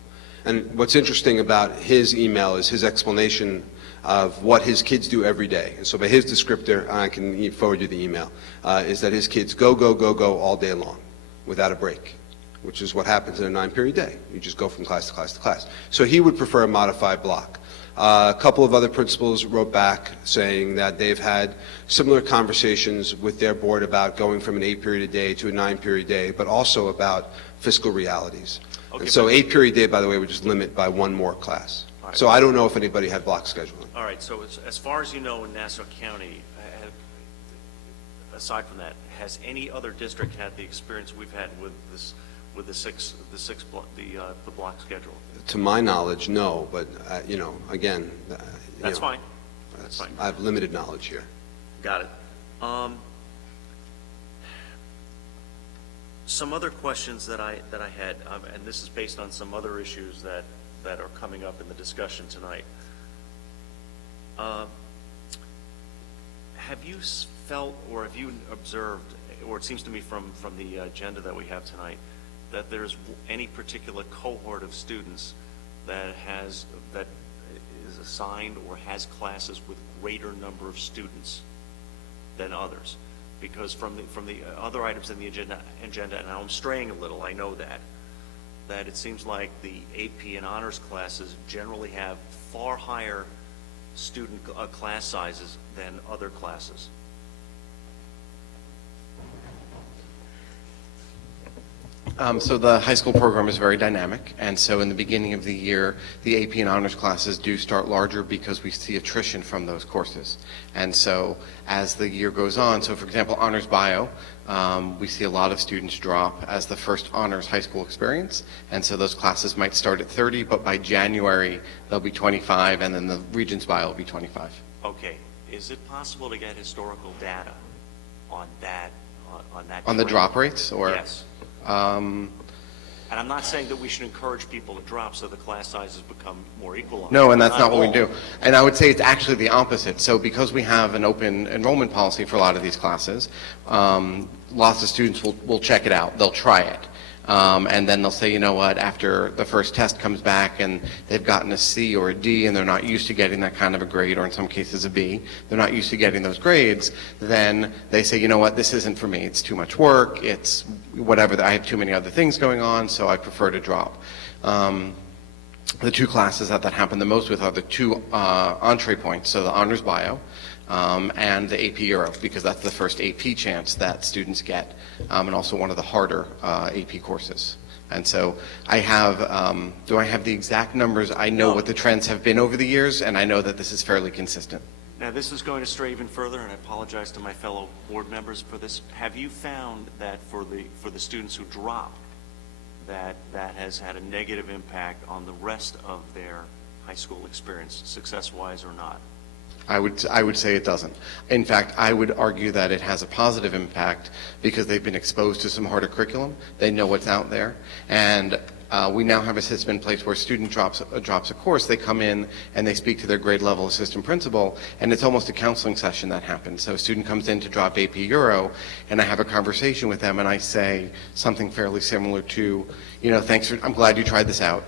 And what's interesting about his email is his explanation of what his kids do every day. And so by his descriptor, I can forward you the email, is that his kids go all day long without a break, which is what happens in a 9-period day. You just go from class to class to class. So he would prefer a modified block. A couple of other principals wrote back saying that they've had similar conversations with their board about going from an 8-period a day to a 9-period day, but also about fiscal realities. Okay, and so 8-period day, by the way, would just limit by one more class. Right. So I don't know if anybody had block scheduling. All right, so as far as you know in Nassau County, aside from that, has any other district had the experience we've had with this? With the block schedule? To my knowledge, no. But again, that's fine. That's fine. I have limited knowledge here. Got it. Some other questions that I had, and this is based on some other issues that are coming up in the discussion tonight. Have you felt, or have you observed, or it seems to me from the agenda that we have tonight, that there's any particular cohort of students that is assigned or has classes with greater number of students than others? Because from the other items in the agenda, and I'm straying a little, I know that it seems like the AP and honors classes generally have far higher student class sizes than other classes. So the high school program is very dynamic, and so in the beginning of the year, the AP and honors classes do start larger because we see attrition from those courses. And so as the year goes on, so for example, honors bio, we see a lot of students drop as the first honors high school experience, and so those classes might start at 30, but by January, they'll be 25, and then the Regents bio will be 25. Okay. Is it possible to get historical data on that? On the drop rates? Or yes. And I'm not saying that we should encourage people to drop so the class sizes become more equal. No, and that's not what we do. And I would say it's actually the opposite. So because we have an open enrollment policy for a lot of these classes, lots of students will check it out. They'll try it. And then they'll say, you know what, after the first test comes back and they've gotten a C or a D and they're not used to getting that kind of a grade, or in some cases a B, they're not used to getting those grades, then they say, you know what, this isn't for me. It's too much work. It's whatever. I have too many other things going on, so I prefer to drop. the two classes that happen the most with are the two entree points, so the honors bio and the AP Euro, because that's the first AP chance that students get, and also one of the harder AP courses. And so I have, do I have the exact numbers? I know what the trends have been over the years, and I know that this is fairly consistent. Now, this is going to stray even further, and I apologize to my fellow board members for this. Have you found that for the students who drop, that has had a negative impact on the rest of their high school experience, success-wise or not? I would say it doesn't. In fact, I would argue that it has a positive impact because they've been exposed to some harder curriculum. They know what's out there, and we now have a system in place where a student drops a course, they come in and they speak to their grade level assistant principal, and it's almost a counseling session that happens. So a student comes in to drop AP Euro, and I have a conversation with them, and I say something fairly similar to, I'm glad you tried this out.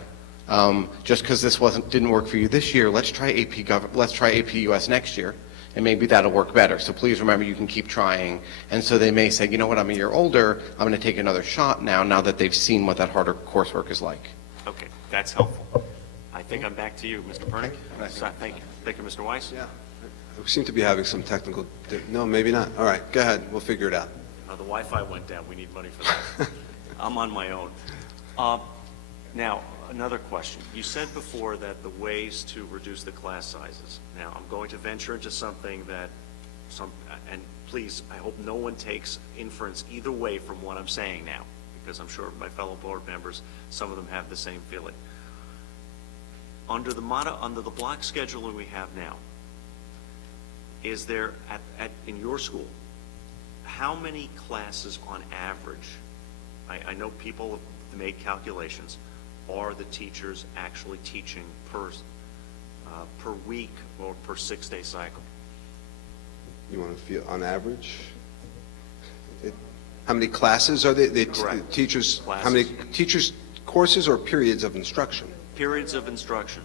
Just because this didn't work for you this year, let's try AP US next year, and maybe that'll work better. So please remember, you can keep trying. And so they may say, you know what, I'm a year older, I'm going to take another shot now that they've seen what that harder coursework is like. Okay, that's helpful. I think I'm back to you, Mr. Pernick. Thank you. Thank you, Mr. Weiss. Yeah. We seem to be having some technical, no, maybe not. All right, go ahead, we'll figure it out. The Wi-Fi went down. We need money for that. I'm on my own. Now, another question. You said before that the ways to reduce the class sizes. Now, I'm going to venture into something that and please, I hope no one takes inference either way from what I'm saying now, because I'm sure my fellow board members, some of them have the same feeling. Under the block scheduling we have now, is there, in your school, how many classes on average, I know people have made calculations, are the teachers actually teaching per week or per 6-day cycle? You want to feel on average? How many classes are they teachers? Classes. How many teachers courses or periods of instruction? Periods of instruction.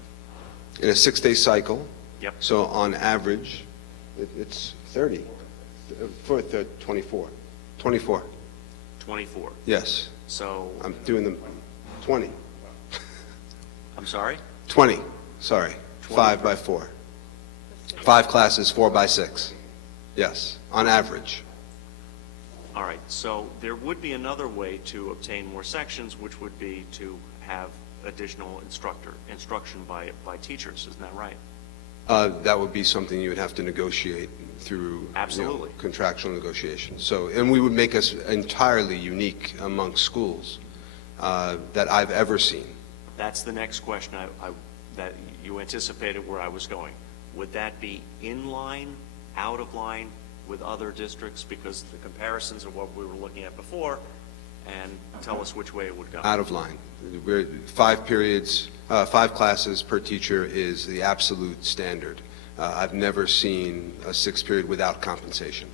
In a 6-day cycle. Yep. So on average, it's 30. For 24. 24. 24. Yes. So I'm doing them 20. I'm sorry? 20. Sorry. 5 by 4. 5 classes, 4 by 6. Yes, on average. All right, so there would be another way to obtain more sections, which would be to have additional instruction by teachers, isn't that right? That would be something you would have to negotiate through Absolutely. Contractual negotiations. So, and we would make us entirely unique among schools that I've ever seen. That's the next question that you anticipated where I was going. Would that be in line, out of line with other districts? Because the comparisons are what we were looking at before, and tell us which way it would go. Out of line. 5 periods, 5 classes per teacher is the absolute standard. I've never seen a 6 period without compensation.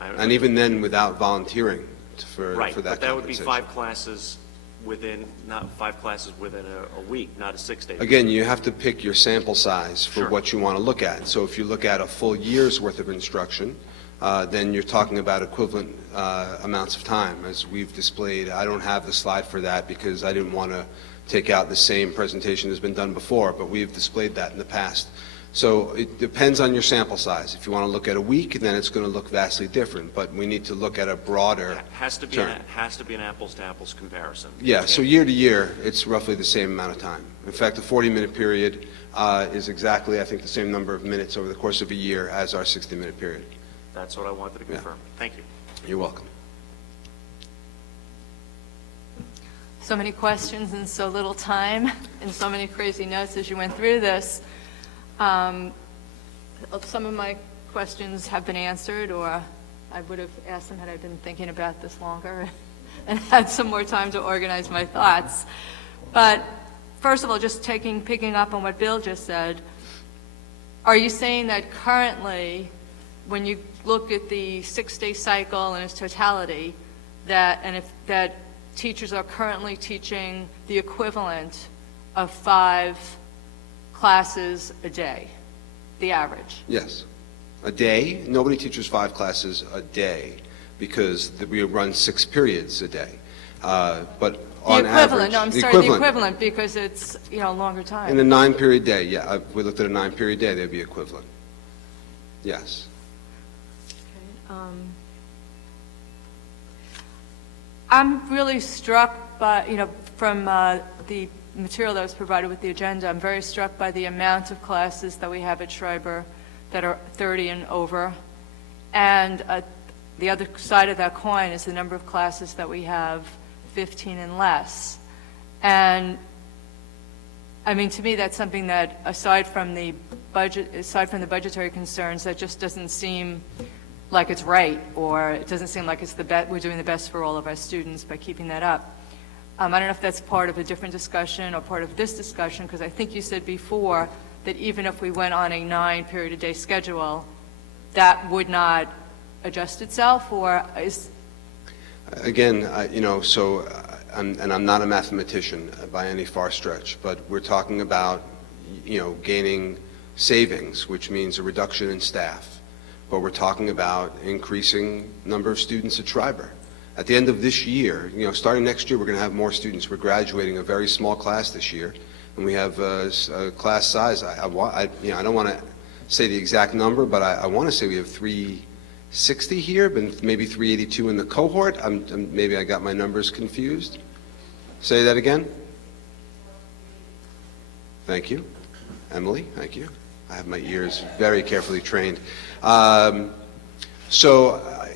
And even then without volunteering for that right, but that compensation. would be 5 classes within, not 5 classes within a week, not a 6-day. Again, you have to pick your sample size for Sure. what you want to look at. So if you look at a full year's worth of instruction, then you're talking about equivalent amounts of time, as we've displayed. I don't have the slide for that because I didn't want to take out the same presentation that's been done before, but we've displayed that in the past. So it depends on your sample size. If you want to look at a week, then it's going to look vastly different, but we need to look at a broader Has to be term. an apples-to-apples comparison. Yeah, so year to year, it's roughly the same amount of time. In fact, a 40-minute period is exactly, I think, the same number of minutes over the course of a year as our 60-minute period. That's what I wanted to confirm. Thank you. You're welcome. So many questions in so little time, and so many crazy notes as you went through this. Some of my questions have been answered, or I would have asked them had I been thinking about this longer and had some more time to organize my thoughts. But first of all, just picking up on what Bill just said, are you saying that currently, when you look at the 6-day cycle in its totality, that teachers are currently teaching the equivalent of 5 classes a day, the average? Yes. A day? Nobody teaches 5 classes a day because we run 6 periods a day. But on The average. equivalent, no, I'm sorry, the equivalent, because it's, you know, a longer time. In a 9-period day, yeah, if we looked at a 9-period day, they'd be equivalent. Yes. I'm really struck by, you know, from the material that was provided with the agenda, I'm very struck by the amount of classes that we have at Schreiber that are 30 and over. And the other side of that coin is the number of classes that we have 15 and less. And I mean, to me, that's something that, aside from the budgetary concerns, that just doesn't seem like it's right, or it doesn't seem like it's we're doing the best for all of our students by keeping that up. I don't know if that's part of a different discussion or part of this discussion, because I think you said before that even if we went on a 9-period-a-day schedule, that would not adjust itself, or is... Again, you know, so, and I'm not a mathematician by any far stretch, but we're talking about, you know, gaining savings, which means a reduction in staff. But we're talking about increasing number of students at Schreiber. At the end of this year, you know, starting next year, we're going to have more students. We're graduating a very small class this year, and we have a class size. You know, I don't want to say the exact number, but I want to say we have 360 here, but maybe 382 in the cohort. Maybe I got my numbers confused. Say that again. Thank you. Emily, thank you. I have my ears very carefully trained.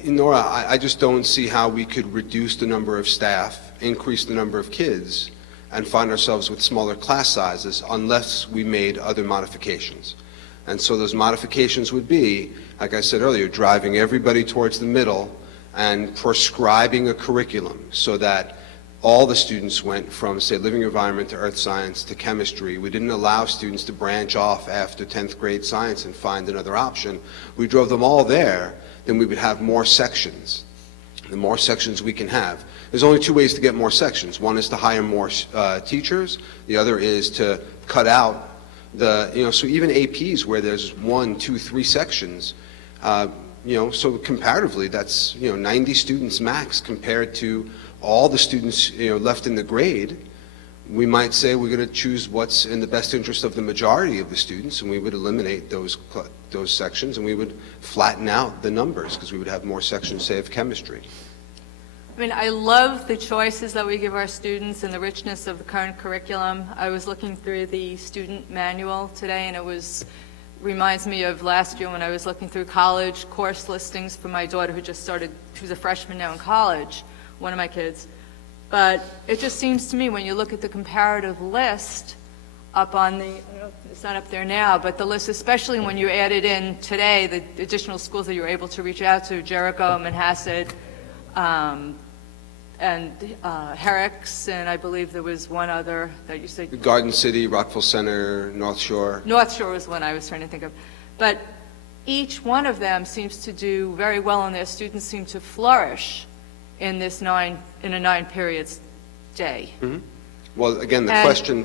Nora, I just don't see how we could reduce the number of staff, increase the number of kids, and find ourselves with smaller class sizes unless we made other modifications. And so those modifications would be, like I said earlier, driving everybody towards the middle and prescribing a curriculum so that all the students went from, say, living environment to earth science to chemistry. We didn't allow students to branch off after 10th grade science and find another option. We drove them all there, then we would have more sections. The more sections we can have. There's only 2 ways to get more sections. One is to hire more teachers. The other is to cut out the, you know, so even APs where there's 1, 2, 3 sections, you know, so comparatively that's, you know, 90 students max compared to all the students, you know, left in the grade. We might say we're going to choose what's in the best interest of the majority of the students, and we would eliminate those sections, and we would flatten out the numbers because we would have more sections, say, of chemistry. I mean, I love the choices that we give our students and the richness of the current curriculum. I was looking through the student manual today, and it reminds me of last year when I was looking through college course listings for my daughter who just started, who's a freshman now in college, one of my kids. But it just seems to me when you look at the comparative list up on the, I don't know, it's not up there now, but the list, especially when you added in today the additional schools that you were able to reach out to, Jericho, Manhasset, and Herrick's, and I believe there was one other that you said. Garden City, Rockville Center, North Shore. North Shore was one I was trying to think of. But each one of them seems to do very well, and their students seem to flourish in a 9-period day. Mm-hmm. Well, again, the question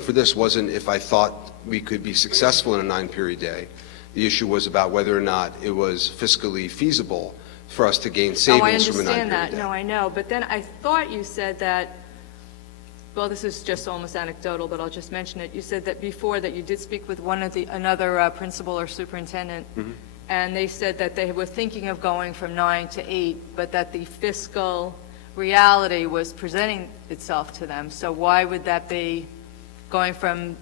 for this wasn't if I thought we could be successful in a 9-period day. The issue was about whether or not it was fiscally feasible for us to gain savings from a 9-period day. I understand that. No, I know. But then I thought you said that, well, this is just almost anecdotal, but I'll just mention it. You said that before that you did speak with another principal or superintendent, mm-hmm. and they said that they were thinking of going from 9 to 8, but that the fiscal reality was presenting itself to them. So why would that be going from,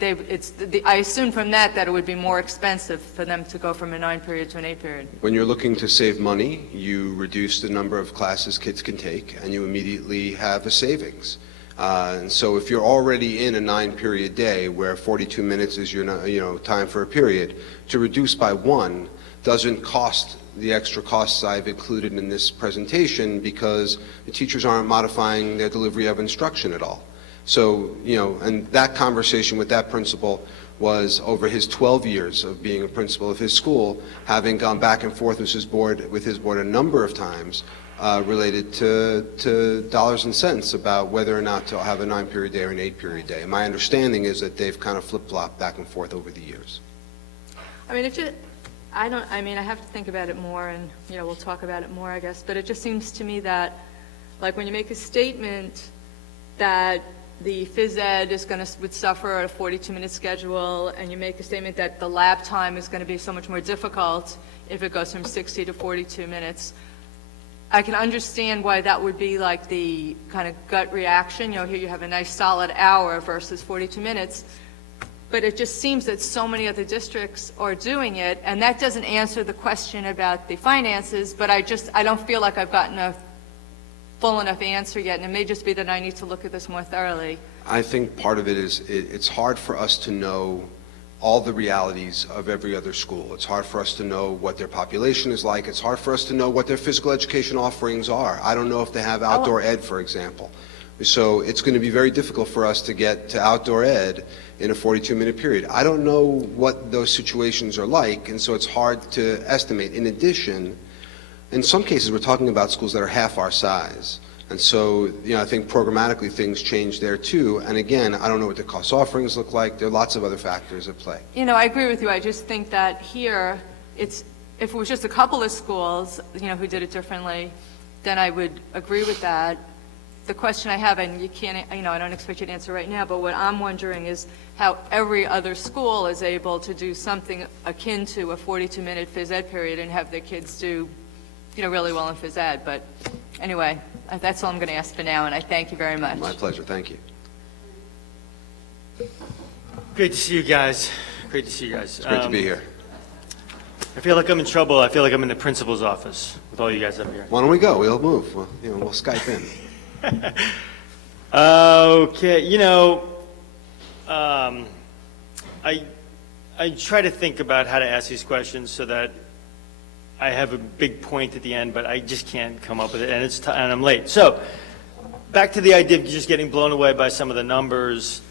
I assume from that it would be more expensive for them to go from a 9-period to an 8-period. When you're looking to save money, you reduce the number of classes kids can take, and you immediately have a savings. And so if you're already in a 9-period day where 42 minutes is your time for a period, to reduce by 1 doesn't cost the extra costs I've included in this presentation because the teachers aren't modifying their delivery of instruction at all. So, and that conversation with that principal was over his 12 years of being a principal of his school, having gone back and forth with his board a number of times, related to dollars and cents about whether or not to have a 9-period day or an 8-period day. And my understanding is that they've kind of flip-flopped back and forth over the years. I mean, I have to think about it more, and we'll talk about it more, I guess. But it just seems to me that Like when you make a statement that the phys ed is going to would suffer a 42-minute schedule, and you make a statement that the lab time is going to be so much more difficult if it goes from 60 to 42 minutes. I can understand why that would be like the kind of gut reaction. You know, here you have a nice solid hour versus 42 minutes. But it just seems that so many other districts are doing it, and that doesn't answer the question about the finances, but I don't feel like I've gotten a full enough answer yet, and it may just be that I need to look at this more thoroughly. I think part of it is it's hard for us to know all the realities of every other school. It's hard for us to know what their population is like. It's hard for us to know what their physical education offerings are. I don't know if they have outdoor ed, for example. So it's going to be very difficult for us to get to outdoor ed in a 42-minute period. I don't know what those situations are like, and so it's hard to estimate. In addition, in some cases, we're talking about schools that are half our size. And so, you know, I think programmatically things change there too. And again, I don't know what the cost offerings look like. There are lots of other factors at play. You know, I agree with you. I just think that here, if it was just a couple of schools, you know, who did it differently, then I would agree with that. The question I have, and you can't, you know, I don't expect you to answer right now, but what I'm wondering is how every other school is able to do something akin to a 42-minute phys ed period and have their kids do, you know, really well in phys ed. But anyway, that's all I'm going to ask for now, and I thank you very much. My pleasure. Thank you. Great to see you guys. Great to see you guys. It's great to be here. I feel like I'm in trouble. I feel like I'm in the principal's office with all you guys up here. Why don't we go? We'll move. We'll Skype in. Okay, you know, I try to think about how to ask these questions so that I have a big point at the end, but I just can't come up with it, and and I'm late. So, back to the idea of just getting blown away by some of the numbers.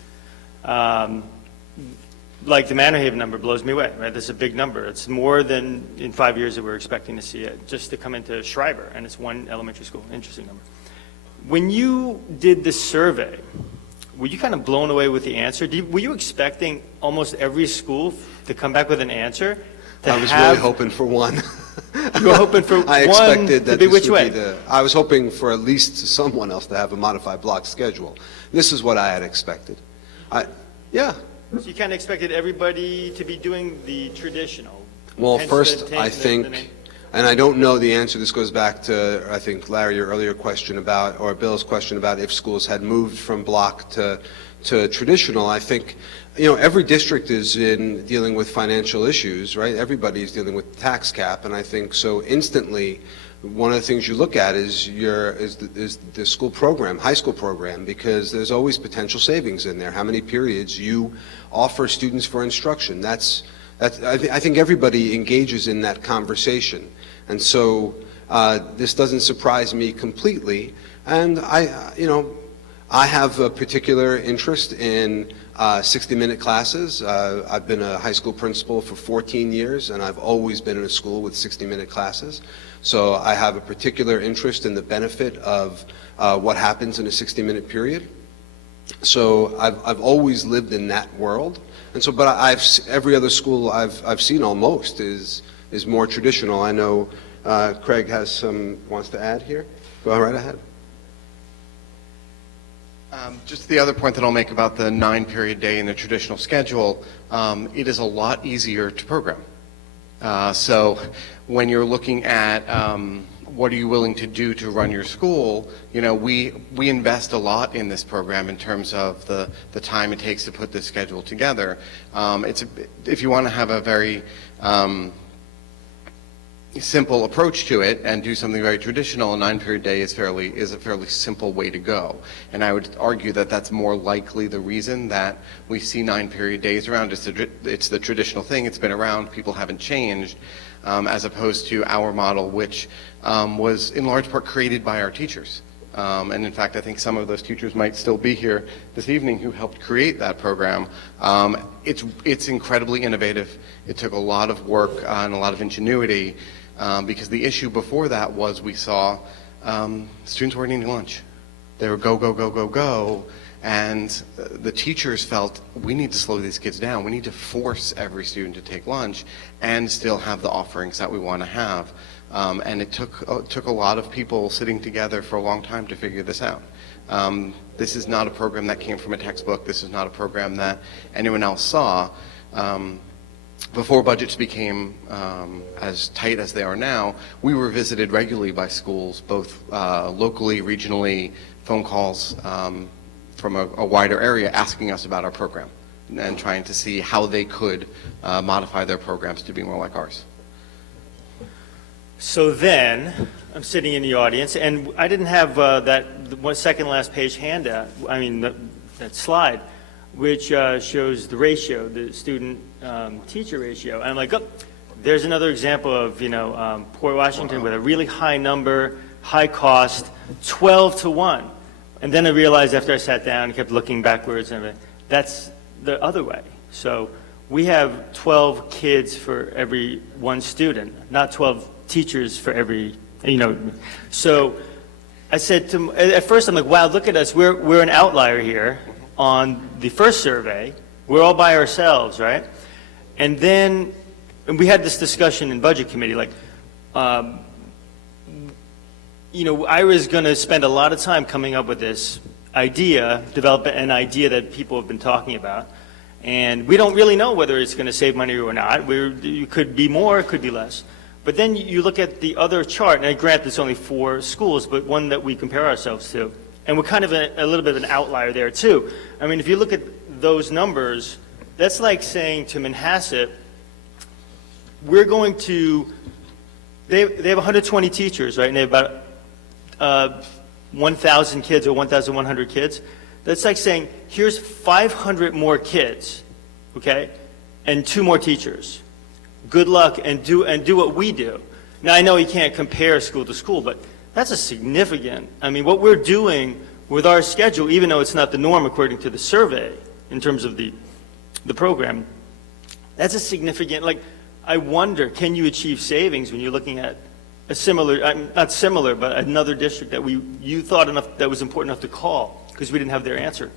Like the Manor Haven number blows me away, right? That's a big number. It's more than in 5 years that we're expecting to see it, just to come into Schreiber, and it's one elementary school. Interesting number. When you did the survey, were you kind of blown away with the answer? Were you expecting almost every school to come back with an answer? I was really hoping for one. You were hoping for I one expected that to be this which would way? be I was hoping for at least someone else to have a modified block schedule. This is what I had expected. Yeah. So you kind of expected everybody to be doing the traditional? Well, hence first, the I name. think, and I don't know the answer, this goes back to, I think, Larry, your earlier question about, or Bill's question about if schools had moved from block to traditional. I think, you know, every district is dealing with financial issues, right? Everybody's dealing with tax cap, and I think so instantly, one of the things you look at is the school program, high school program, because there's always potential savings in there. How many periods you offer students for instruction? I think everybody engages in that conversation, and so this doesn't surprise me completely. And I have a particular interest in 60-minute classes. I've been a high school principal for 14 years, and I've always been in a school with 60-minute classes. So I have a particular interest in the benefit of what happens in a 60-minute period. So I've always lived in that world. And so, but every other school I've seen almost is more traditional. I know Craig wants to add here. Go right ahead. Just the other point that I'll make about the 9-period day in the traditional schedule, it is a lot easier to program. So when you're looking at what are you willing to do to run your school, you know, we invest a lot in this program in terms of the time it takes to put this schedule together. If you want to have a very simple approach to it and do something very traditional, a 9-period day is a fairly simple way to go. And I would argue that that's more likely the reason that we see 9-period days around. It's the traditional thing. It's been around. People haven't changed, as opposed to our model, which was in large part created by our teachers. And in fact, I think some of those teachers might still be here this evening who helped create that program. It's incredibly innovative. It took a lot of work and a lot of ingenuity. Because the issue before that was we saw students weren't eating lunch. They were go, go, go, go, go, And the teachers felt, we need to slow these kids down. We need to force every student to take lunch and still have the offerings that we want to have. And it took a lot of people sitting together for a long time to figure this out. This is not a program that came from a textbook. This is not a program that anyone else saw. Before budgets became as tight as they are now, we were visited regularly by schools, both locally, regionally, phone calls from a wider area asking us about our program and trying to see how they could modify their programs to be more like ours. So then, I'm sitting in the audience, and I didn't have that one second last page handout, that slide, which shows the ratio, the student-teacher ratio. And I'm like, oh, there's another example of, Port Washington with a really high number, high cost, 12-1. And then I realized after I sat down and kept looking backwards, and everything, that's the other way. So we have 12 kids for every one student, not 12 teachers for every, So I said at first I'm like, wow, look at us. We're an outlier here on the first survey. We're all by ourselves, right? And then we had this discussion in budget committee, like, I was going to spend a lot of time coming up with this idea, develop an idea that people have been talking about. And we don't really know whether it's going to save money or not. It could be more, it could be less. But then you look at the other chart, and I grant it's only 4 schools, but one that we compare ourselves to. And we're kind of a little bit of an outlier there, too. I mean, if you look at those numbers, that's like saying to Manhasset, we're going to, they have 120 teachers, right? And they have about 1,000 kids or 1,100 kids. That's like saying, here's 500 more kids, okay, and 2 more teachers. Good luck and do what we do. Now, I know you can't compare school to school, but that's a significant, what we're doing with our schedule, even though it's not the norm according to the survey in terms of the program, that's a significant, I wonder, can you achieve savings when you're looking at a similar, not similar, but another district that you thought enough that was important enough to call because we didn't have their answer.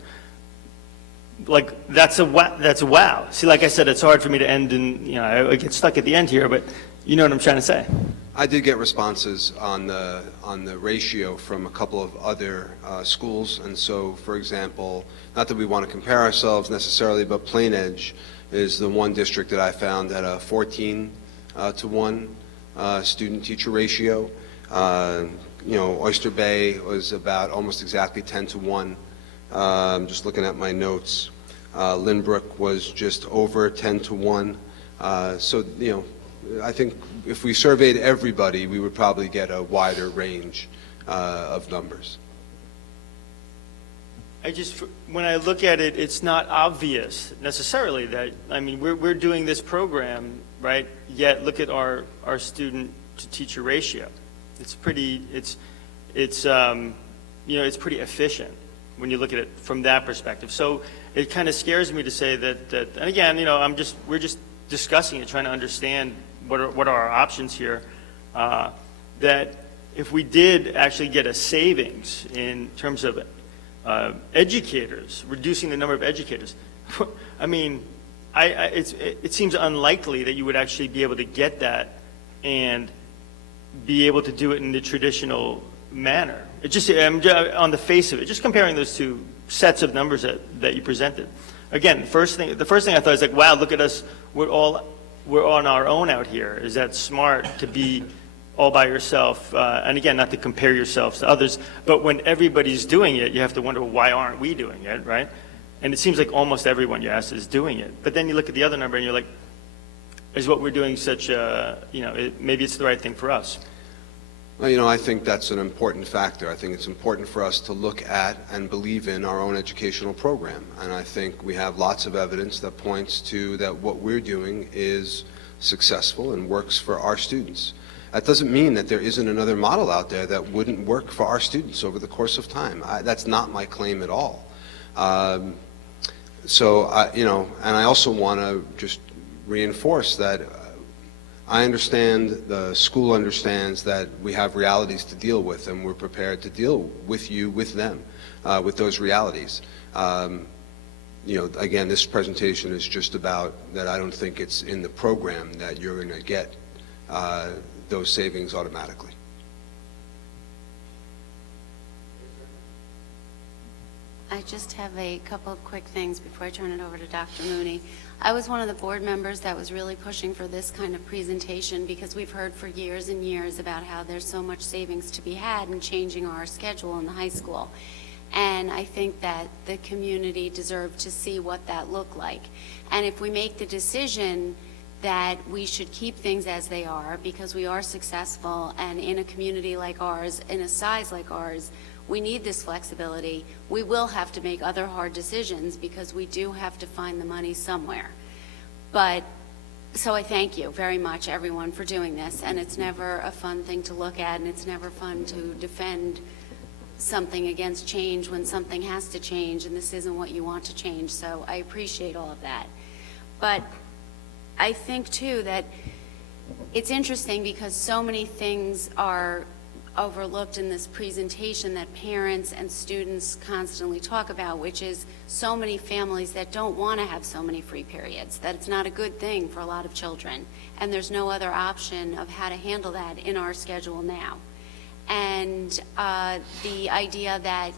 That's a wow. See, like I said, it's hard for me to end in, I get stuck at the end here, but you know what I'm trying to say. I did get responses on the ratio from a couple of other schools, and so, for example, not that we want to compare ourselves necessarily, but Plain Edge is the one district that I found at a 14-1 student-teacher ratio. Oyster Bay was about almost exactly 10-1. Just looking at my notes, Lynbrook was just over 10-1. So, I think if we surveyed everybody, we would probably get a wider range of numbers. When I look at it, it's not obvious necessarily that, we're doing this program, right? Yet look at our student-to-teacher ratio. It's pretty efficient when you look at it from that perspective. So it kind of scares me to say that and again, we're just discussing it, trying to understand what are our options here, that if we did actually get a savings in terms of educators, reducing the number of educators, it seems unlikely that you would actually be able to get that and be able to do it in the traditional manner. It just, on the face of it, just comparing those 2 sets of numbers that you presented. Again, the first thing I thought is wow, look at us, we're on our own out here. Is that smart to be all by yourself? And again, not to compare yourselves to others, but when everybody's doing it, you have to wonder, why aren't we doing it, right? And it seems like almost everyone you ask is doing it. But then you look at the other number and you're like, is what we're doing such maybe it's the right thing for us? Well, I think that's an important factor. I think it's important for us to look at and believe in our own educational program. And I think we have lots of evidence that points to that what we're doing is successful and works for our students. That doesn't mean that there isn't another model out there that wouldn't work for our students over the course of time. That's not my claim at all. And I also want to just reinforce that I understand, the school understands that we have realities to deal with, and we're prepared to deal with you, with them, with those realities. Again, this presentation is just about that I don't think it's in the program that you're going to get those savings automatically. I just have a couple of quick things before I turn it over to Dr. Mooney. I was one of the board members that was really pushing for this kind of presentation because we've heard for years and years about how there's so much savings to be had in changing our schedule in the high school. And I think that the community deserved to see what that looked like. And if we make the decision that we should keep things as they are because we are successful, and in a community like ours, in a size like ours, we need this flexibility. We will have to make other hard decisions because we do have to find the money somewhere. So I thank you very much, everyone, for doing this. And it's never a fun thing to look at, and it's never fun to defend something against change when something has to change and this isn't what you want to change. So I appreciate all of that. But I think, too, that it's interesting because so many things are overlooked in this presentation that parents and students constantly talk about, which is so many families that don't want to have so many free periods, that it's not a good thing for a lot of children, and there's no other option of how to handle that in our schedule now. And the idea that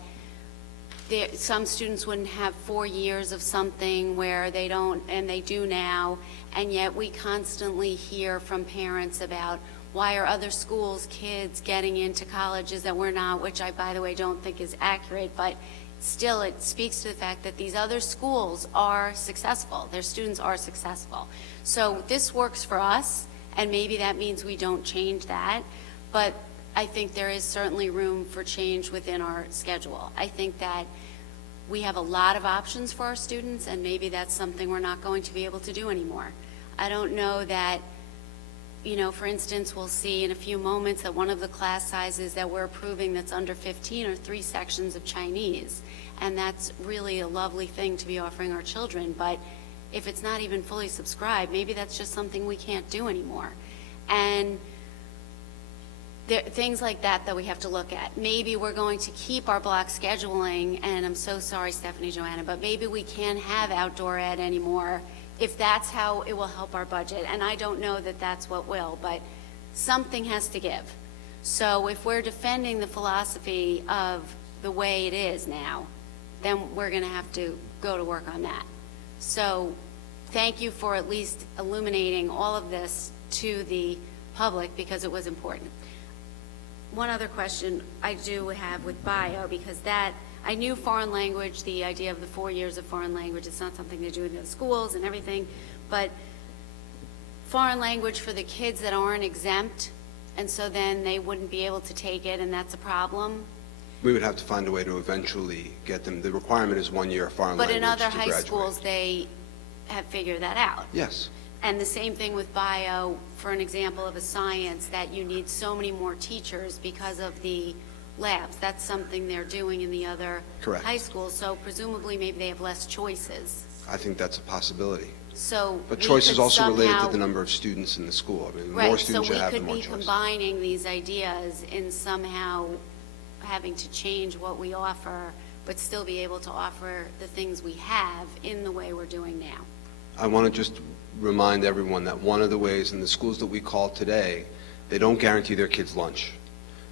some students wouldn't have 4 years of something where they don't, and they do now, and yet we constantly hear from parents about why are other schools' kids getting into colleges that we're not, which I, by the way, don't think is accurate, but still it speaks to the fact that these other schools are successful. Their students are successful. So this works for us, and maybe that means we don't change that, but I think there is certainly room for change within our schedule. I think that we have a lot of options for our students, and maybe that's something we're not going to be able to do anymore. I don't know that, for instance, we'll see in a few moments that one of the class sizes that we're approving that's under 15 are 3 sections of Chinese. And that's really a lovely thing to be offering our children. But if it's not even fully subscribed, maybe that's just something we can't do anymore. And things like that we have to look at. Maybe we're going to keep our block scheduling, and I'm so sorry, Stephanie, Joanna, but maybe we can't have outdoor ed anymore if that's how it will help our budget. And I don't know that that's what will, but something has to give. So if we're defending the philosophy of the way it is now, then we're going to have to go to work on that. So thank you for at least illuminating all of this to the public because it was important. One other question I do have with bio, because I knew foreign language, the idea of the 4 years of foreign language, it's not something they do in the schools and everything, but foreign language for the kids that aren't exempt, and so then they wouldn't be able to take it, and that's a problem. We would have to find a way to eventually get them. The requirement is 1 year of foreign language to graduate. But in other high schools, they have figured that out. Yes. And the same thing with bio, for an example of a science, that you need so many more teachers because of the labs. That's something they're doing in the other Correct. high schools, so presumably maybe they have less choices. I think that's a possibility. So But we choice could is also related to somehow- the number of students in the school. I mean, the Right, more students so you have, the we more could be choice. combining these ideas in somehow having to change what we offer, but still be able to offer the things we have in the way we're doing now. I want to just remind everyone that one of the ways in the schools that we call today, they don't guarantee their kids lunch.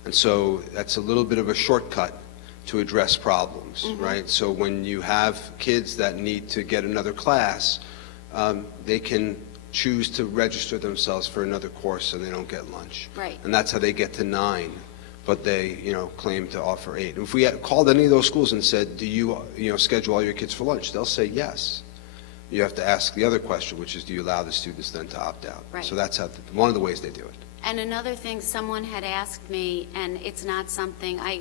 And so that's a little bit of a shortcut to address problems, right? So when you have kids that need to get another class, they can choose to register themselves for another course and they don't get lunch. Right. And that's how they get to 9, but they, claim to offer 8. If we had called any of those schools and said, do you, schedule all your kids for lunch? They'll say yes. You have to ask the other question, which is, do you allow the students then to opt out? Right. So that's one of the ways they do it. And another thing someone had asked me, and it's not something I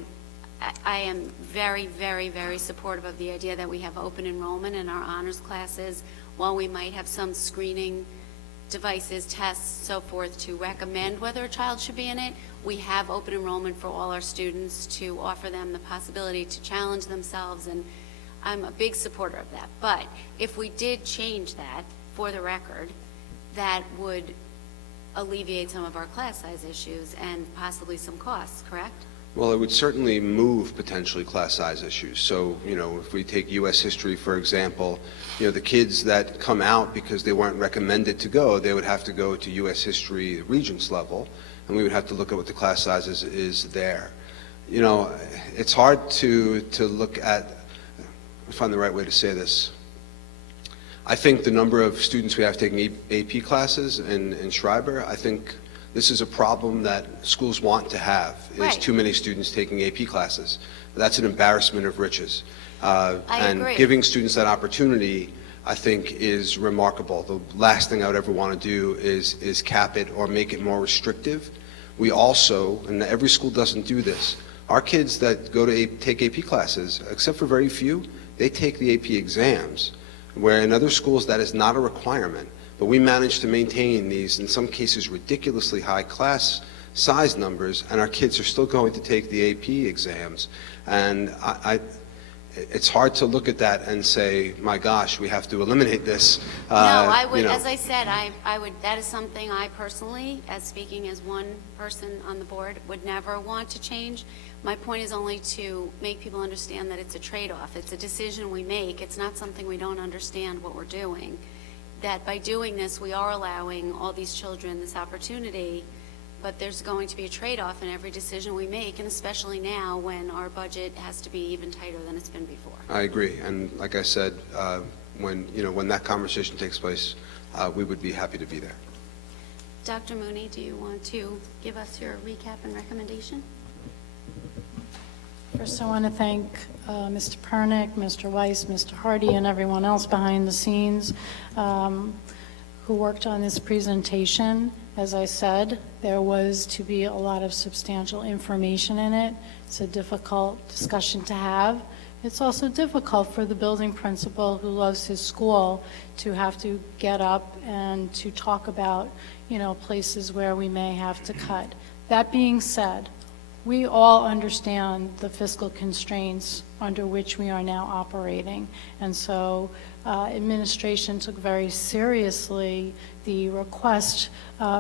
am very, very, very supportive of the idea that we have open enrollment in our honors classes. While we might have some screening devices, tests, so forth, to recommend whether a child should be in it, we have open enrollment for all our students to offer them the possibility to challenge themselves, and I'm a big supporter of that. But if we did change that, for the record, that would alleviate some of our class size issues and possibly some costs, correct? Well, it would certainly move potentially class size issues. So, if we take U.S. history, for example, the kids that come out because they weren't recommended to go, they would have to go to U.S. history Regents level, and we would have to look at what the class size is there. It's hard to look at, I find the right way to say this. I think the number of students we have taking AP classes in Schreiber, I think this is a problem that schools want to have, is Right. too many students taking AP classes. That's an embarrassment of riches. And agree. giving students that opportunity, I think, is remarkable. The last thing I would ever want to do is cap it or make it more restrictive. We also, and every school doesn't do this, our kids that go to take AP classes, except for very few, they take the AP exams, where in other schools that is not a requirement. But we managed to maintain these, in some cases, ridiculously high class size numbers, and our kids are still going to take the AP exams. And it's hard to look at that and say, my gosh, we have to eliminate this. No, I would, you know. as I said, I would, that is something I personally, as speaking as one person on the board, would never want to change. My point is only to make people understand that it's a trade-off. It's a decision we make. It's not something we don't understand what we're doing. That by doing this, we are allowing all these children this opportunity, but there's going to be a trade-off in every decision we make, and especially now when our budget has to be even tighter than it's been before. I agree, and like I said, when that conversation takes place, we would be happy to be there. Dr. Mooney, do you want to give us your recap and recommendation? First, I want to thank Mr. Pernick, Mr. Weiss, Mr. Hardy, and everyone else behind the scenes who worked on this presentation. As I said, there was to be a lot of substantial information in it. It's a difficult discussion to have. It's also difficult for the building principal who loves his school to have to get up and to talk about, places where we may have to cut. That being said, we all understand the fiscal constraints under which we are now operating. And so administration took very seriously the request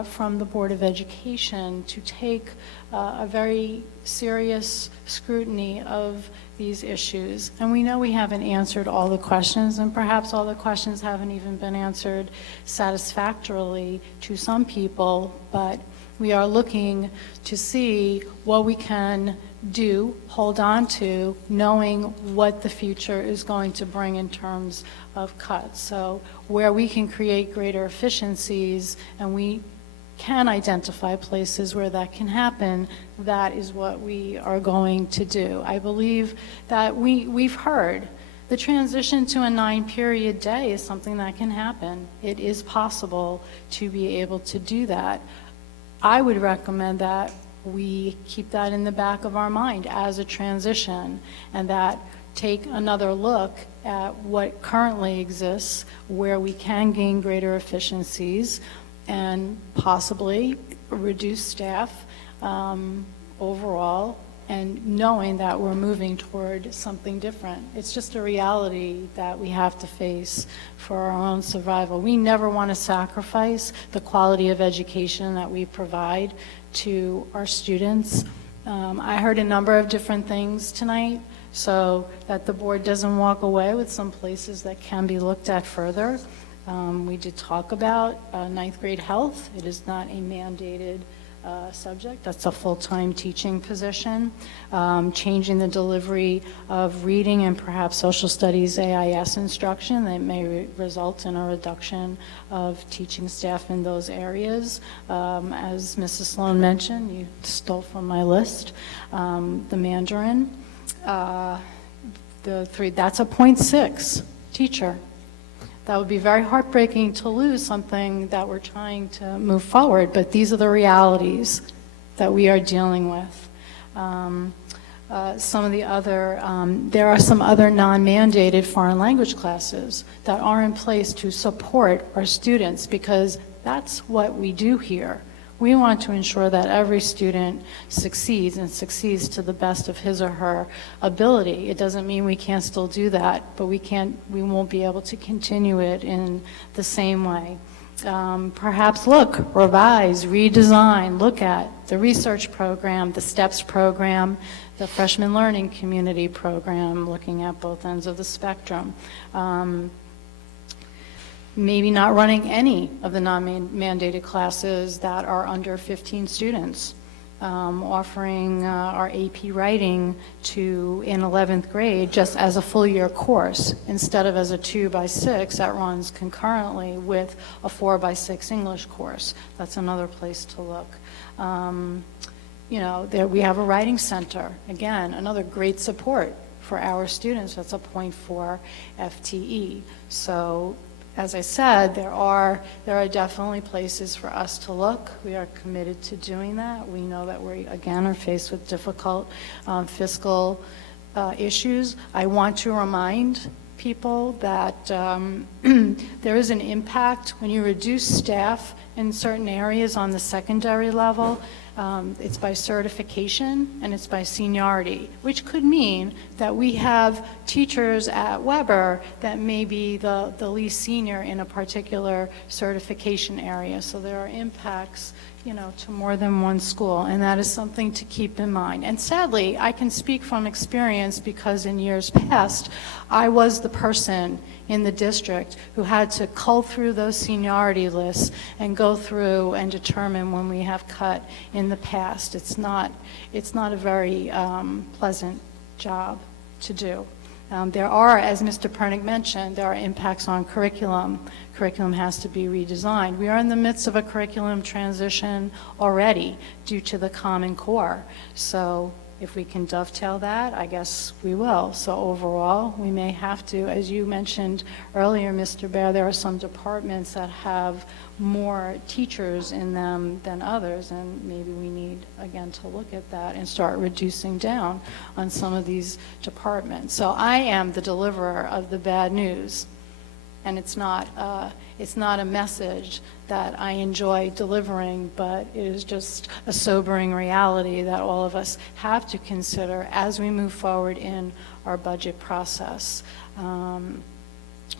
from the Board of Education to take a very serious scrutiny of these issues. And we know we haven't answered all the questions, and perhaps all the questions haven't even been answered satisfactorily to some people, but we are looking to see what we can do, hold on to, knowing what the future is going to bring in terms of cuts. So where we can create greater efficiencies and we can identify places where that can happen, that is what we are going to do. I believe that we've heard the transition to a 9-period day is something that can happen. It is possible to be able to do that. I would recommend that we keep that in the back of our mind as a transition, and that take another look at what currently exists, where we can gain greater efficiencies, and possibly reduce staff overall, and knowing that we're moving toward something different. It's just a reality that we have to face for our own survival. We never want to sacrifice the quality of education that we provide to our students. I heard a number of different things tonight, so that the board doesn't walk away with some places that can be looked at further. We did talk about 9th grade health. It is not a mandated subject. That's a full-time teaching position. Changing the delivery of reading and perhaps social studies AIS instruction that may result in a reduction of teaching staff in those areas. As Mrs. Sloan mentioned, you stole from my list, the Mandarin. That's a 0.6 teacher. That would be very heartbreaking to lose something that we're trying to move forward, but these are the realities that we are dealing with. Some of the other, there are some other non-mandated foreign language classes that are in place to support our students, because that's what we do here. We want to ensure that every student succeeds, and succeeds to the best of his or her ability. It doesn't mean we can't still do that, but we won't be able to continue it in the same way. perhaps look, revise, redesign, look at the research program, the STEPS program, the freshman learning community program, looking at both ends of the spectrum. Maybe not running any of the non-mandated classes that are under 15 students. Offering our AP writing in 11th grade just as a full year course instead of as a 2x6 that runs concurrently with a 4x6 English course. That's another place to look. There we have a writing center. Again, another great support for our students. That's a 0.4 FTE. So, as I said, there are definitely places for us to look. We are committed to doing that. We know that we, again, are faced with difficult fiscal issues. I want to remind people that there is an impact when you reduce staff in certain areas on the secondary level. It's by certification and it's by seniority, which could mean that we have teachers at Weber that may be the least senior in a particular certification area. So there are impacts, to more than one school, and that is something to keep in mind. And sadly, I can speak from experience because in years past, I was the person in the district who had to cull through those seniority lists and go through and determine when we have cut in the past. It's not a very pleasant job to do. There are, as Mr. Pernick mentioned, there are impacts on curriculum. Curriculum has to be redesigned. We are in the midst of a curriculum transition already due to the Common Core. So if we can dovetail that, I guess we will. So overall, we may have to, as you mentioned earlier, Mr. Baer, there are some departments that have more teachers in them than others, and maybe we need, again, to look at that and start reducing down on some of these departments. So I am the deliverer of the bad news, and it's not a message that I enjoy delivering, but it is just a sobering reality that all of us have to consider as we move forward in our budget process.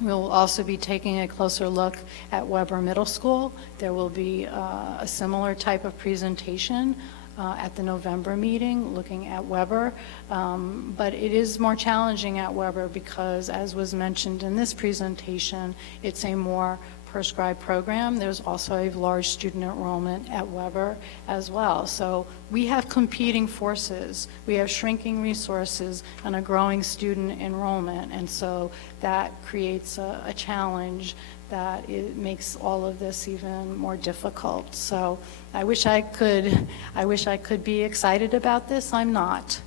We'll also be taking a closer look at Weber Middle School. There will be a similar type of presentation at the November meeting, looking at Weber. But it is more challenging at Weber because, as was mentioned in this presentation, it's a more prescribed program. There's also a large student enrollment at Weber as well. So we have competing forces. We have shrinking resources and a growing student enrollment. And so that creates a challenge that it makes all of this even more difficult. So I wish I could be excited about this. I'm not.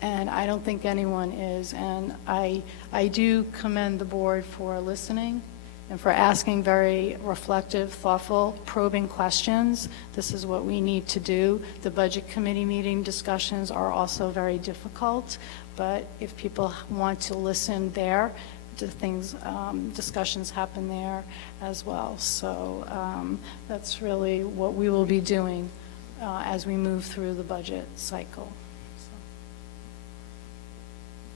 And I don't think anyone is. And I do commend the board for listening and for asking very reflective, thoughtful, probing questions. This is what we need to do. The budget committee meeting discussions are also very difficult, but if people want to listen there, discussions happen there as well. So that's really what we will be doing as we move through the budget cycle.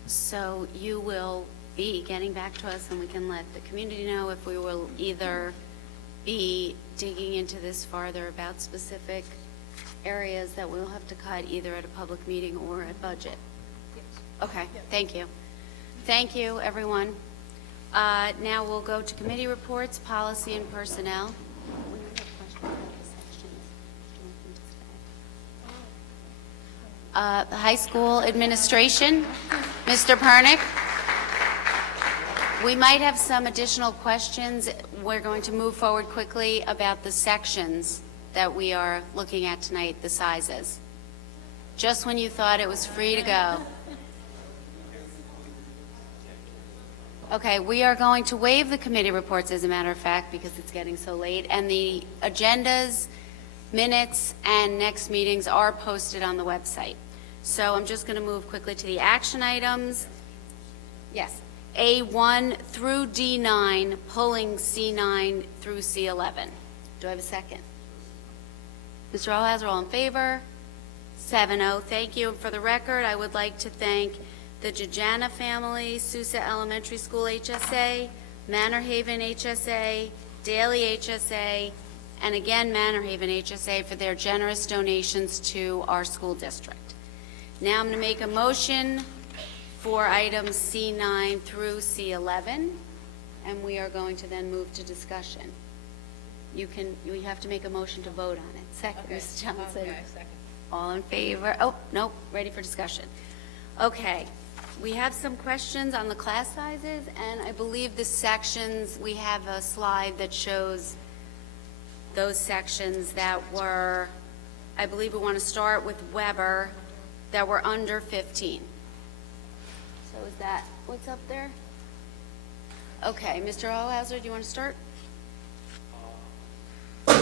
So you will be getting back to us, and we can let the community know if we will either be digging into this farther about specific areas that we'll have to cut either at a public meeting or at budget. Okay, thank you. Thank you, everyone. Now we'll go to committee reports, policy and personnel. The high school administration, Mr. Pernick. We might have some additional questions. We're going to move forward quickly about the sections that we are looking at tonight, the sizes. Just when you thought it was free to go. Okay, we are going to waive the committee reports, as a matter of fact, because it's getting so late, and the agendas, minutes, and next meetings are posted on the website. So I'm just going to move quickly to the action items. Yes, A1 through D9, pulling C9 through C11. Do I have a second? Mr. Alhazar, all in favor? 7-0. Thank you. And for the record, I would like to thank the Jajana family, Sousa Elementary School HSA, Manor Haven HSA, Daily HSA, and again Manor Haven HSA for their generous donations to our school district. Now I'm going to make a motion for items C9 through C11, and we are going to then move to discussion. You have to make a motion to vote on it. Second, Mrs. Johnson. Okay, second. All in favor? Oh, nope, ready for discussion. Okay, we have some questions on the class sizes, and I believe the sections, we have a slide that shows those sections that were, I believe we want to start with Weber, that were under 15. So is that what's up there? Okay, Mr. Hallhauser, do you want to start? I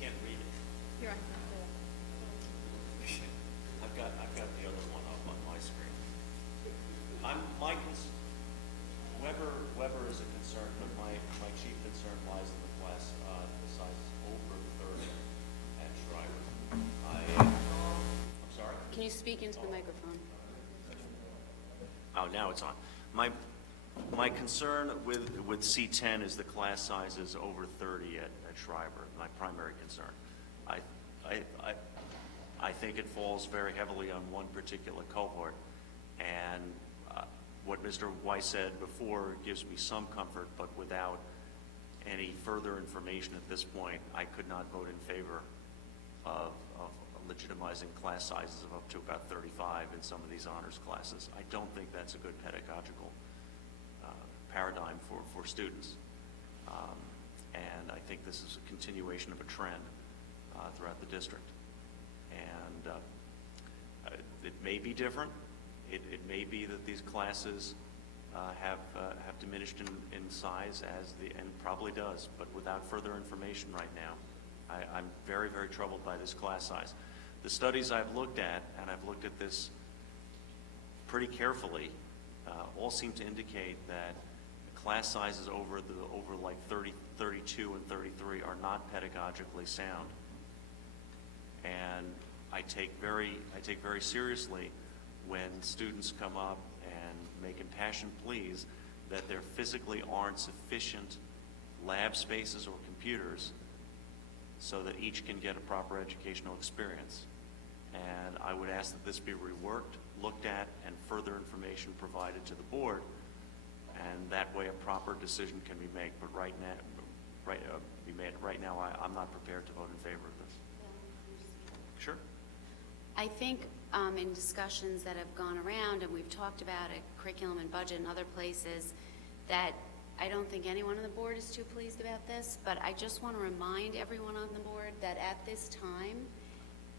can't read it. I've got the other one up on my screen. Weber is a concern, but my chief concern lies in the class, the sizes over 30 at Schreiber. I'm sorry? Can you speak into the microphone? Oh, now it's on. My concern with C10 is the class sizes over 30 at Schreiber, my primary concern. I think it falls very heavily on one particular cohort, and what Mr. Weiss said before gives me some comfort, but without any further information at this point, I could not vote in favor of legitimizing class sizes of up to about 35 in some of these honors classes. I don't think that's a good pedagogical paradigm for students. And I think this is a continuation of a trend throughout the district. And it may be different. It may be that these classes have diminished in size and probably does, but without further information right now, I'm very, very troubled by this class size. The studies I've looked at, and I've looked at this pretty carefully, all seem to indicate that class sizes over like 30, 32, and 33 are not pedagogically sound. And I take very seriously when students come up and make impassioned pleas that there physically aren't sufficient lab spaces or computers so that each can get a proper educational experience. And I would ask that this be reworked, looked at, and further information provided to the board, and that way a proper decision can be made. But right now, I'm not prepared to vote in favor of this. Sure. I think in discussions that have gone around, and we've talked about it, curriculum and budget and other places, that I don't think anyone on the board is too pleased about this, but I just want to remind everyone on the board that at this time,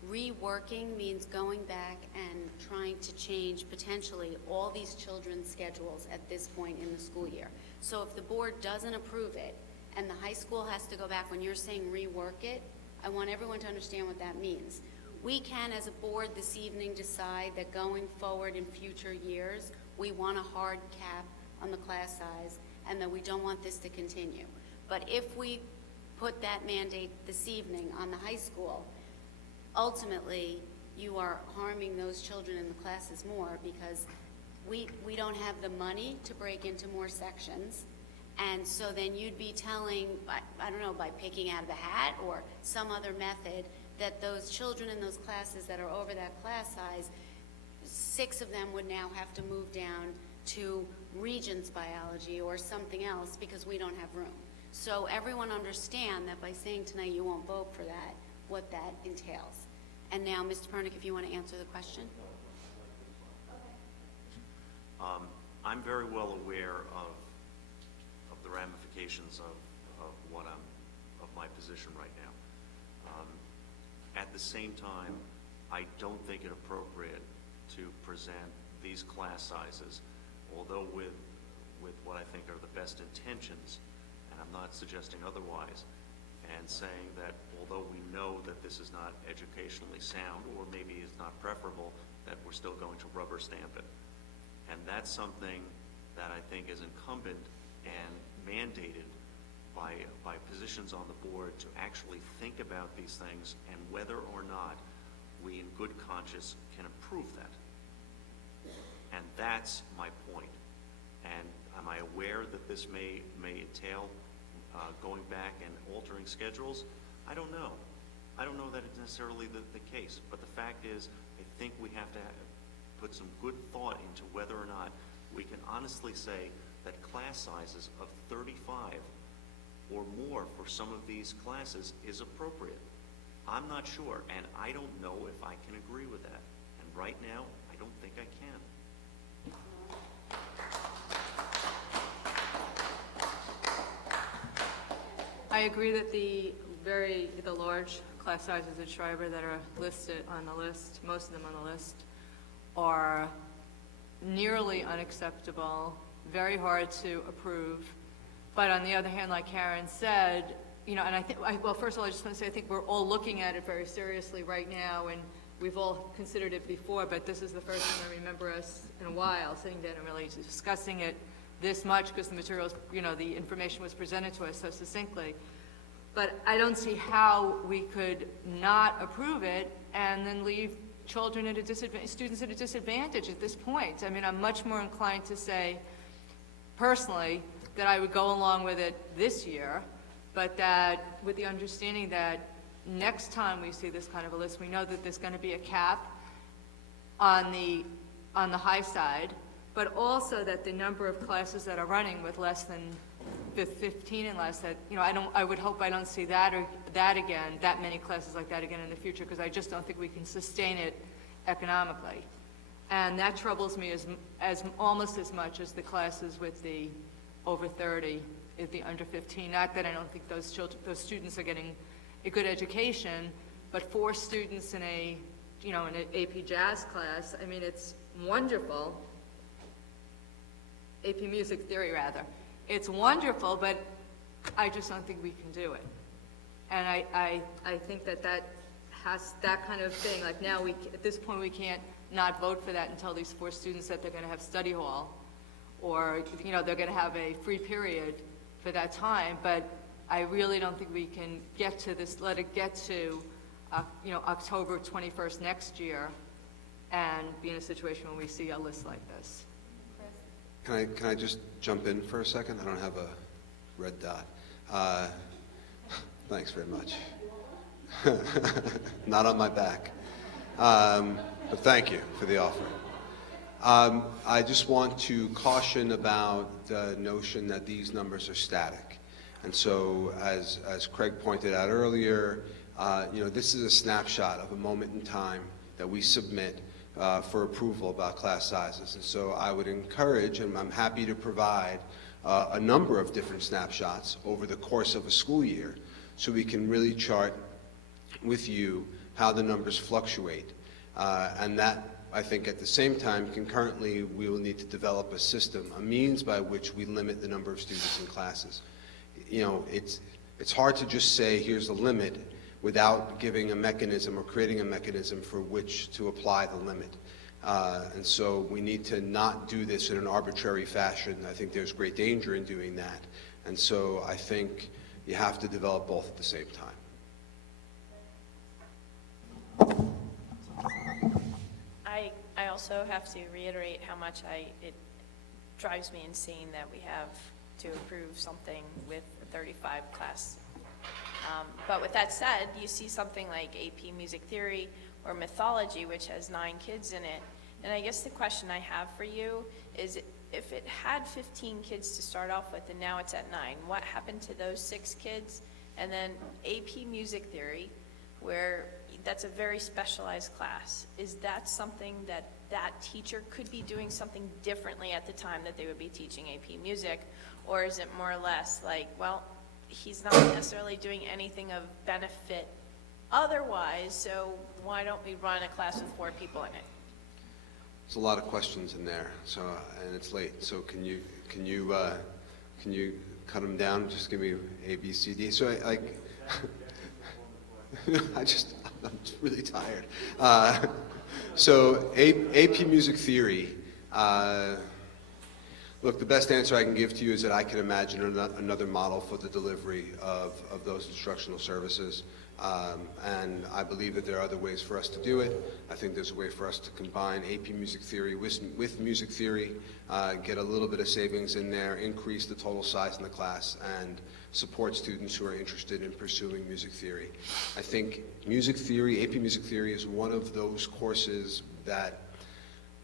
reworking means going back and trying to change potentially all these children's schedules at this point in the school year. So if the board doesn't approve it and the high school has to go back, when you're saying rework it, I want everyone to understand what that means. We can, as a board this evening, decide that going forward in future years, we want a hard cap on the class size and that we don't want this to continue. But if we put that mandate this evening on the high school, ultimately, you are harming those children in the classes more because we don't have the money to break into more sections. And so then you'd be telling, I don't know, by picking out of a hat or some other method, that those children in those classes that are over that class size, 6 of them would now have to move down to Regents biology or something else because we don't have room. So everyone understand that by saying tonight you won't vote for that, what that entails. And now, Mr. Pernick, if you want to answer the question. I'm very well aware of the ramifications of my position right now. At the same time, I don't think it appropriate to present these class sizes, although with what I think are the best intentions, and I'm not suggesting otherwise, and saying that although we know that this is not educationally sound, or maybe is not preferable, that we're still going to rubber stamp it. And that's something that I think is incumbent and mandated by positions on the board to actually think about these things and whether or not we in good conscience can improve that. And that's my point. And am I aware that this may entail going back and altering schedules? I don't know. I don't know that it's necessarily the case, but the fact is, I think we have to put some good thought into whether or not we can honestly say that class sizes of 35 or more for some of these classes is appropriate. I'm not sure, and I don't know if I can agree with that. And right now, I don't think I can. I agree that the large class sizes at Schreiber that are listed on the list, most of them on the list, are nearly unacceptable, very hard to approve. But on the other hand, like Karen said, and I think, well, first of all, I just want to say I think we're all looking at it very seriously right now, and we've all considered it before, but this is the first time I remember us in a while sitting down and really discussing it this much because the materials, the information was presented to us so succinctly. But I don't see how we could not approve it and then leave children at a disadvantage, students at a disadvantage at this point. I mean, I'm much more inclined to say, personally, that I would go along with it this year, but that with the understanding that next time we see this kind of a list, we know that there's going to be a cap on the high side, but also that the number of classes that are running with less than 15 and less, that, I would hope I don't see that many classes like that again in the future, because I just don't think we can sustain it economically. And that troubles me as almost as much as the classes with the over 30, the under 15. Not that I don't think those students are getting a good education, but 4 students in an AP Jazz class, I mean, it's wonderful. AP Music Theory, rather. It's wonderful, but I just don't think we can do it. And I think that has that kind of thing. Like now, at this point, we can't not vote for that and tell these 4 students that they're going to have study hall, or they're going to have a free period for that time. But I really don't think we can get to this. Let it get to October 21st next year, and be in a situation where we see a list like this. Can I just jump in for a second? I don't have a red dot. Thanks very much. Not on my back. But thank you for the offer. I just want to caution about the notion that these numbers are static. And so, as Craig pointed out earlier, this is a snapshot of a moment in time that we submit for approval about class sizes. And so I would encourage, and I'm happy to provide, a number of different snapshots over the course of a school year so we can really chart with you how the numbers fluctuate. And that, I think, at the same time, concurrently, we will need to develop a system, a means by which we limit the number of students in classes. It's hard to just say, here's the limit, without giving a mechanism or creating a mechanism for which to apply the limit. And so we need to not do this in an arbitrary fashion. I think there's great danger in doing that. And so I think you have to develop both at the same time. I also have to reiterate how much it drives me insane that we have to approve something with a 35 class. But with that said, you see something like AP Music Theory or Mythology, which has 9 kids in it. And I guess the question I have for you is, if it had 15 kids to start off with and now it's at 9, what happened to those 6 kids? And then AP Music Theory, where that's a very specialized class. Is that something that teacher could be doing something differently at the time that they would be teaching AP Music? Or is it more or less like, well, he's not necessarily doing anything of benefit otherwise, so why don't we run a class with 4 people in it? There's a lot of questions in there, so, and it's late. So can you cut them down? Just give me A, B, C, D. So I'm really tired. So AP Music Theory. Look, the best answer I can give to you is that I can imagine another model for the delivery of those instructional services. And I believe that there are other ways for us to do it. I think there's a way for us to combine AP Music Theory with Music Theory, get a little bit of savings in there, increase the total size in the class, and support students who are interested in pursuing Music Theory. I think Music Theory, AP Music Theory, is one of those courses that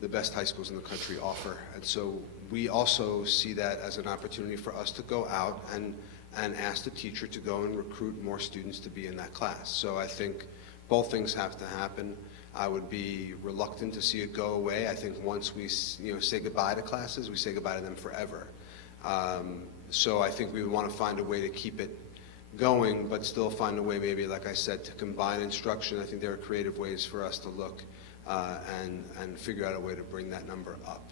the best high schools in the country offer. And so we also see that as an opportunity for us to go out and ask the teacher to go and recruit more students to be in that class. So I think both things have to happen. I would be reluctant to see it go away. I think once we say goodbye to classes, we say goodbye to them forever. So I think we would want to find a way to keep it going, but still find a way, maybe, like I said, to combine instruction. I think there are creative ways for us to look and figure out a way to bring that number up.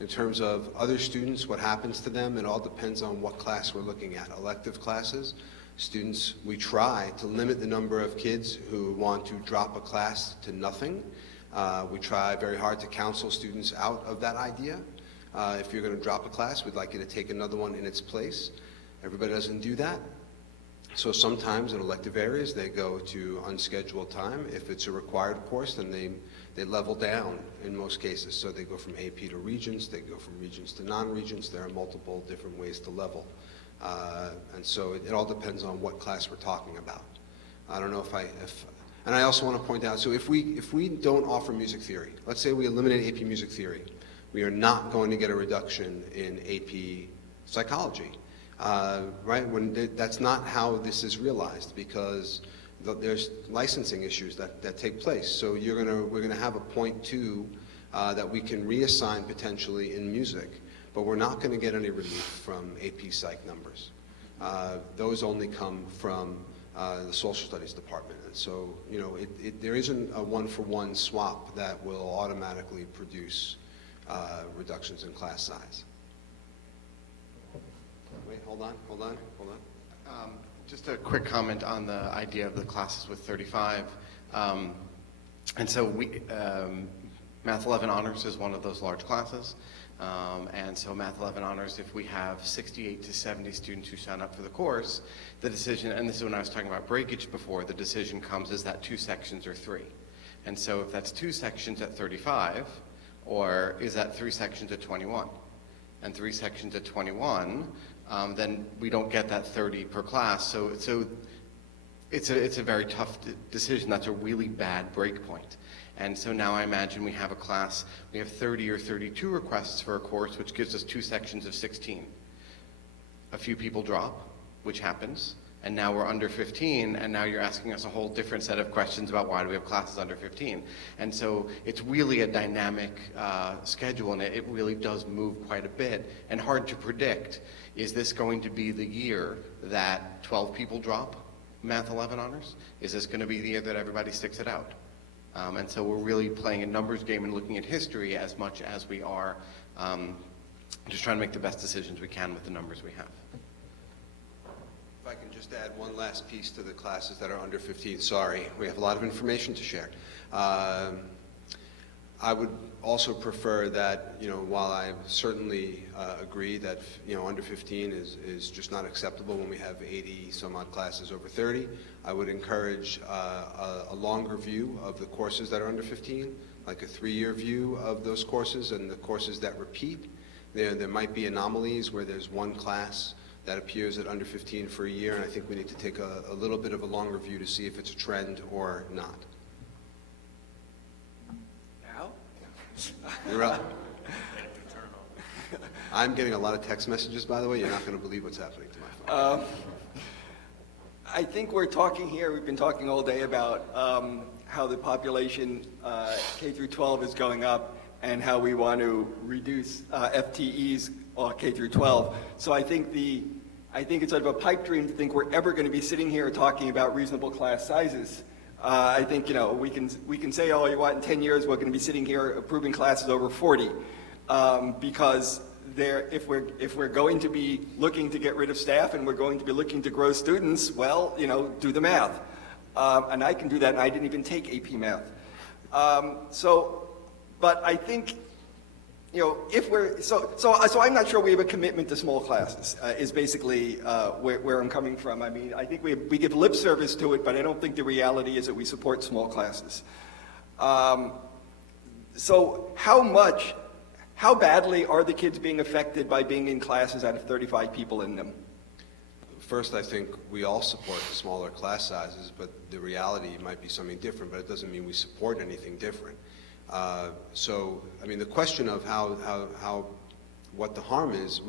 In terms of other students, what happens to them, it all depends on what class we're looking at. Elective classes, students, we try to limit the number of kids who want to drop a class to nothing. We try very hard to counsel students out of that idea. If you're going to drop a class, we'd like you to take another one in its place. Everybody doesn't do that. So sometimes in elective areas, they go to unscheduled time. If it's a required course, then they level down in most cases. So they go from AP to Regents, they go from Regents to non-Regents. There are multiple different ways to level. And so it all depends on what class we're talking about. I don't know and I also want to point out, so if we don't offer music theory, let's say we eliminate AP Music Theory, we are not going to get a reduction in AP Psychology. Right? That's not how this is realized, because there's licensing issues that take place. So we're gonna have a .2 that we can reassign potentially in music, but we're not going to get any relief from AP Psych numbers. Those only come from the Social Studies Department. And so, there isn't a one-for-one swap that will automatically produce reductions in class size. Wait, hold on. Just a quick comment on the idea of the classes with 35. And so Math 11 Honors is one of those large classes. And so Math 11 Honors, if we have 68 to 70 students who sign up for the course, the decision, and this is when I was talking about breakage before, the decision comes, is that 2 sections or 3? And so if that's 2 sections at 35, or is that 3 sections at 21? And 3 sections at 21, then we don't get that 30 per class. So it's a very tough decision. That's a really bad break point. And so now I imagine we have a class, we have 30 or 32 requests for a course, which gives us 2 sections of 16. A few people drop, which happens, and now we're under 15, and now you're asking us a whole different set of questions about why do we have classes under 15. And so it's really a dynamic schedule, and it really does move quite a bit, and hard to predict. Is this going to be the year that 12 people drop Math 11 Honors? Is this going to be the year that everybody sticks it out? And so we're really playing a numbers game and looking at history as much as we are just trying to make the best decisions we can with the numbers we have. If I can just add one last piece to the classes that are under 15, sorry, we have a lot of information to share. I would also prefer that, while I certainly agree that, under 15 is just not acceptable when we have 80 some odd classes over 30, I would encourage a longer view of the courses that are under 15, like a 3-year view of those courses and the courses that repeat. There might be anomalies where there's one class that appears at under 15 for a year, and I think we need to take a little bit of a longer view to see if it's a trend or not. You're up. I'm getting a lot of text messages, by the way. You're not going to believe what's happening to my phone. I think we've been talking all day about how the population K through 12 is going up and how we want to reduce FTEs K through 12. So I think it's sort of a pipe dream to think we're ever going to be sitting here talking about reasonable class sizes. I think, we can say all you want. In 10 years, we're going to be sitting here approving classes over 40, because if we're going to be looking to get rid of staff and we're going to be looking to grow students, well, do the math. And I can do that, and I didn't even take AP math. But I think if we're, so I'm not sure we have a commitment to small classes, is basically where I'm coming from. I mean, I think we give lip service to it, but I don't think the reality is that we support small classes. So how badly are the kids being affected by being in classes out of 35 people in them? First, I think we all support smaller class sizes, but the reality might be something different, but it doesn't mean we support anything different. So, I mean, the question of what the harm is,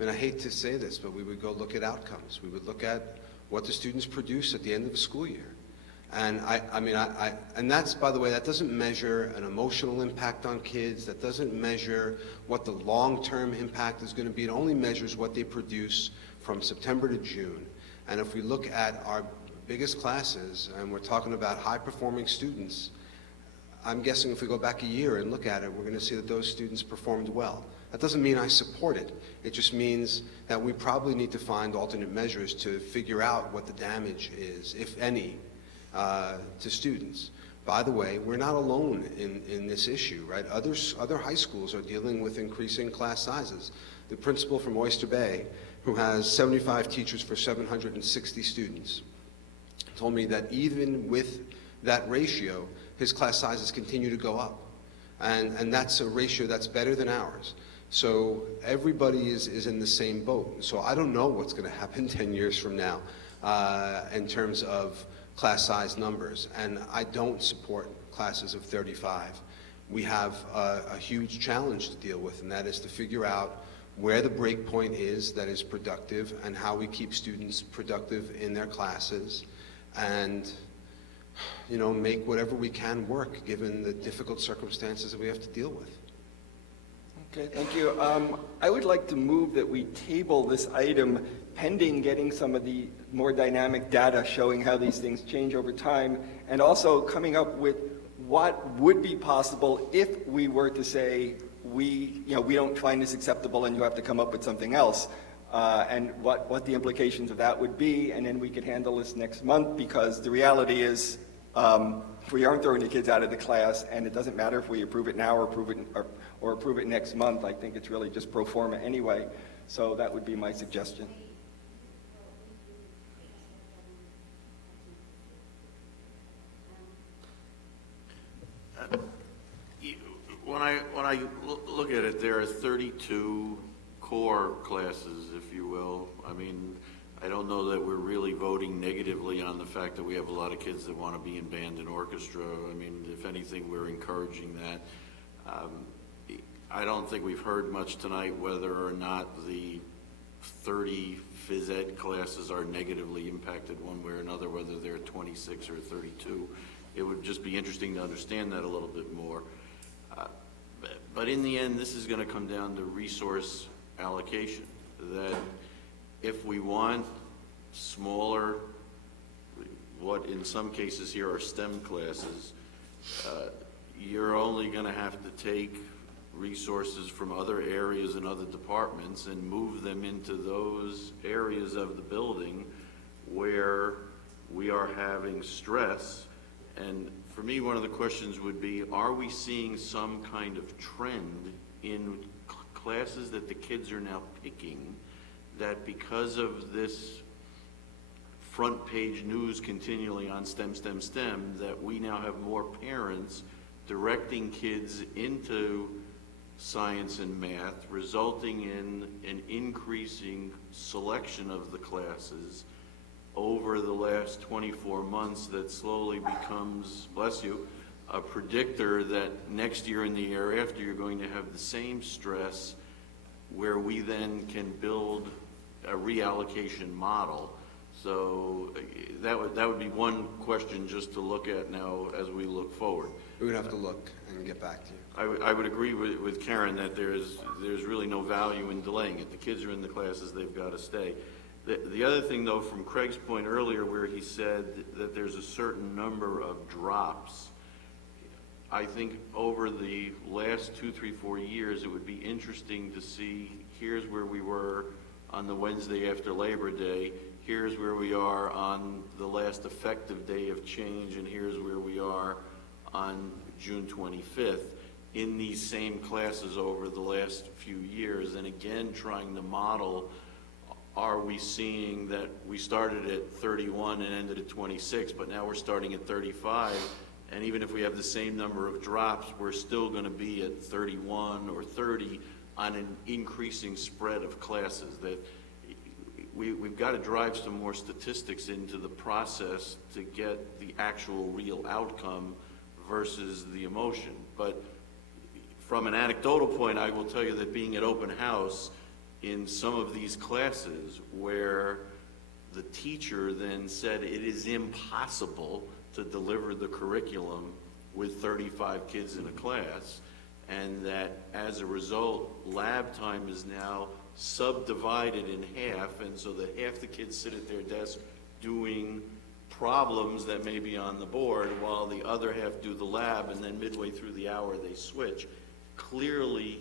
I hate to say this, but we would go look at outcomes. We would look at what the students produce at the end of the school year. And and that's, by the way, that doesn't measure an emotional impact on kids. That doesn't measure what the long-term impact is going to be. It only measures what they produce from September to June. And if we look at our biggest classes, and we're talking about high-performing students, I'm guessing if we go back a year and look at it, we're going to see that those students performed well. That doesn't mean I support it. It just means that we probably need to find alternate measures to figure out what the damage is, if any, to students. By the way, we're not alone in this issue, right? Other high schools are dealing with increasing class sizes. The principal from Oyster Bay, who has 75 teachers for 760 students, told me that even with that ratio, his class sizes continue to go up. And that's a ratio that's better than ours. So everybody is in the same boat. So I don't know what's going to happen 10 years from now in terms of class size numbers. And I don't support classes of 35. We have a huge challenge to deal with, and that is to figure out where the break point is that is productive and how we keep students productive in their classes, and make whatever we can work given the difficult circumstances that we have to deal with. Okay, thank you. I would like to move that we table this item pending getting some of the more dynamic data showing how these things change over time, and also coming up with what would be possible if we were to say we don't find this acceptable and you have to come up with something else, and what the implications of that would be, and then we could handle this next month, because the reality is we aren't throwing the kids out of the class, and it doesn't matter if we approve it now or approve it next month. I think it's really just pro forma anyway, so that would be my suggestion. When I look at it, there are 32 core classes, if you will. I mean, I don't know that we're really voting negatively on the fact that we have a lot of kids that want to be in band and orchestra. I mean, if anything, we're encouraging that. I don't think we've heard much tonight whether or not the 30 phys ed classes are negatively impacted one way or another, whether they're 26 or 32. It would just be interesting to understand that a little bit more. But in the end, this is going to come down to resource allocation. That if we want smaller, what in some cases here are STEM classes, you're only going to have to take resources from other areas and other departments and move them into those areas of the building where we are having stress. And for me, one of the questions would be, are we seeing some kind of trend in classes that the kids are now picking, that because of this front page news continually on STEM, STEM, STEM, that we now have more parents directing kids into science and math, resulting in an increasing selection of the classes over the last 24 months that slowly becomes, bless you, a predictor that next year and the year after you're going to have the same stress, where we then can build a reallocation model. So that would be one question just to look at now as we look forward. We would have to look and get back to you. I would agree with Karen that there's really no value in delaying it. The kids are in the classes, they've got to stay. The other thing, though, from Craig's point earlier, where he said that there's a certain number of drops, I think over the last 2, 3, 4 years, it would be interesting to see, here's where we were on the Wednesday after Labor Day, here's where we are on the last effective day of change, and here's where we are on June 25th. in these same classes over the last few years, and again, trying to model, are we seeing that we started at 31 and ended at 26, but now we're starting at 35, and even if we have the same number of drops, we're still going to be at 31 or 30 on an increasing spread of classes. That we've got to drive some more statistics into the process to get the actual real outcome versus the emotion. But from an anecdotal point, I will tell you that being at open house in some of these classes where the teacher then said it is impossible to deliver the curriculum with 35 kids in a class, and that as a result, lab time is now subdivided in half, and so that half the kids sit at their desk doing problems that may be on the board while the other half do the lab, and then midway through the hour they switch, clearly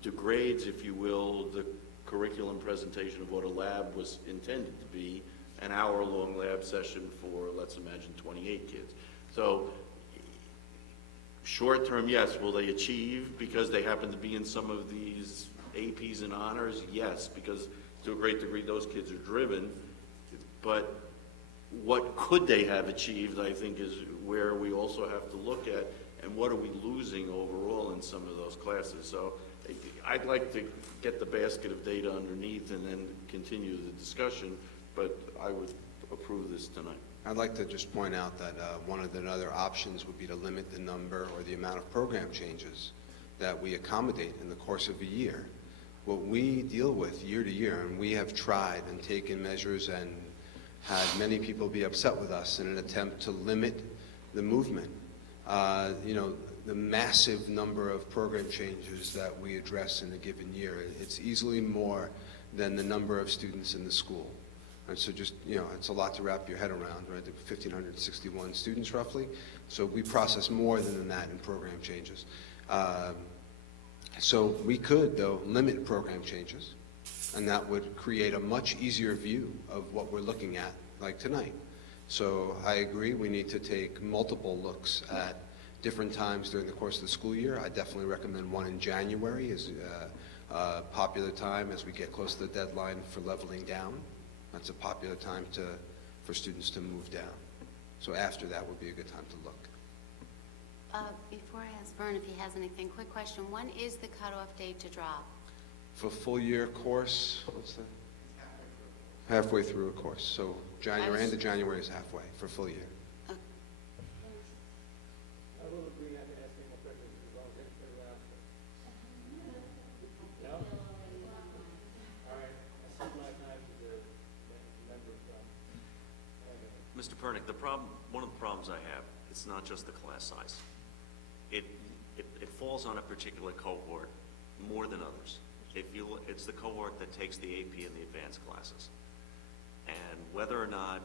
degrades, if you will, the curriculum presentation of what a lab was intended to be, an hour-long lab session for, let's imagine, 28 kids. So short term, yes. Will they achieve because they happen to be in some of these APs and honors? Yes, because to a great degree those kids are driven. But what could they have achieved, I think, is where we also have to look at, and what are we losing overall in some of those classes. So I'd like to get the basket of data underneath and then continue the discussion, but I would approve this tonight. I'd like to just point out that one of the other options would be to limit the number or the amount of program changes that we accommodate in the course of a year. What we deal with year to year, and we have tried and taken measures and had many people be upset with us in an attempt to limit the movement. The massive number of program changes that we address in a given year, it's easily more than the number of students in the school. And so just, it's a lot to wrap your head around, right? 1,561 students roughly. So we process more than that in program changes. So we could, though, limit program changes, and that would create a much easier view of what we're looking at, like tonight. So I agree, we need to take multiple looks at different times during the course of the school year. I definitely recommend one in January as a popular time as we get close to the deadline for leveling down. That's a popular time for students to move down. So after that would be a good time to look. Before I ask Vern if he has anything, quick question. When is the cutoff date to drop? For full year course, what's that? Halfway through a course. So January, end of January is halfway for full year. I will agree not to ask any more questions as long as everyone else does. No? All right. I said last night to the member from... Mr. Pernick, one of the problems I have, it's not just the class size. It falls on a particular cohort more than others. It's the cohort that takes the AP and the advanced classes. And whether or not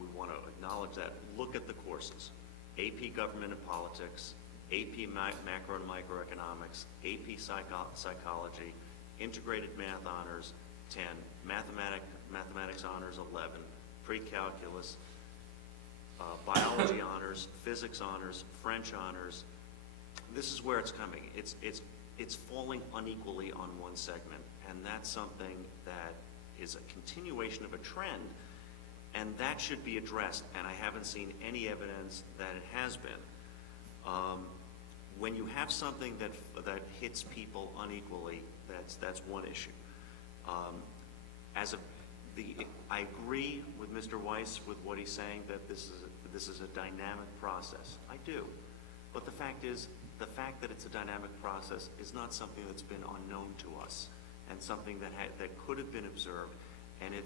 we want to acknowledge that, look at the courses. AP Government and Politics, AP Macro and Microeconomics, AP Psychology, Integrated Math Honors, 10, Mathematics Honors, 11, Pre-Calculus, Biology Honors, Physics Honors, French Honors. This is where it's coming. It's falling unequally on one segment, and that's something that is a continuation of a trend, and that should be addressed, and I haven't seen any evidence that it has been. When you have something that hits people unequally, that's one issue. I agree with Mr. Weiss with what he's saying, that this is a dynamic process. I do. But the fact that it's a dynamic process is not something that's been unknown to us, and something that could have been observed. And if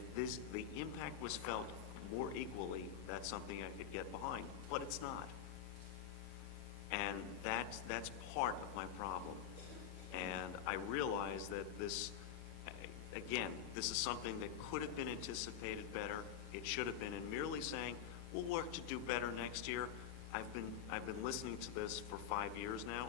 the impact was felt more equally, that's something I could get behind. But it's not. And that's part of my problem. And I realize that this is something that could have been anticipated better. It should have been. And merely saying, we'll work to do better next year. I've been listening to this for 5 years now,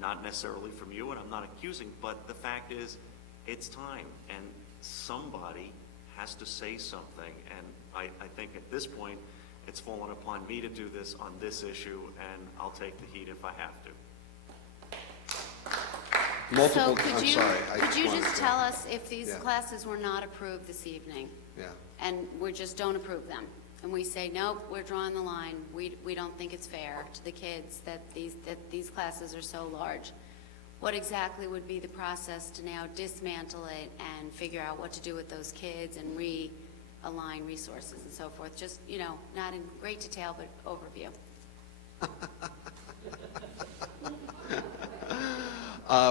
not necessarily from you, and I'm not accusing, but the fact is, it's time, and somebody has to say something. And I think at this point, It's fallen upon me to do this on this issue, and I'll take the heat if I have to. Multiple, So I'm sorry. could you wanted just to- tell us if these Yeah. classes were not approved this evening, Yeah. and we just don't approve them, and we say, nope, we're drawing the line, we don't think it's fair to the kids that these classes are so large, what exactly would be the process to now dismantle it and figure out what to do with those kids and realign resources and so forth? Just, not in great detail, but overview.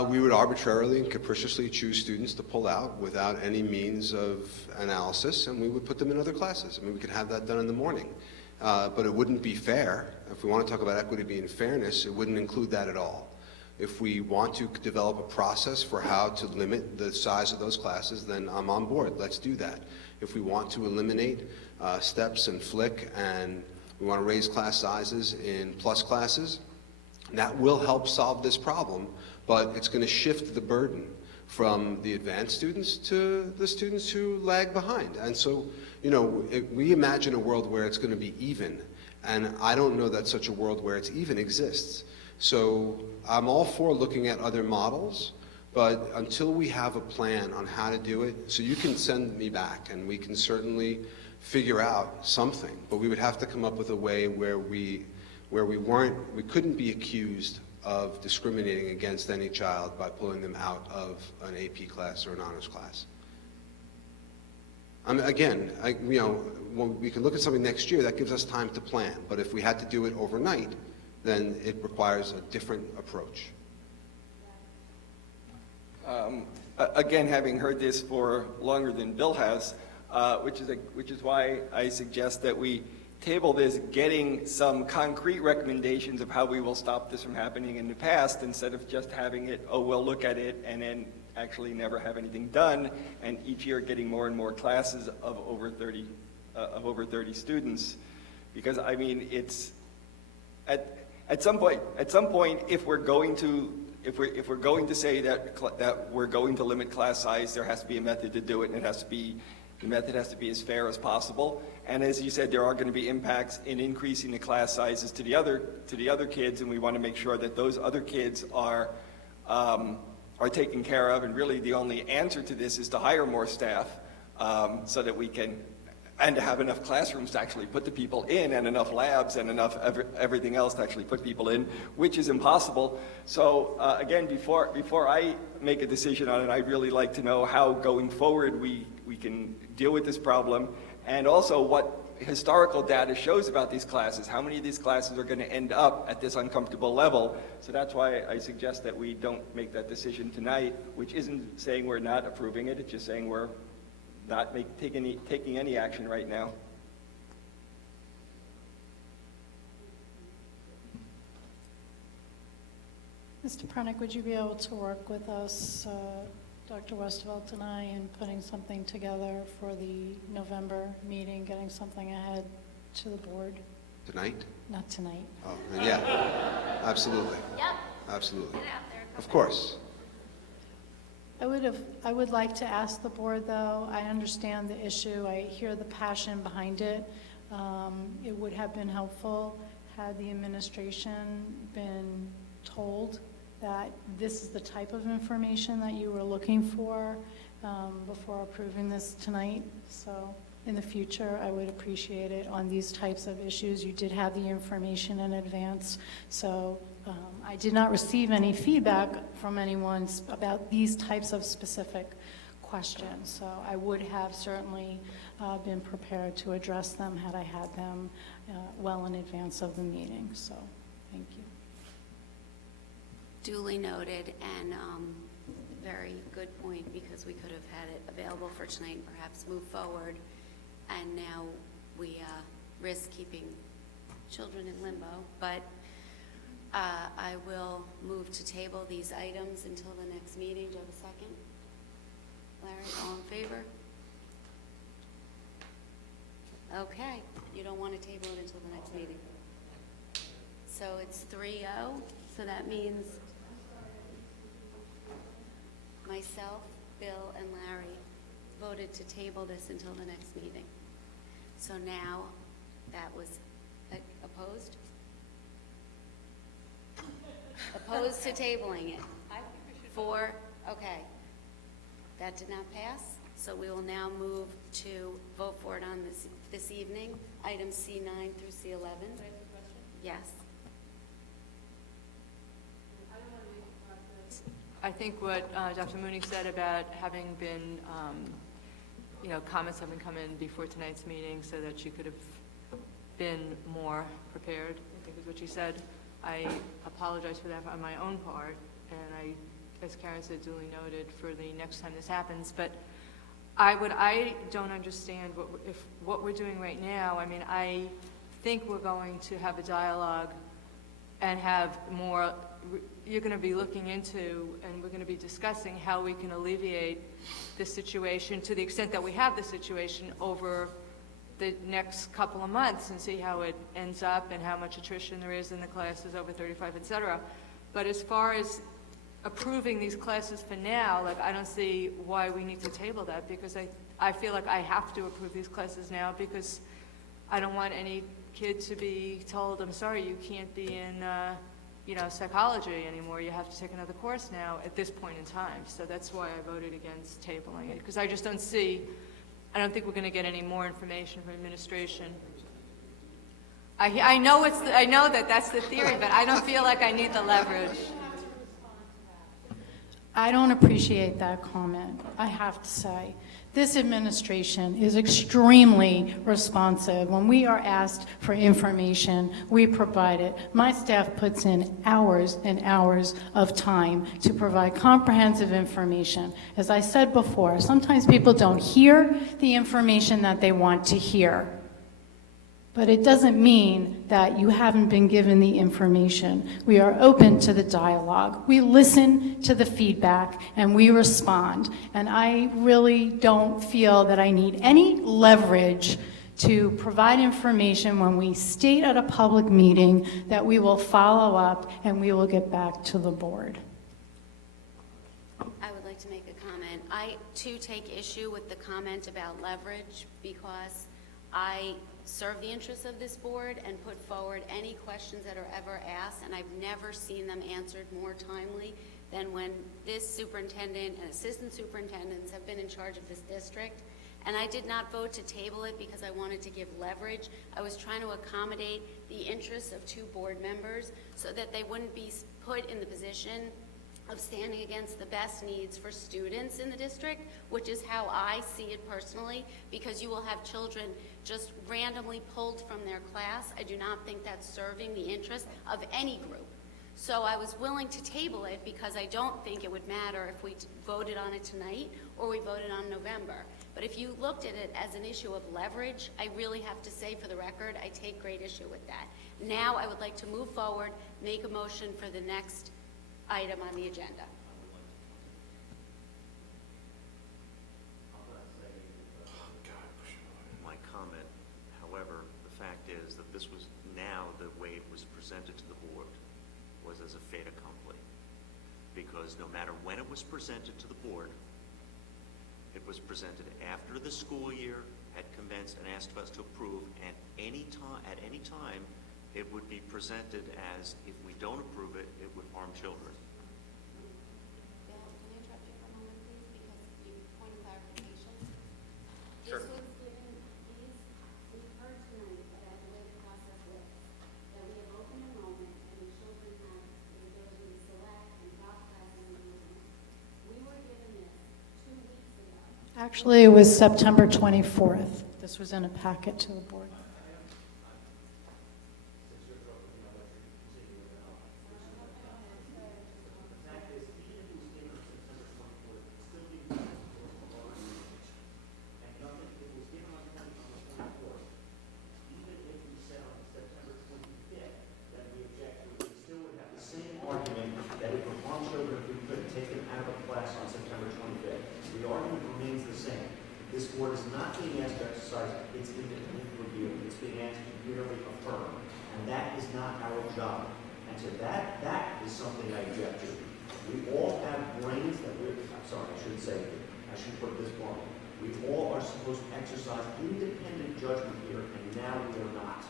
We would arbitrarily and capriciously choose students to pull out without any means of analysis, and we would put them in other classes. I mean, we could have that done in the morning. But it wouldn't be fair. If we want to talk about equity being fairness, it wouldn't include that at all. If we want to develop a process for how to limit the size of those classes, then I'm on board. Let's do that. If we want to eliminate steps and flick, and we want to raise class sizes in plus classes, that will help solve this problem, but it's going to shift the burden from the advanced students to the students who lag behind. And so, we imagine a world where it's going to be even, and I don't know that such a world where it's even exists. So I'm all for looking at other models, but until we have a plan on how to do it, so you can send me back and we can certainly figure out something, but we would have to come up with a way where we couldn't be accused of discriminating against any child by pulling them out of an AP class or an honors class. Again, when we can look at something next year, that gives us time to plan. But if we had to do it overnight, then it requires a different approach. Again, having heard this for longer than Bill has, which is why I suggest that we table this, getting some concrete recommendations of how we will stop this from happening in the past, instead of just having it, oh, we'll look at it, and then actually never have anything done, and each year getting more and more classes of over 30 students. Because I mean, it's at some point, if we're going to say that we're going to limit class size, there has to be a method to do it, and the method has to be as fair as possible. And as you said, there are going to be impacts in increasing the class sizes to the other kids, and we want to make sure that those other kids are taken care of. And really, the only answer to this is to hire more staff, so that we can, and to have enough classrooms to actually put the people in, and enough labs, and enough everything else to actually put people in, which is impossible. So again, before I make a decision on it, I'd really like to know how, going forward, we can deal with this problem, and also what historical data shows about these classes. How many of these classes are going to end up at this uncomfortable level? So that's why I suggest that we don't make that decision tonight, which isn't saying we're not approving it, it's just saying we're not taking any action right now. Mr. Prunick, would you be able to work with us, Dr. Westfeld and I, in putting something together for the November meeting, getting something ahead to the board? Tonight? Not tonight. Oh, yeah, absolutely. Yep. Absolutely. Of course. I would like to ask the board, though, I understand the issue, I hear the passion behind it. It would have been helpful had the administration been told that this is the type of information that you were looking for before approving this tonight. So in the future, I would appreciate it on these types of issues. You did have the information in advance, so I did not receive any feedback from anyone about these types of specific questions. So I would have certainly been prepared to address them had I had them well in advance of the meeting. So thank you. Duly noted, and very good point, because we could have had it available for tonight and perhaps move forward, and now we risk keeping children in limbo. But I will move to table these items until the next meeting. Do you have a second? Larry, all in favor? Okay, you don't want to table it until the next meeting. So it's 3-0, so that means myself, Bill, and Larry voted to table this until the next meeting. So now that was Opposed? Opposed to tabling it? 4, okay. That did not pass, so we will now move to vote for it on this evening, items C9 through C11. Yes. I think what Dr. Mooney said about having been, comments having come in before tonight's meeting so that she could have been more prepared, I think is what she said. I apologize for that on my own part, and I, as Karen said, duly noted for the next time this happens. But I don't understand what we're doing right now. I mean, I think we're going to have a dialogue and have more, you're going to be looking into, and we're going to be discussing how we can alleviate this situation to the extent that we have the situation over the next couple of months and see how it ends up and how much attrition there is in the classes over 35, et cetera. But as far as approving these classes for now, like, I don't see why we need to table that, because I feel like I have to approve these classes now because I don't want any kid to be told, I'm sorry, you can't be in psychology anymore. You have to take another course now at this point in time. So that's why I voted against tabling it, because I just don't think we're going to get any more information from administration. I know that that's the theory, but I don't feel like I need the leverage. I don't appreciate that comment, I have to say. This administration is extremely responsive. When we are asked for information, we provide it. My staff puts in hours and hours of time to provide comprehensive information. As I said before, sometimes people don't hear the information that they want to hear. But it doesn't mean that you haven't been given the information. We are open to the dialogue. We listen to the feedback and we respond. And I really don't feel that I need any leverage to provide information when we state at a public meeting that we will follow up and we will get back to the board. I would like to make a comment. I, too, take issue with the comment about leverage because I serve the interests of this board and put forward any questions that are ever asked, and I've never seen them answered more timely than when this superintendent and assistant superintendents have been in charge of this district. And I did not vote to table it because I wanted to give leverage. I was trying to accommodate the interests of 2 board members so that they wouldn't be put in the position of standing against the best needs for students in the district, which is how I see it personally, because you will have children just randomly pulled from their class. I do not think that's serving the interest of any group. So I was willing to table it because I don't think it would matter if we voted on it tonight or we voted on November. But if you looked at it as an issue of leverage, I really have to say for the record, I take great issue with that. Now I would like to move forward, make a motion for the next item on the agenda. My comment, however, the fact is that this was now the way it was presented to the board was as a fait accompli. Because no matter when it was presented to the board, it was presented after the school year had commenced and asked us to approve, and at any time, it would be presented as if we don't approve it, it would harm children. Bill, can I interrupt you for a moment, please? Because you point of clarification. Sure. This was given, we've heard tonight about the way the process works, that we have open enrollment and the children have the ability to select and drop classes and move them. We were given this 2 weeks ago. Actually, it was September 24th. This was in a packet to the board. This board is not being asked to exercise its independent review. It's being asked to merely affirm. And that is not our job. And so that is something I object to. We all have brains that I should put this bluntly. We all are supposed to exercise independent judgment here, and now we are not.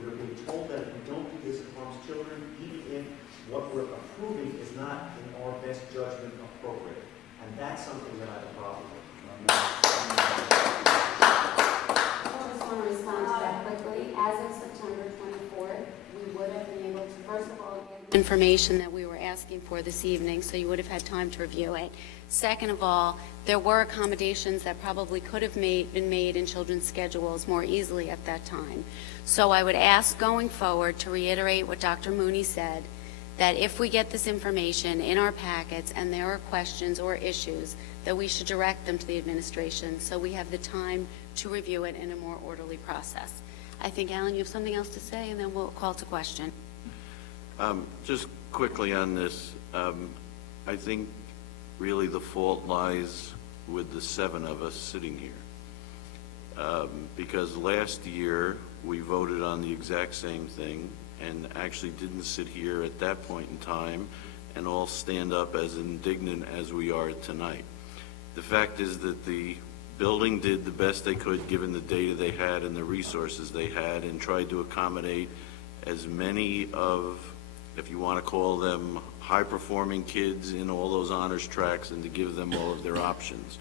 We are being told that if we don't do this, it harms children, even if what we're approving is not in our best judgment appropriate. And that's something that I have a problem with. I just want to respond to that quickly. As of September 24th, we would have been able to, first of all, get information that we were asking for this evening, so you would have had time to review it. Second of all, there were accommodations that probably could have been made in children's schedules more easily at that time. So I would ask going forward to reiterate what Dr. Mooney said, that if we get this information in our packets and there are questions or issues, that we should direct them to the administration so we have the time to review it in a more orderly process. I think, Alan, you have something else to say, and then we'll call to question. Just quickly on this, I think really the fault lies with the 7 of us sitting here. Because last year, we voted on the exact same thing and actually didn't sit here at that point in time and all stand up as indignant as we are tonight. The fact is that the building did the best they could given the data they had and the resources they had, and tried to accommodate as many of, if you want to call them, high-performing kids in all those honors tracks, and to give them all of their options.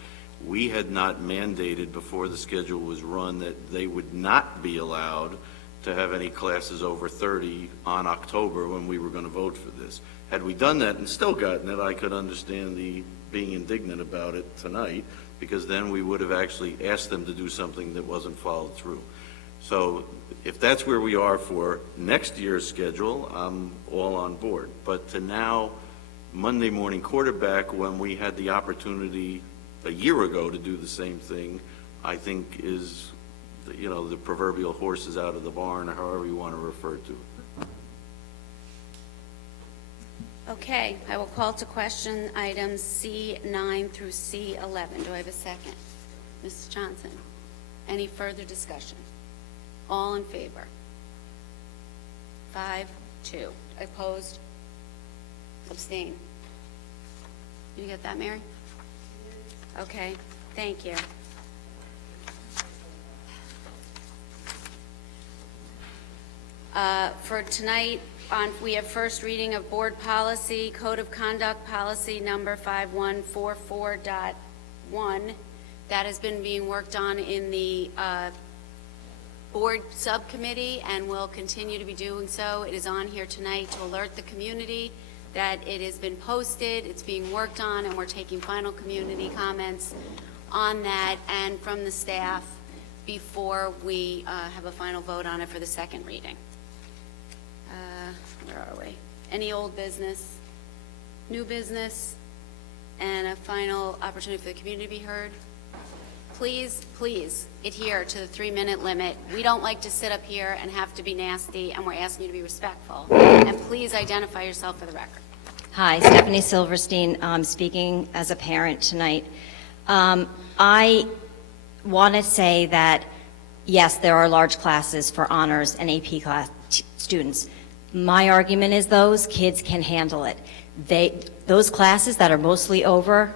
We had not mandated before the schedule was run that they would not be allowed to have any classes over 30 on October when we were going to vote for this. Had we done that and still gotten it, I could understand the being indignant about it tonight, because then we would have actually asked them to do something that wasn't followed through. So if that's where we are for next year's schedule, I'm all on board. But to now Monday morning quarterback when we had the opportunity a year ago to do the same thing, I think is, you know, the proverbial horse is out of the barn, or however you want to refer to it. Okay, I will call to question items C9 through C11. Do I have a second? Mrs. Johnson, any further discussion? All in favor? 5-2. Opposed? Abstain? You get that, Mary? Okay, thank you. For tonight, we have first reading of board policy, code of conduct policy number 5144.1. That has been being worked on in the board subcommittee and will continue to be doing so. It is on here tonight to alert the community that it has been posted, it's being worked on, and we're taking final community comments on that and from the staff before we have a final vote on it for the second reading. Where are we? Any old business, new business, and a final opportunity for the community to be heard? Please, please adhere to the 3-minute limit. We don't like to sit up here and have to be nasty, and we're asking you to be respectful. And please identify yourself for the record. Hi, Stephanie Silverstein. I'm speaking as a parent tonight. I want to say that, yes, there are large classes for honors and AP class students. My argument is those kids can handle it. Those classes that are mostly over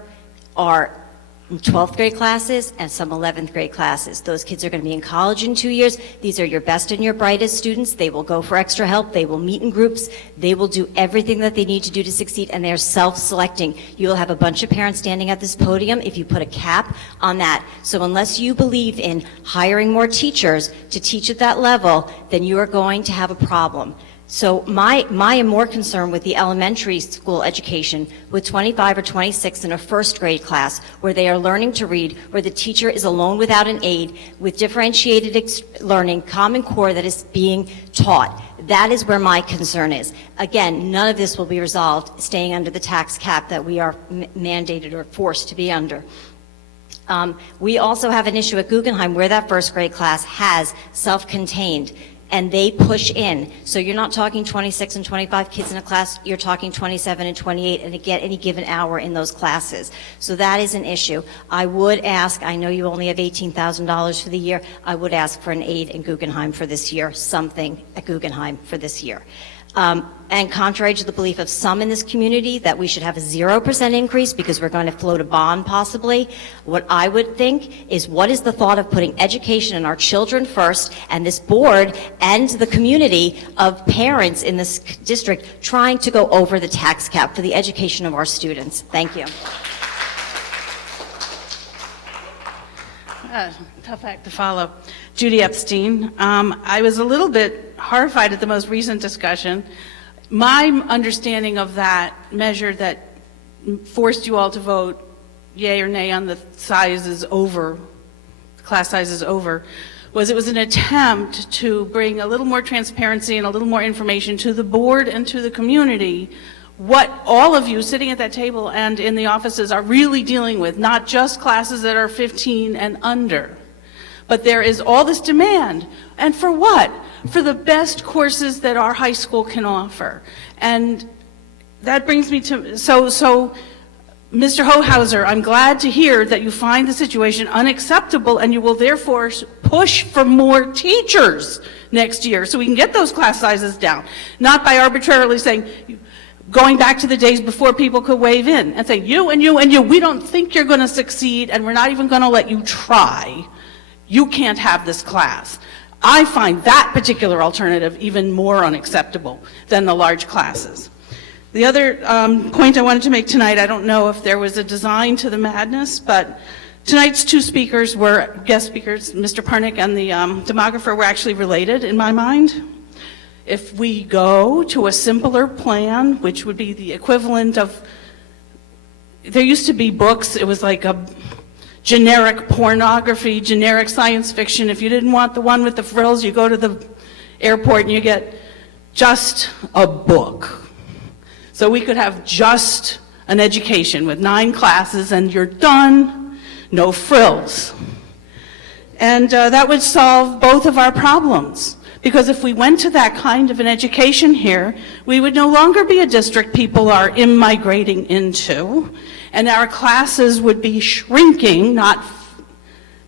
are 12th grade classes and some 11th grade classes. Those kids are going to be in college in 2 years. These are your best and your brightest students. They will go for extra help. They will meet in groups. They will do everything that they need to do to succeed, and they're self-selecting. You will have a bunch of parents standing at this podium if you put a cap on that. So unless you believe in hiring more teachers to teach at that level, then you are going to have a problem. So I am more concerned with the elementary school education with 25 or 26 in a first grade class where they are learning to read, where the teacher is alone without an aide, with differentiated learning, Common Core that is being taught. That is where my concern is. Again, none of this will be resolved staying under the tax cap that we are mandated or forced to be under. We also have an issue at Guggenheim where that first grade class has self-contained, and they push in. So you're not talking 26 and 25 kids in a class, you're talking 27 and 28 and again any given hour in those classes. So that is an issue. I would ask, I know you only have $18,000 for the year, I would ask for an aid in Guggenheim for this year, something at Guggenheim for this year. And contrary to the belief of some in this community that we should have a 0% increase because we're going to float a bond possibly, what I would think is, what is the thought of putting education and our children first, and this board and the community of parents in this district trying to go over the tax cap for the education of our students? Thank you. Tough act to follow. Judy Epstein. I was a little bit horrified at the most recent discussion. My understanding of that measure that forced you all to vote yay or nay on the sizes over, class sizes over, was it was an attempt to bring a little more transparency and a little more information to the board and to the community, what all of you sitting at that table and in the offices are really dealing with, not just classes that are 15 and under. But there is all this demand. And for what? For the best courses that our high school can offer. And that brings me to, so Mr. Hohauser, I'm glad to hear that you find the situation unacceptable and you will therefore push for more teachers next year so we can get those class sizes down. Not by arbitrarily saying, going back to the days before people could wave in and say, you and you and you, we don't think you're going to succeed and we're not even going to let you try. You can't have this class. I find that particular alternative even more unacceptable than the large classes. The other point I wanted to make tonight, I don't know if there was a design to the madness, but tonight's two speakers were guest speakers, Mr. Pernick and the demographer, were actually related in my mind. If we go to a simpler plan, which would be the equivalent of, there used to be books, it was like a generic pornography, generic science fiction. If you didn't want the one with the frills, you go to the airport and you get just a book. So we could have just an education with 9 classes and you're done, no frills. And that would solve both of our problems. Because if we went to that kind of an education here, we would no longer be a district people are immigrating into, and our classes would be shrinking, not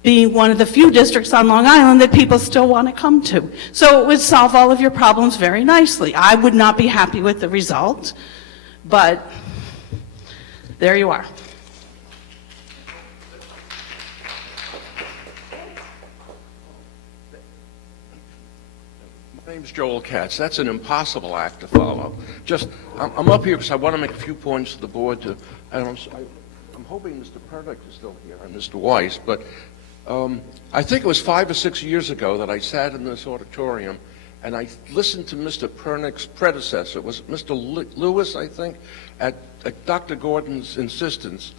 being one of the few districts on Long Island that people still want to come to. So it would solve all of your problems very nicely. I would not be happy with the result, but there you are. My name's Joel Katz. That's an impossible act to follow. I'm up here because I want to make a few points to the board. I'm hoping Mr. Pernick is still here and Mr. Weiss, but I think it was 5 or 6 years ago that I sat in this auditorium and I listened to Mr. Pernick's predecessor, was Mr. Lewis, I think, at Dr. Gordon's insistence,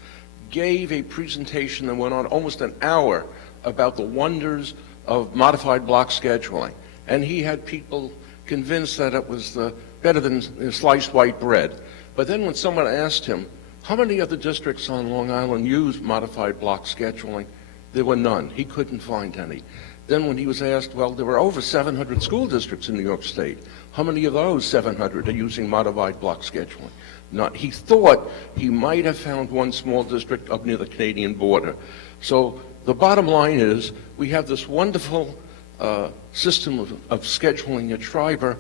gave a presentation that went on almost an hour about the wonders of modified block scheduling. And he had people convinced that it was better than sliced white bread. But then when someone asked him, how many other districts on Long Island use modified block scheduling, there were none. He couldn't find any. Then when he was asked, well, there were over 700 school districts in New York State. How many of those 700 are using modified block scheduling? Not. He thought he might have found one small district up near the Canadian border. So the bottom line is we have this wonderful system of scheduling at Schreiber,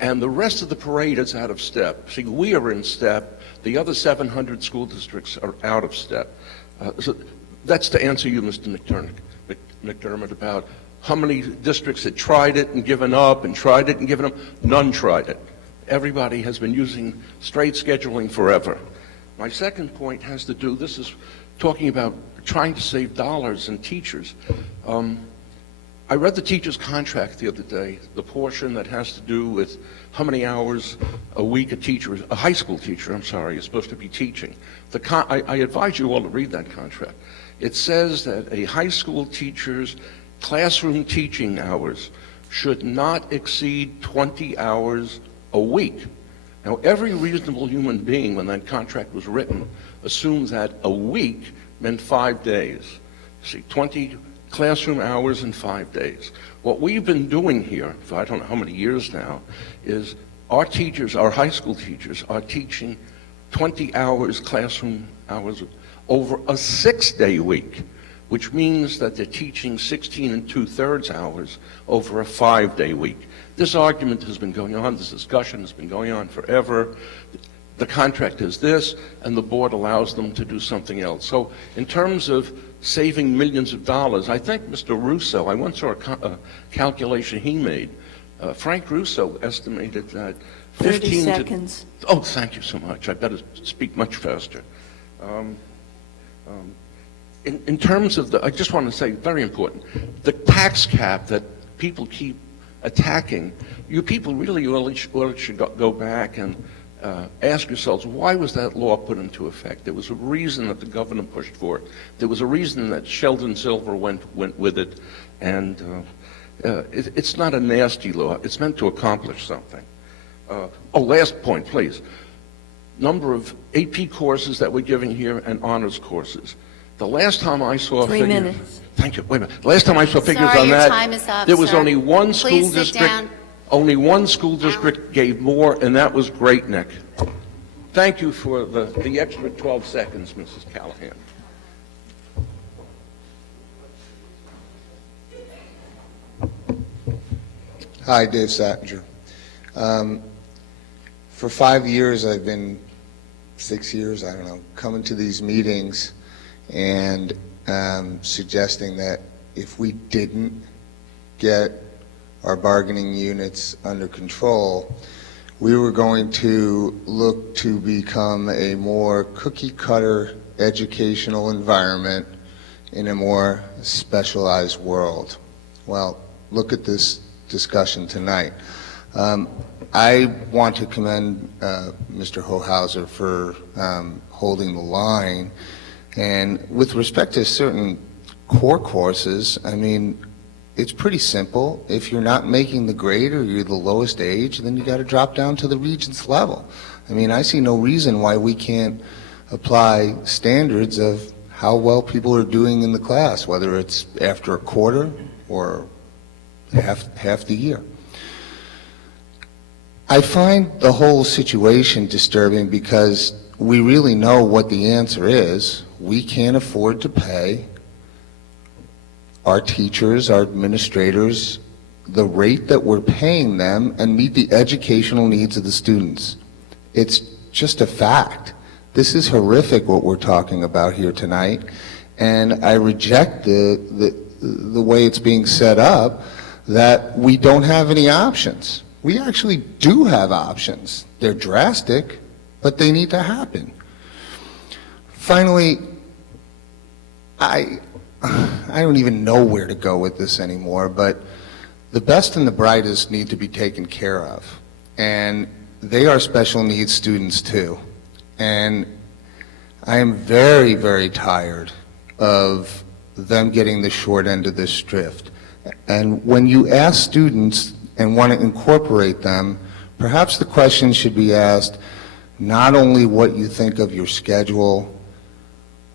and the rest of the parade is out of step. See, we are in step. The other 700 school districts are out of step. So that's to answer you, Mr. McDermott, about how many districts had tried it and given up and tried it and given up. None tried it. Everybody has been using straight scheduling forever. My second point has to do, this is talking about trying to save dollars and teachers. I read the teacher's contract the other day, the portion that has to do with how many hours a week a high school teacher, is supposed to be teaching. I advise you all to read that contract. It says that a high school teacher's classroom teaching hours should not exceed 20 hours a week. Now, every reasonable human being, when that contract was written, assumed that a week meant 5 days. See, 20 classroom hours in 5 days. What we've been doing here, for I don't know how many years now, is our teachers, our high school teachers, are teaching 20 hours, classroom hours, over a 6-day week. which means that they're teaching 16 2/3 hours over a 5-day week. This argument has been going on, this discussion has been going on forever. The contract is this, and the board allows them to do something else. So in terms of saving millions of dollars, I think Mr. Russo, I once saw a calculation he made. Frank Russo estimated that 30 seconds. Oh, thank you so much. I better speak much faster. In terms of I just want to say, very important, the tax cap that people keep attacking, you people really should go back and ask yourselves, why was that law put into effect? There was a reason that the governor pushed for it. There was a reason that Sheldon Silver went with it, and it's not a nasty law. It's meant to accomplish something. Last point, please. Number of AP courses that we're giving here and honors courses. The last time I saw 3 figures... minutes. Thank you. Wait a minute. Last time I saw figures Sorry, on your that, time is up, there was sir. only one school Please sit district... down. Only one school district gave more, and that was Great Neck. Thank you for the extra 12 seconds, Mrs. Callahan. Hi, Dave Sattinger. For 5 years, I've been, 6 years, I don't know, coming to these meetings and suggesting that if we didn't get our bargaining units under control, we were going to look to become a more cookie-cutter educational environment in a more specialized world. Well, look at this discussion tonight. I want to commend Mr. Hohauser for holding the line. And with respect to certain core courses, I mean, it's pretty simple. If you're not making the grade or you're the lowest age, then you got to drop down to the Regents level. I mean, I see no reason why we can't apply standards of how well people are doing in the class, whether it's after a quarter or half the year. I find the whole situation disturbing because we really know what the answer is. We can't afford to pay our teachers, our administrators, the rate that we're paying them and meet the educational needs of the students. It's just a fact. This is horrific what we're talking about here tonight, and I reject the way it's being set up, that we don't have any options. We actually do have options. They're drastic, but they need to happen. Finally, I don't even know where to go with this anymore, but the best and the brightest need to be taken care of. And they are special needs students too. And I am very, very tired of them getting the short end of this drift. And when you ask students and want to incorporate them, perhaps the question should be asked not only what you think of your schedule,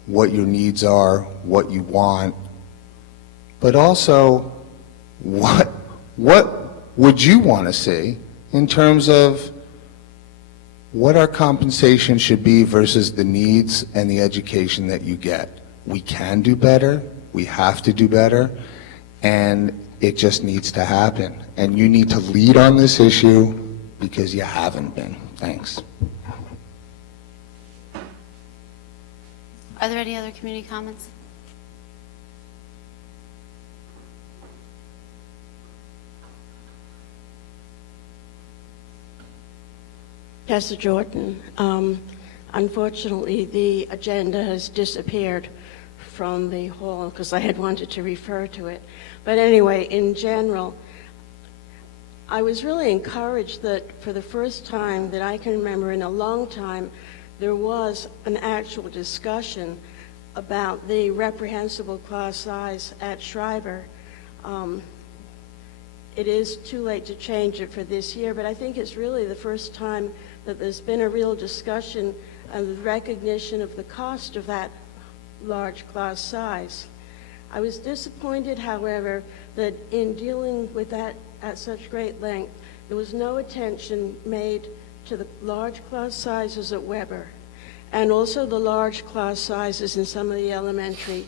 what your needs are, what you want, but also what would you want to see in terms of what our compensation should be versus the needs and the education that you get. We can do better, we have to do better, and it just needs to happen. And you need to lead on this issue because you haven't been. Thanks. Are there any other community comments? Pastor Jordan, unfortunately, the agenda has disappeared from the hall because I had wanted to refer to it. But anyway, in general, I was really encouraged that for the first time that I can remember in a long time, there was an actual discussion about the reprehensible class size at Schreiber. It is too late to change it for this year, but I think it's really the first time that there's been a real discussion and recognition of the cost of that large class size. I was disappointed, however, that in dealing with that at such great length, there was no attention made to the large class sizes at Weber and also the large class sizes in some of the elementary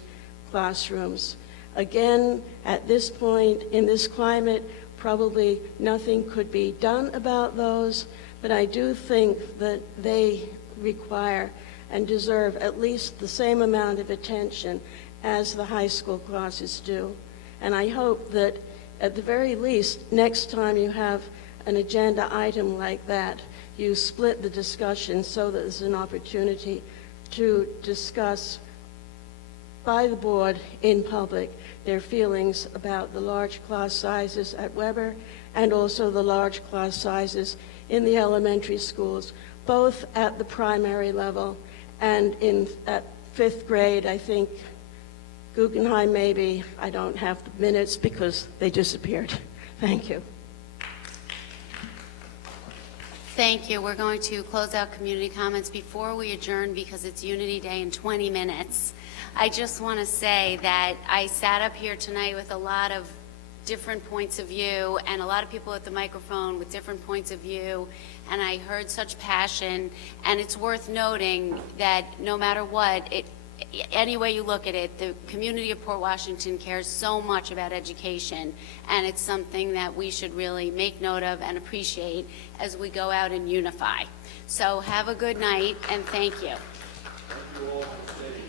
classrooms. Again, at this point, in this climate, probably nothing could be done about those, but I do think that they require and deserve at least the same amount of attention as the high school classes do. And I hope that at the very least, next time you have an agenda item like that, you split the discussion so that there's an opportunity to discuss by the board in public their feelings about the large class sizes at Weber and also the large class sizes in the elementary schools, both at the primary level and at 5th grade. I think Guggenheim maybe, I don't have the minutes because they disappeared. Thank you. Thank you. We're going to close out community comments before we adjourn because it's Unity Day in 20 minutes. I just want to say that I sat up here tonight with a lot of different points of view and a lot of people at the microphone with different points of view, and I heard such passion, and it's worth noting that no matter what, any way you look at it, the community of Port Washington cares so much about education, and it's something that we should really make note of and appreciate as we go out and unify. So have a good night, and thank you. Thank you all for staying.